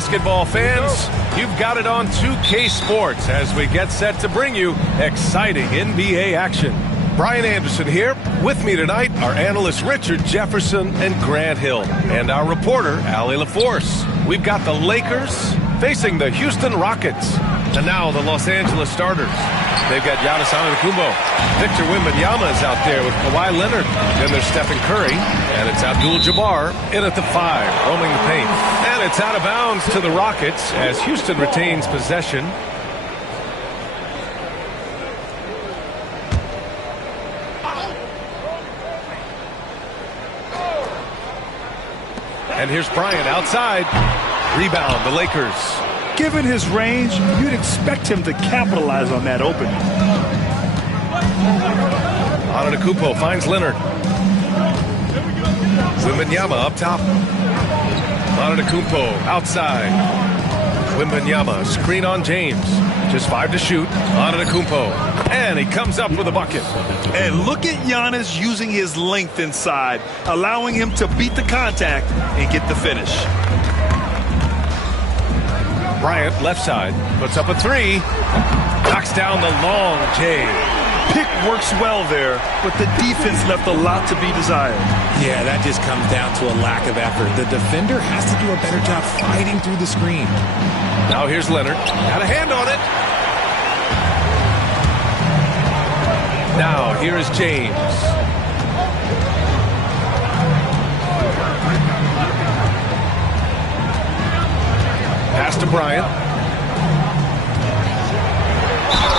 basketball fans, you've got it on 2K Sports as we get set to bring you exciting NBA action. Brian Anderson here. With me tonight are analysts Richard Jefferson and Grant Hill, and our reporter, Allie LaForce. We've got the Lakers facing the Houston Rockets. And now the Los Angeles starters. They've got Giannis Antetokounmpo. Victor Wembanyama is out there with Kawhi Leonard. Then there's Stephen Curry. And it's Abdul-Jabbar in at the 5, roaming the paint. And it's out of bounds to the Rockets as Houston retains possession. And here's Bryant outside. Rebound, the Lakers. Given his range, you'd expect him to capitalize on that opening. Antetokounmpo finds Leonard. Wembanyama up top. Antetokounmpo outside. Wembanyama, screen on James. Just 5 to shoot. Antetokounmpo. And he comes up with a bucket. And look at Giannis using his length inside, allowing him to beat the contact and get the finish. Bryant, left side, puts up a 3. Knocks down the long J. Pick works well there, but the defense left a lot to be desired. Yeah, that just comes down to a lack of effort. The defender has to do a better job fighting through the screen. Now here's Leonard. Got a hand on it. Now here is James. Pass to Bryant.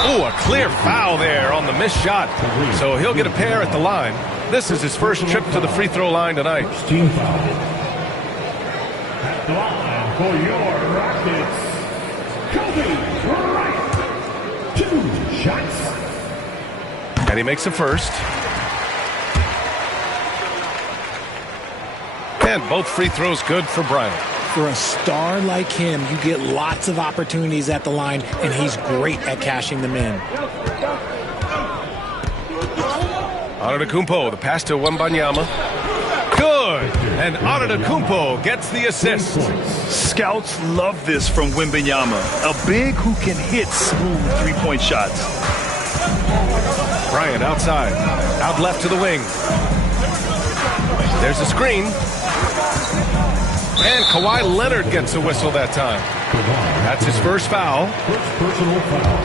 Oh, a clear foul there on the missed shot. So he'll get a pair at the line. This is his first trip to the free throw line tonight. Team foul. At the line for your Rockets, Kobe Bryant. 2 shots. And he makes the first. And both free throws good for Bryant. For a star like him, you get lots of opportunities at the line, and he's great at cashing them in. Antetokounmpo, the pass to Wembanyama. Good! And Antetokounmpo gets the assist. Scouts love this from Wembanyama, a big who can hit smooth three-point shots. Bryant outside, out left to the wing. There's a screen. And Kawhi Leonard gets a whistle that time. That's his first foul. First personal foul.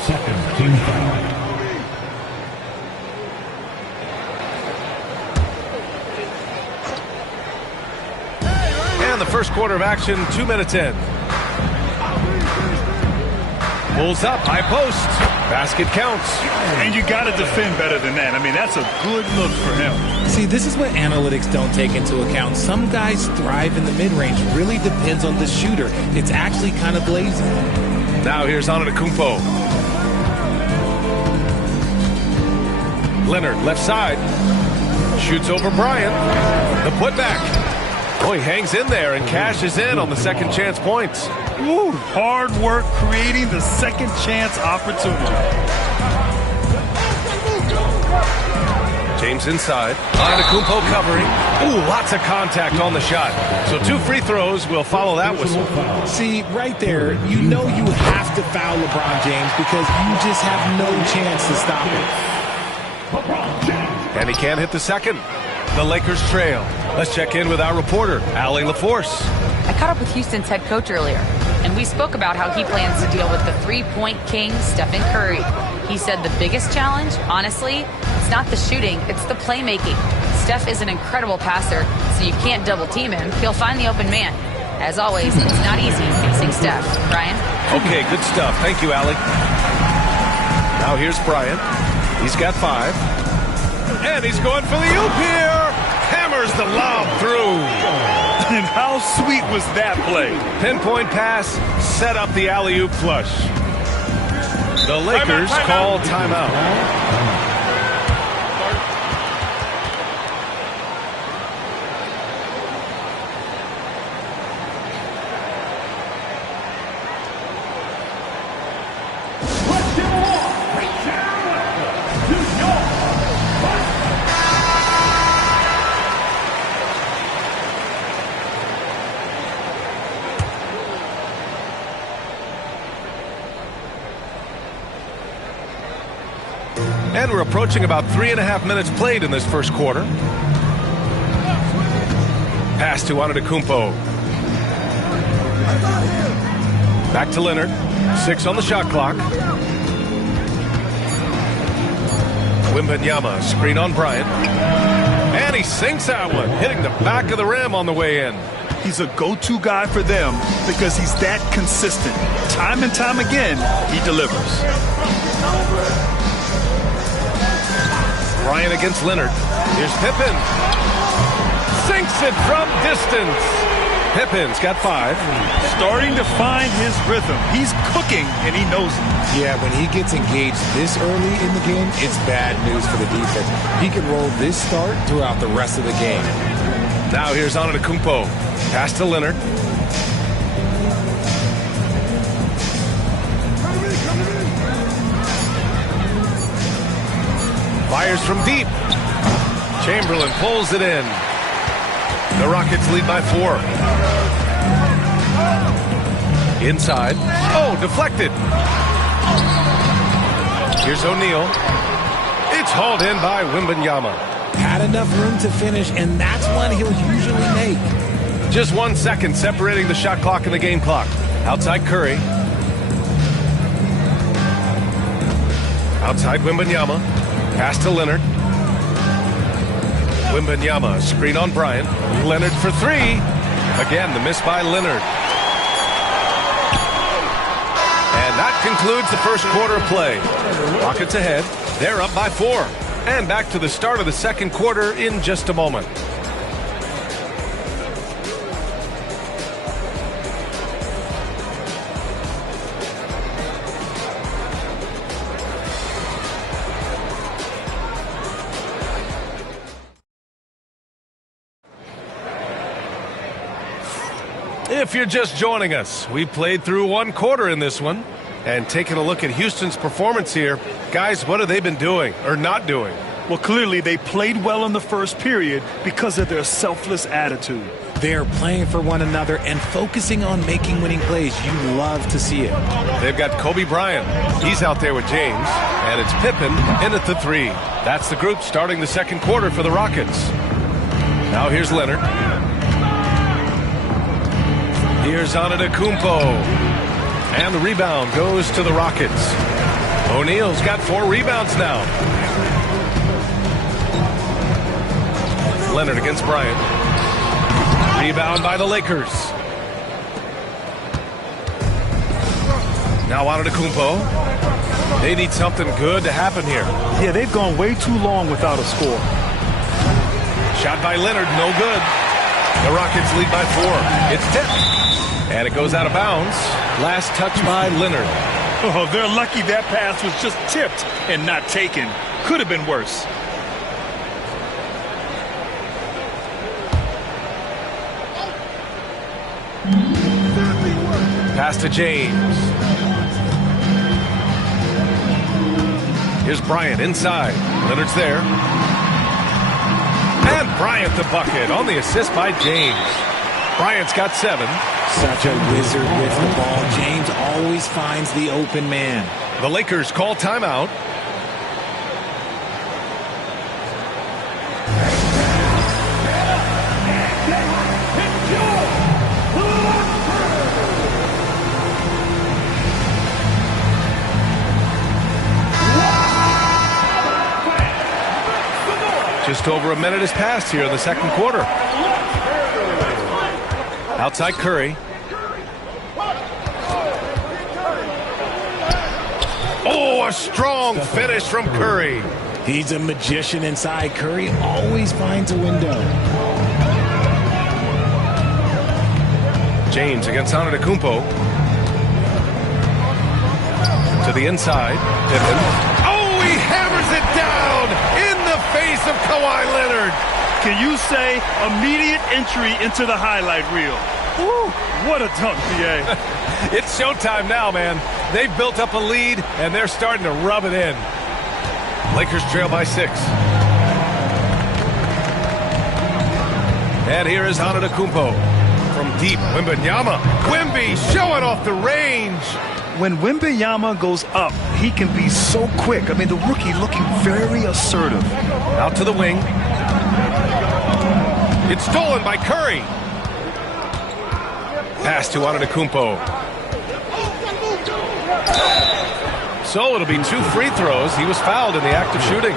Second team foul. And the first quarter of action, 2 minutes in. Pulls up, high post. Basket counts. And you got to defend better than that. I mean, that's a good look for him. See, this is what analytics don't take into account. Some guys thrive in the mid-range. Really depends on the shooter. It's actually kind of lazy. Now here's Antetokounmpo. Leonard, left side. Shoots over Bryant. The putback. Oh, he hangs in there and cashes in on the second chance points. Ooh, hard work creating the second chance opportunity. James inside. Antetokounmpo covering. Ooh, lots of contact on the shot. So 2 free throws will follow that whistle. See, right there, you know you have to foul LeBron James because you just have no chance to stop it. And he can't hit the second. The Lakers trail. Let's check in with our reporter, Allie LaForce. I caught up with Houston's head coach earlier, and we spoke about how he plans to deal with the three-point king, Stephen Curry. He said the biggest challenge, honestly, it's not the shooting, it's the playmaking. Steph is an incredible passer, so you can't double-team him. He'll find the open man. As always, it's not easy facing Steph. Brian? Okay, good stuff. Thank you, Allie. Now here's Bryant. He's got 5. And he's going for the oop here. Hammers the lob through. And how sweet was that play? Pinpoint pass, set up the alley-oop flush. The Lakers call timeout. And we're approaching about 3.5 minutes played in this first quarter. Pass to Antetokounmpo. Back to Leonard. 6 on the shot clock. Wembanyama, screen on Bryant. And he sinks that one, hitting the back of the rim on the way in. He's a go-to guy for them because he's that consistent. Time and time again, he delivers. Bryant against Leonard. Here's Pippen. Sinks it from distance. Pippen's got 5. Starting to find his rhythm. He's cooking, and he knows it. Yeah, when he gets engaged this early in the game, it's bad news for the defense. He can roll this start throughout the rest of the game. Now here's Antetokounmpo. Pass to Leonard. Fires from deep. Chamberlain pulls it in. The Rockets lead by 4. Inside. Oh, deflected. Here's O'Neal. It's hauled in by Wembanyama. Had enough room to finish, and that's one he'll usually make. Just 1 second separating the shot clock and the game clock. Outside Curry. Outside Wembanyama. Pass to Leonard. Wembanyama, screen on Bryant. Leonard for 3. Again, the miss by Leonard. And that concludes the first quarter of play. Rockets ahead. They're up by 4. And back to the start of the second quarter in just a moment. If you're just joining us, we played through 1 quarter in this one. And taking a look at Houston's performance here, guys, what have they been doing or not doing? Well, clearly they played well in the first period because of their selfless attitude. They're playing for one another and focusing on making winning plays. You love to see it. They've got Kobe Bryant. He's out there with James. And it's Pippen in at the 3. That's the group starting the second quarter for the Rockets. Now here's Leonard. Here's Antetokounmpo. And the rebound goes to the Rockets. O'Neal's got 4 rebounds now. Leonard against Bryant. Rebound by the Lakers. Now Antetokounmpo. They need something good to happen here. Yeah, they've gone way too long without a score. Shot by Leonard, no good. The Rockets lead by 4. It's tipped. And it goes out of bounds. Last touch by Leonard. Oh, they're lucky that pass was just tipped and not taken. Could have been worse. Pass to James. Here's Bryant inside. Leonard's there. And Bryant the bucket on the assist by James. Bryant's got 7. Such a wizard with the ball. James always finds the open man. The Lakers call timeout. Just over a minute has passed here in the second quarter. Outside Curry. Oh, a strong finish from Curry. He's a magician inside. Curry always finds a window. James against Antetokounmpo. To the inside. Pippen. Oh, he hammers it down in the face of Kawhi Leonard. Can you say immediate entry into the highlight reel? Woo, what a dunk, B.A. It's showtime now, man. They've built up a lead, and they're starting to rub it in. Lakers trail by 6. And here is Antetokounmpo. From deep, Wembanyama. Wemby showing off the range. when Wembanyama goes up, he can be so quick. I mean, the rookie looking very assertive. Out to the wing. It's stolen by Curry. Pass to Antetokounmpo. So it'll be 2 free throws. He was fouled in the act of shooting.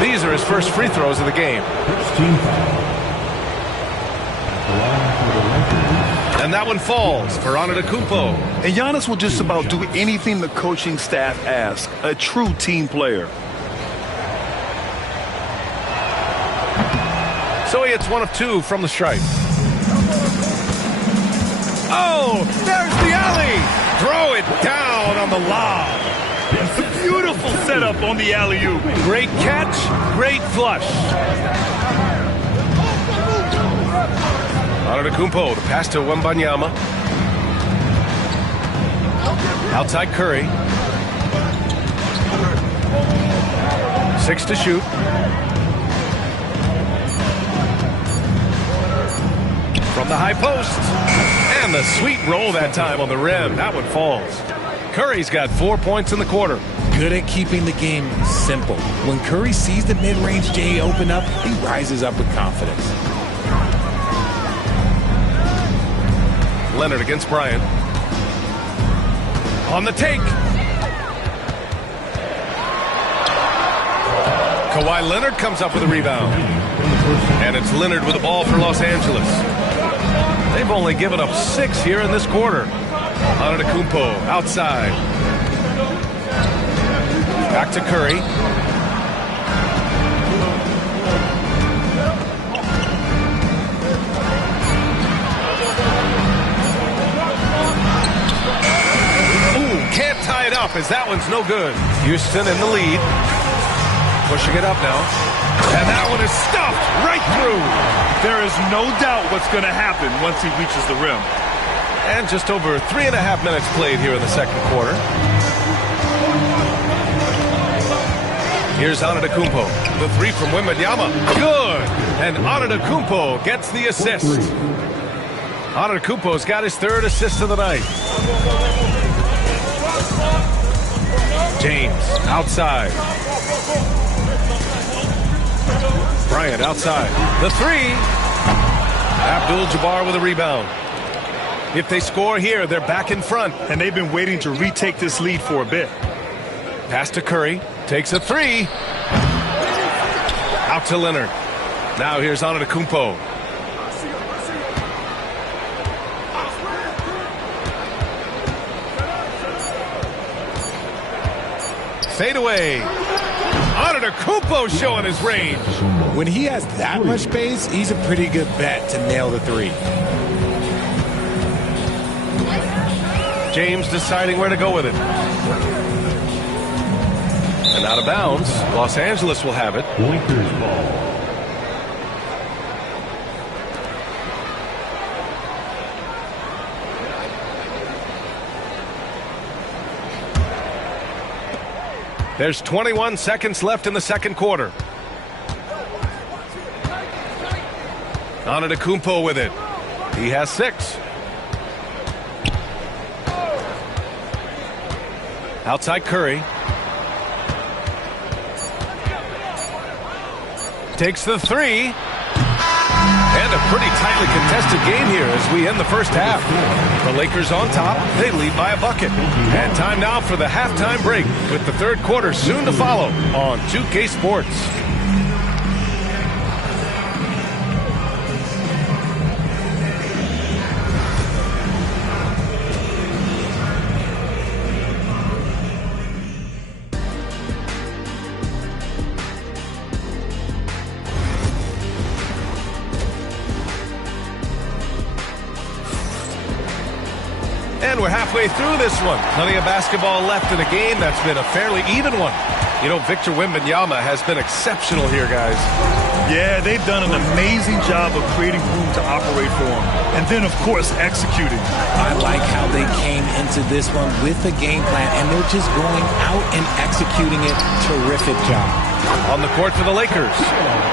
These are his first free throws of the game. And that one falls for Antetokounmpo. And Giannis will just about do anything the coaching staff asks. A true team player. So he hits 1 of 2 from the stripe. Oh, there's the alley. Throw it down on the lob. It's a beautiful setup on the alley-oop. Great catch, great flush. Antetokounmpo, the pass to Wembanyama. Outside Curry. 6 to shoot. From the high post. And the sweet roll that time on the rim. That one falls. Curry's got 4 points in the quarter. Good at keeping the game simple. When Curry sees the mid-range J open up, he rises up with confidence. Leonard against Bryant. On the take. Kawhi Leonard comes up with a rebound. And it's Leonard with the ball for Los Angeles. They've only given up 6 here in this quarter. Antetokounmpo outside. Back to Curry. Ooh, can't tie it up as that one's no good. Houston in the lead. Pushing it up now. And that one is stuffed right through. There is no doubt what's going to happen once he reaches the rim. And just over 3.5 minutes played here in the second quarter. Here's Antetokounmpo. The 3 from Wembanyama. Good. And Antetokounmpo gets the assist. Antetokounmpo's got his 3rd assist of the night. James outside. Bryant outside. The 3. Abdul-Jabbar with a rebound. If they score here, they're back in front. And they've been waiting to retake this lead for a bit. Pass to Curry. Takes a 3. Out to Leonard. Now here's Antetokounmpo. Fade away. Antetokounmpo showing his range. When he has that much space, he's a pretty good bet to nail the 3. James deciding where to go with it. And out of bounds. Los Angeles will have it. Lakers ball. There's 21 seconds left in the second quarter. Antetokounmpo with it. He has 6. Outside Curry. Takes the 3. And a pretty tightly contested game here as we end the first half. The Lakers on top. They lead by a bucket. And time now for the halftime break with the third quarter soon to follow on 2K Sports. And we're halfway through this one. Plenty of basketball left in a game that's been a fairly even one. You know, Victor Wembanyama has been exceptional here, guys. Yeah, they've done an amazing job of creating room to operate for him. And then, of course, executing. I like how they came into this one with a game plan, and they're just going out and executing it. Terrific job. On the court for the Lakers,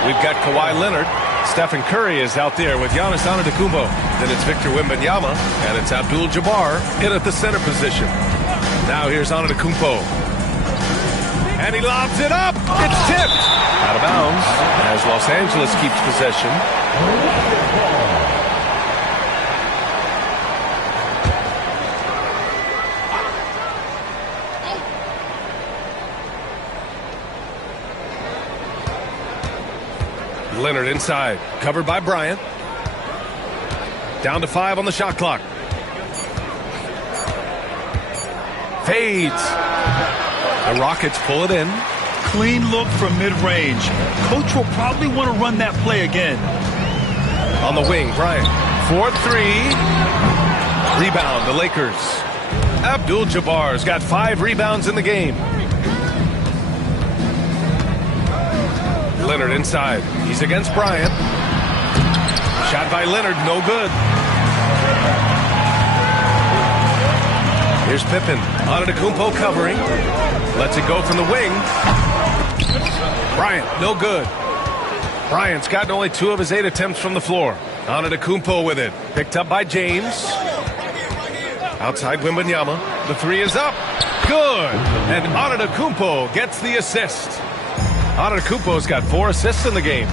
we've got Kawhi Leonard. Stephen Curry is out there with Giannis Antetokounmpo. Then it's Victor Wembanyama, and it's Abdul-Jabbar in at the center position. Now here's Antetokounmpo. And he lobs it up. It's tipped. Out of bounds as Los Angeles keeps possession. Leonard inside, covered by Bryant. Down to 5 on the shot clock. Fades. The Rockets pull it in. Clean look from mid-range. Coach will probably want to run that play again. On the wing, Bryant. 4-3. Rebound, the Lakers. Abdul-Jabbar's got 5 rebounds in the game. Leonard inside. He's against Bryant. Shot by Leonard, no good. Here's Pippen. Antetokounmpo covering. Lets it go from the wing. Bryant, no good. Bryant's gotten only 2 of his 8 attempts from the floor. Antetokounmpo with it. Picked up by James. Outside Wembanyama. The 3 is up. Good. And Antetokounmpo gets the assist. Antetokounmpo's got 4 assists in the game.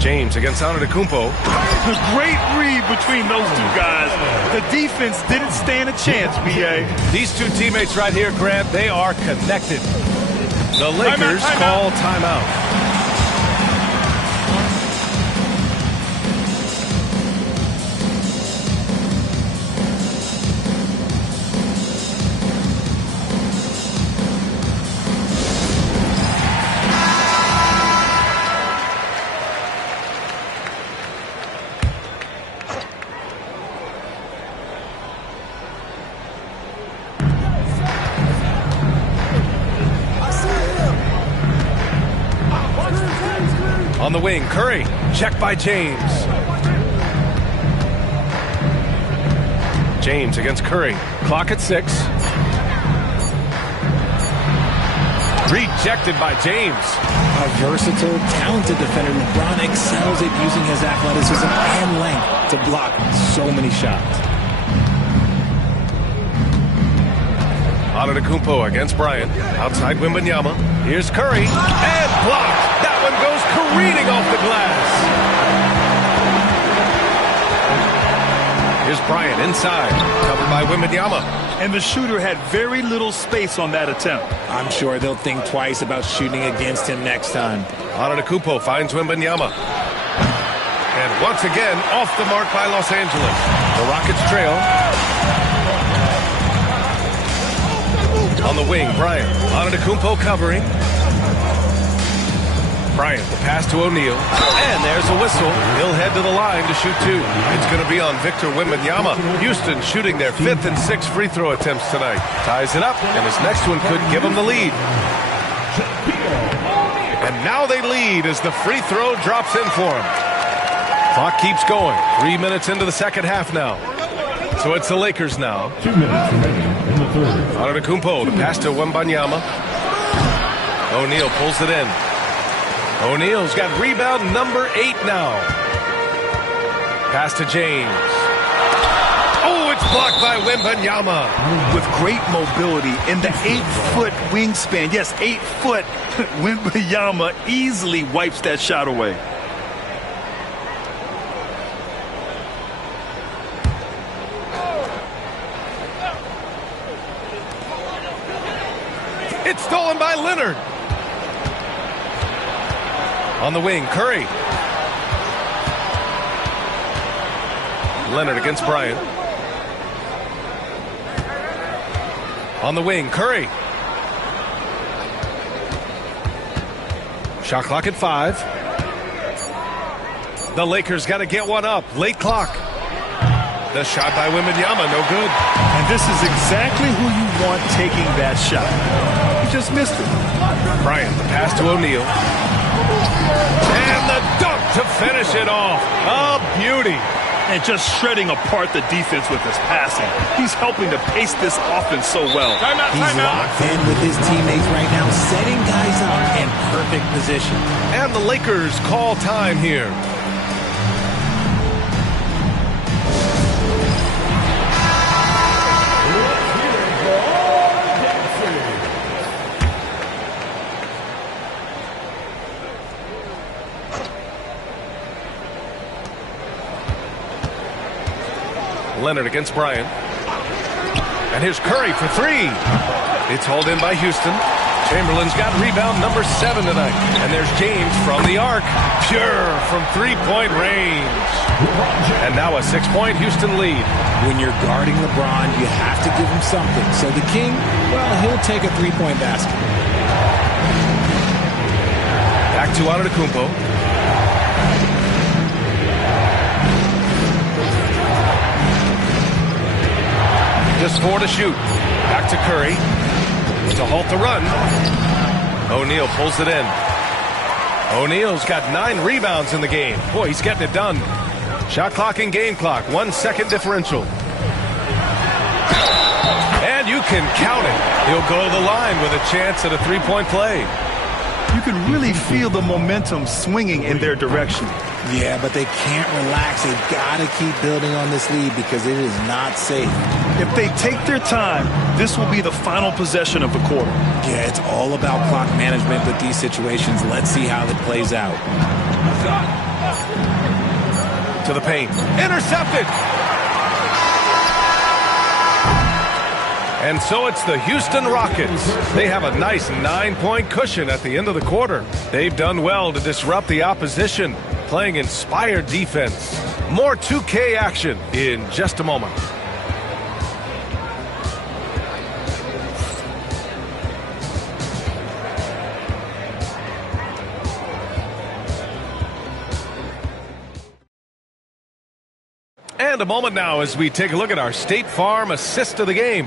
James against Antetokounmpo. A great read between those 2 guys. The defense didn't stand a chance, B.A. These 2 teammates right here, Grant, they are connected. The Lakers call timeout. On the wing, Curry, checked by James. James against Curry. Clock at 6. Rejected by James. A versatile, talented defender. LeBron excels at using his athleticism and length to block so many shots. Antetokounmpo against Bryant. Outside Wembanyama. Here's Curry. And blocked. That one goes careening off the glass. Here's Bryant inside. Covered by Wembanyama. And the shooter had very little space on that attempt. I'm sure they'll think twice about shooting against him next time. Antetokounmpo finds Wembanyama. And once again, off the mark by Los Angeles. The Rockets trail. On the wing, Bryant. Antetokounmpo covering. Bryant, the pass to O'Neal. And there's a whistle. He'll head to the line to shoot 2. It's going to be on Victor Wembanyama. Houston shooting their 5th and 6th free throw attempts tonight. Ties it up, and his next one could give him the lead. And now they lead as the free throw drops in for him. Clock keeps going. 3 minutes into the second half now. So it's the Lakers now. 2 minutes remaining in the third. Antetokounmpo, the pass to Wembanyama. O'Neal pulls it in. O'Neal's got rebound number 8 now. Pass to James. Oh, it's blocked by Wembanyama. With great mobility in the 8-foot wingspan. Yes, 8 foot. Wembanyama easily wipes that shot away. It's stolen by Leonard. On the wing, Curry. Leonard against Bryant. On the wing, Curry. Shot clock at 5. The Lakers got to get one up. Late clock. The shot by Wembanyama, no good. And this is exactly who you want taking that shot. He just missed it. Bryant, the pass to O'Neal. And the dunk to finish it off. A beauty. and just shredding apart the defense with his passing. He's helping to pace this offense so well. He's locked in with his teammates right now, setting guys up in perfect position. And the Lakers call time here. Leonard against Bryant. And here's Curry for three. It's hauled in by Houston. Chamberlain's got rebound number 7 tonight. And there's James from the arc. Pure from three-point range. And now a 6-point Houston lead. When you're guarding LeBron, you have to give him something. So the King, well, he'll take a three-point basket. Back to Antetokounmpo. Just 4 to shoot. Back to Curry. To halt the run. O'Neal pulls it in. O'Neal's got 9 rebounds in the game. Boy, he's getting it done. Shot clock and game clock. 1 second differential. And you can count it. He'll go to the line with a chance at a three-point play. You can really feel the momentum swinging in their direction. Yeah, but they can't relax. They've got to keep building on this lead because it is not safe. If they take their time, this will be the final possession of the quarter. Yeah, it's all about clock management with these situations. Let's see how it plays out. To the paint. Intercepted! And so it's the Houston Rockets. They have a nice 9-point cushion at the end of the quarter. They've done well to disrupt the opposition, playing inspired defense. More 2K action in just a moment. And a moment now as we take a look at our State Farm assist of the game.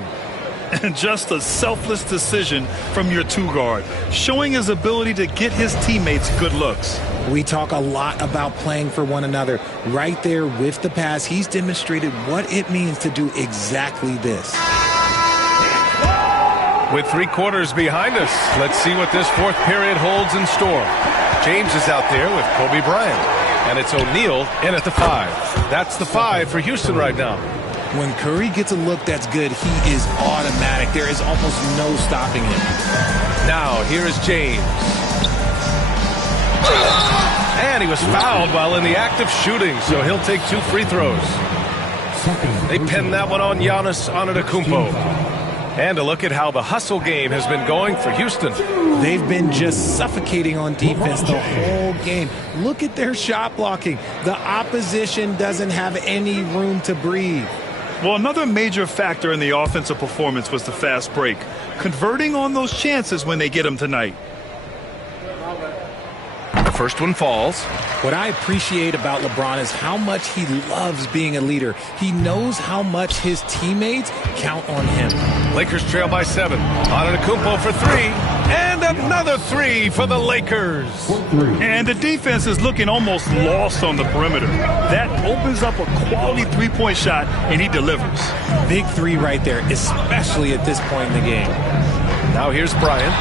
And just a selfless decision from your 2-guard, showing his ability to get his teammates good looks. We talk a lot about playing for one another. Right there with the pass, he's demonstrated what it means to do exactly this. With 3 quarters behind us, let's see what this 4th period holds in store. James is out there with Kobe Bryant. And it's O'Neal in at the 5. That's the 5 for Houston right now. When Curry gets a look that's good, he is automatic. There is almost no stopping him. Now, here is James. And he was fouled while in the act of shooting, so he'll take 2 free throws. They pin that one on Giannis Antetokounmpo. And a look at how the hustle game has been going for Houston. They've been just suffocating on defense the whole game. Look at their shot blocking. The opposition doesn't have any room to breathe. Well, another major factor in the offensive performance was the fast break, converting on those chances when they get them tonight. The first one falls. What I appreciate about LeBron is how much he loves being a leader. He knows how much his teammates count on him. Lakers trail by 7. Antetokounmpo for 3. And another 3 for the Lakers. And the defense is looking almost lost on the perimeter. That opens up a quality three-point shot, and he delivers. Big 3 right there, especially at this point in the game. Now here's Bryant.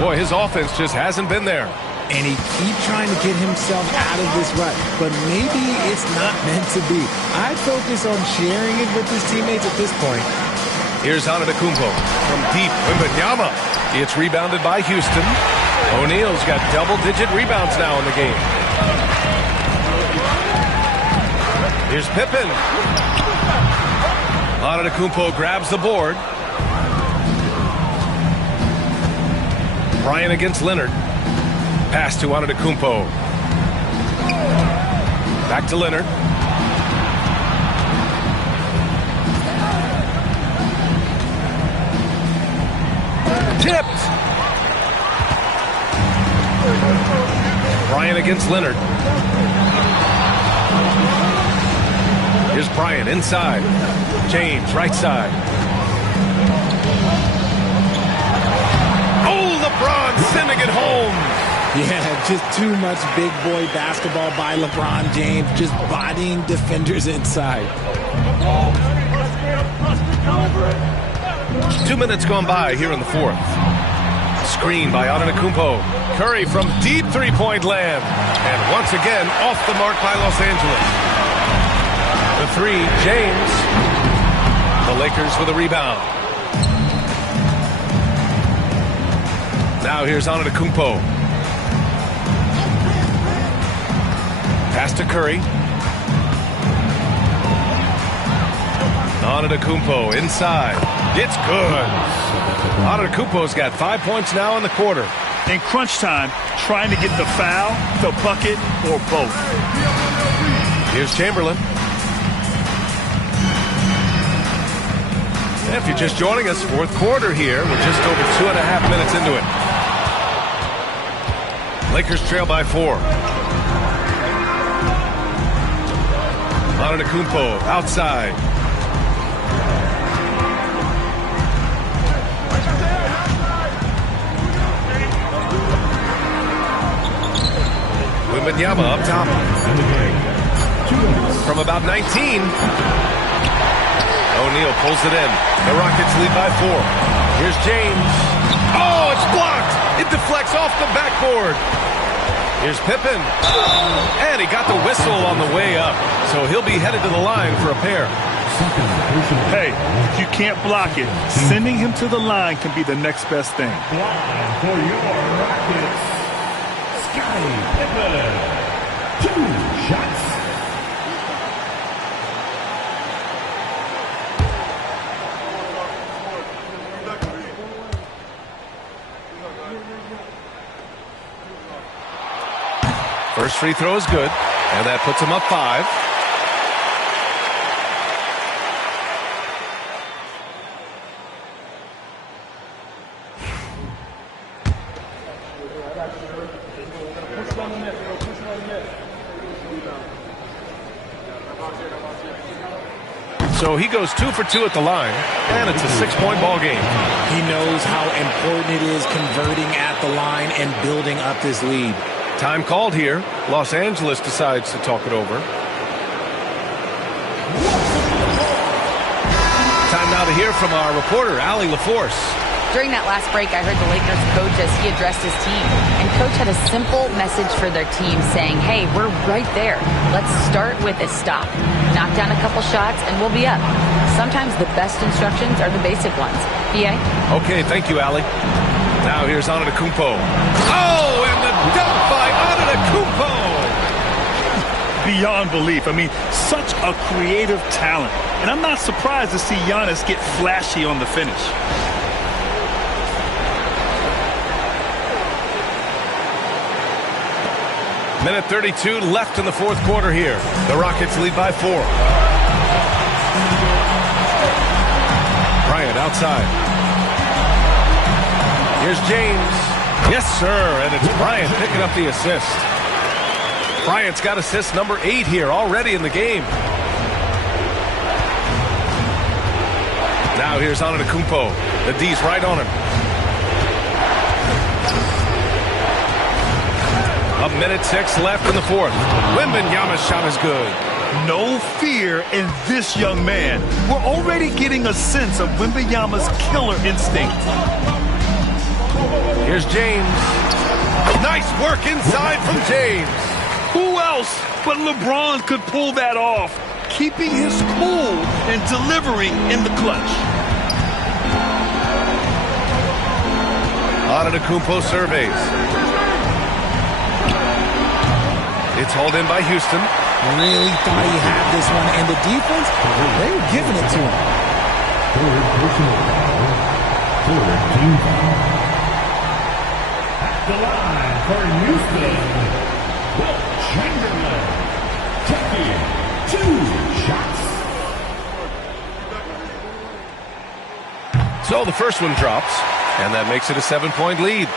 Boy, his offense just hasn't been there. And he keeps trying to get himself out of this rut, but maybe it's not meant to be. I'd focus on sharing it with his teammates at this point. Here's Antetokounmpo from deep. Wembanyama. It's rebounded by Houston. O'Neal's got double-digit rebounds now in the game. Here's Pippen. Antetokounmpo grabs the board. Bryant against Leonard. Pass to Antetokounmpo. Back to Leonard. Tipped. Bryant against Leonard. Here's Bryant inside. James right side. Oh, LeBron sending it home. Yeah, just too much big boy basketball by LeBron James, just bodying defenders inside. 2 minutes gone by here in the fourth. Screen by Antetokounmpo. Curry from deep three-point land. And once again, off the mark by Los Angeles. The three, James. The Lakers with a rebound. Now here's Antetokounmpo. Pass to Curry. Antetokounmpo inside. It's good. Antetokounmpo's got 5 points now in the quarter. In crunch time, trying to get the foul, the bucket, or both. Here's Chamberlain. If you're just joining us, fourth quarter here. We're just over 2.5 minutes into it. Lakers trail by 4. Antetokounmpo outside. Wembanyama up top. From about 19. O'Neal pulls it in. The Rockets lead by 4. Here's James. Oh, it's blocked. It deflects off the backboard. Here's Pippen. And he got the whistle on the way up. So he'll be headed to the line for a pair. Hey, if you can't block it, sending him to the line can be the next best thing. For your Rockets, Scottie Pippen. 2 shots. First free throw is good, and that puts him up 5. So he goes 2 for 2 at the line, and it's a 6-point ball game. He knows how important it is converting at the line and building up this lead. Time called here. Los Angeles decides to talk it over. Time now to hear from our reporter, Allie LaForce. During that last break, I heard the Lakers coach as he addressed his team. And coach had a simple message for their team saying, hey, we're right there. Let's start with a stop. Knock down a couple shots and we'll be up. Sometimes the best instructions are the basic ones. PA? Okay, thank you, Allie. Now here's Antetokounmpo. Oh, and the dunk by Antetokounmpo! Beyond belief. I mean, such a creative talent. And I'm not surprised to see Giannis get flashy on the finish. Minute 32 left in the fourth quarter here. The Rockets lead by 4. Bryant outside. Here's James. Yes, sir, and it's Bryant picking up the assist. Bryant's got assist number 8 here already in the game. Now here's Antetokounmpo. The D's right on him. A minute 6 left in the fourth. Wembanyama's shot is good. No fear in this young man. We're already getting a sense of Wembanyama's killer instinct. Here's James. Nice work inside from James. Who else but LeBron could pull that off? Keeping his cool and delivering in the clutch. Antetokounmpo surveys. It's hauled in by Houston. Really thought he had this one, and the defense, they were giving it to him. Third personal foul. Third team foul. At the line for Houston, Wilt Chamberlain. Taking 2 shots. So the first one drops, and that makes it a 7-point lead.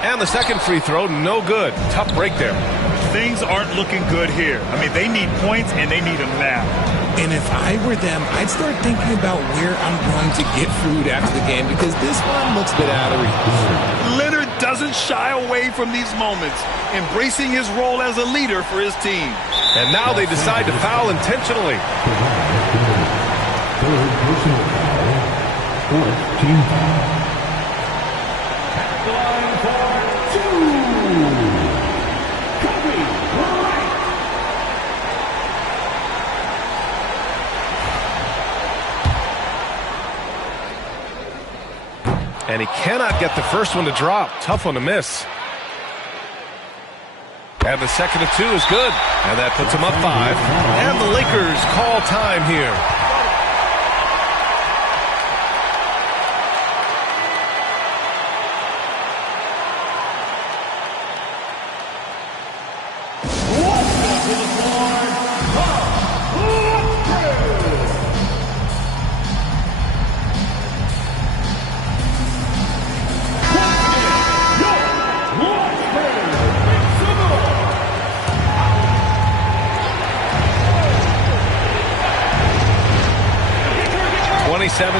And the second free throw, no good. Tough break there. Things aren't looking good here. I mean, they need points, and they need them now. And if I were them, I'd start thinking about where I'm going to get food after the game because this one looks a bit out of reach. Leonard doesn't shy away from these moments, embracing his role as a leader for his team. And now they decide to foul intentionally. Team foul. At the line for 2. Kobe Bryant. And he cannot get the first one to drop. Tough one to miss. And the second of 2 is good. And that puts him up 5. And the Lakers call time here.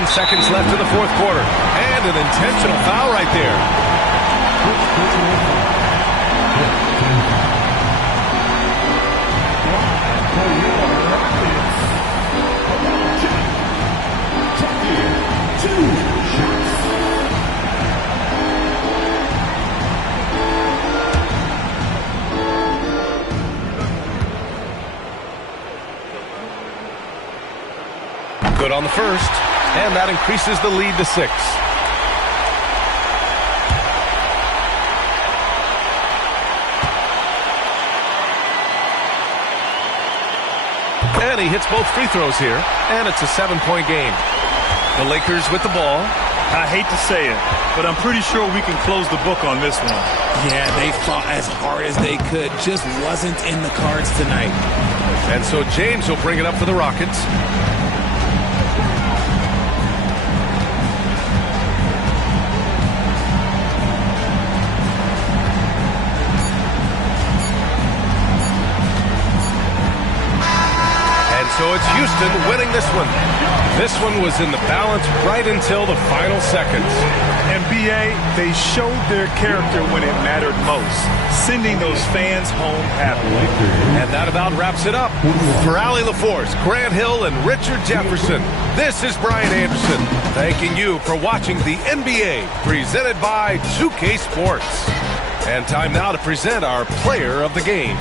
Seconds left in the fourth quarter. And an intentional foul right there. Good on the first. And that increases the lead to 6. And he hits both free throws here. And it's a 7-point game. The Lakers with the ball. I hate to say it, but I'm pretty sure we can close the book on this one. Yeah, they fought as hard as they could. Just wasn't in the cards tonight. And so James will bring it up for the Rockets. So it's Houston winning this one. This one was in the balance right until the final seconds. And B.A., they showed their character when it mattered most, sending those fans home happy. And that about wraps it up. For Allie LaForce, Grant Hill, and Richard Jefferson, this is Brian Anderson, thanking you for watching the NBA, presented by 2K Sports. And time now to present our player of the game.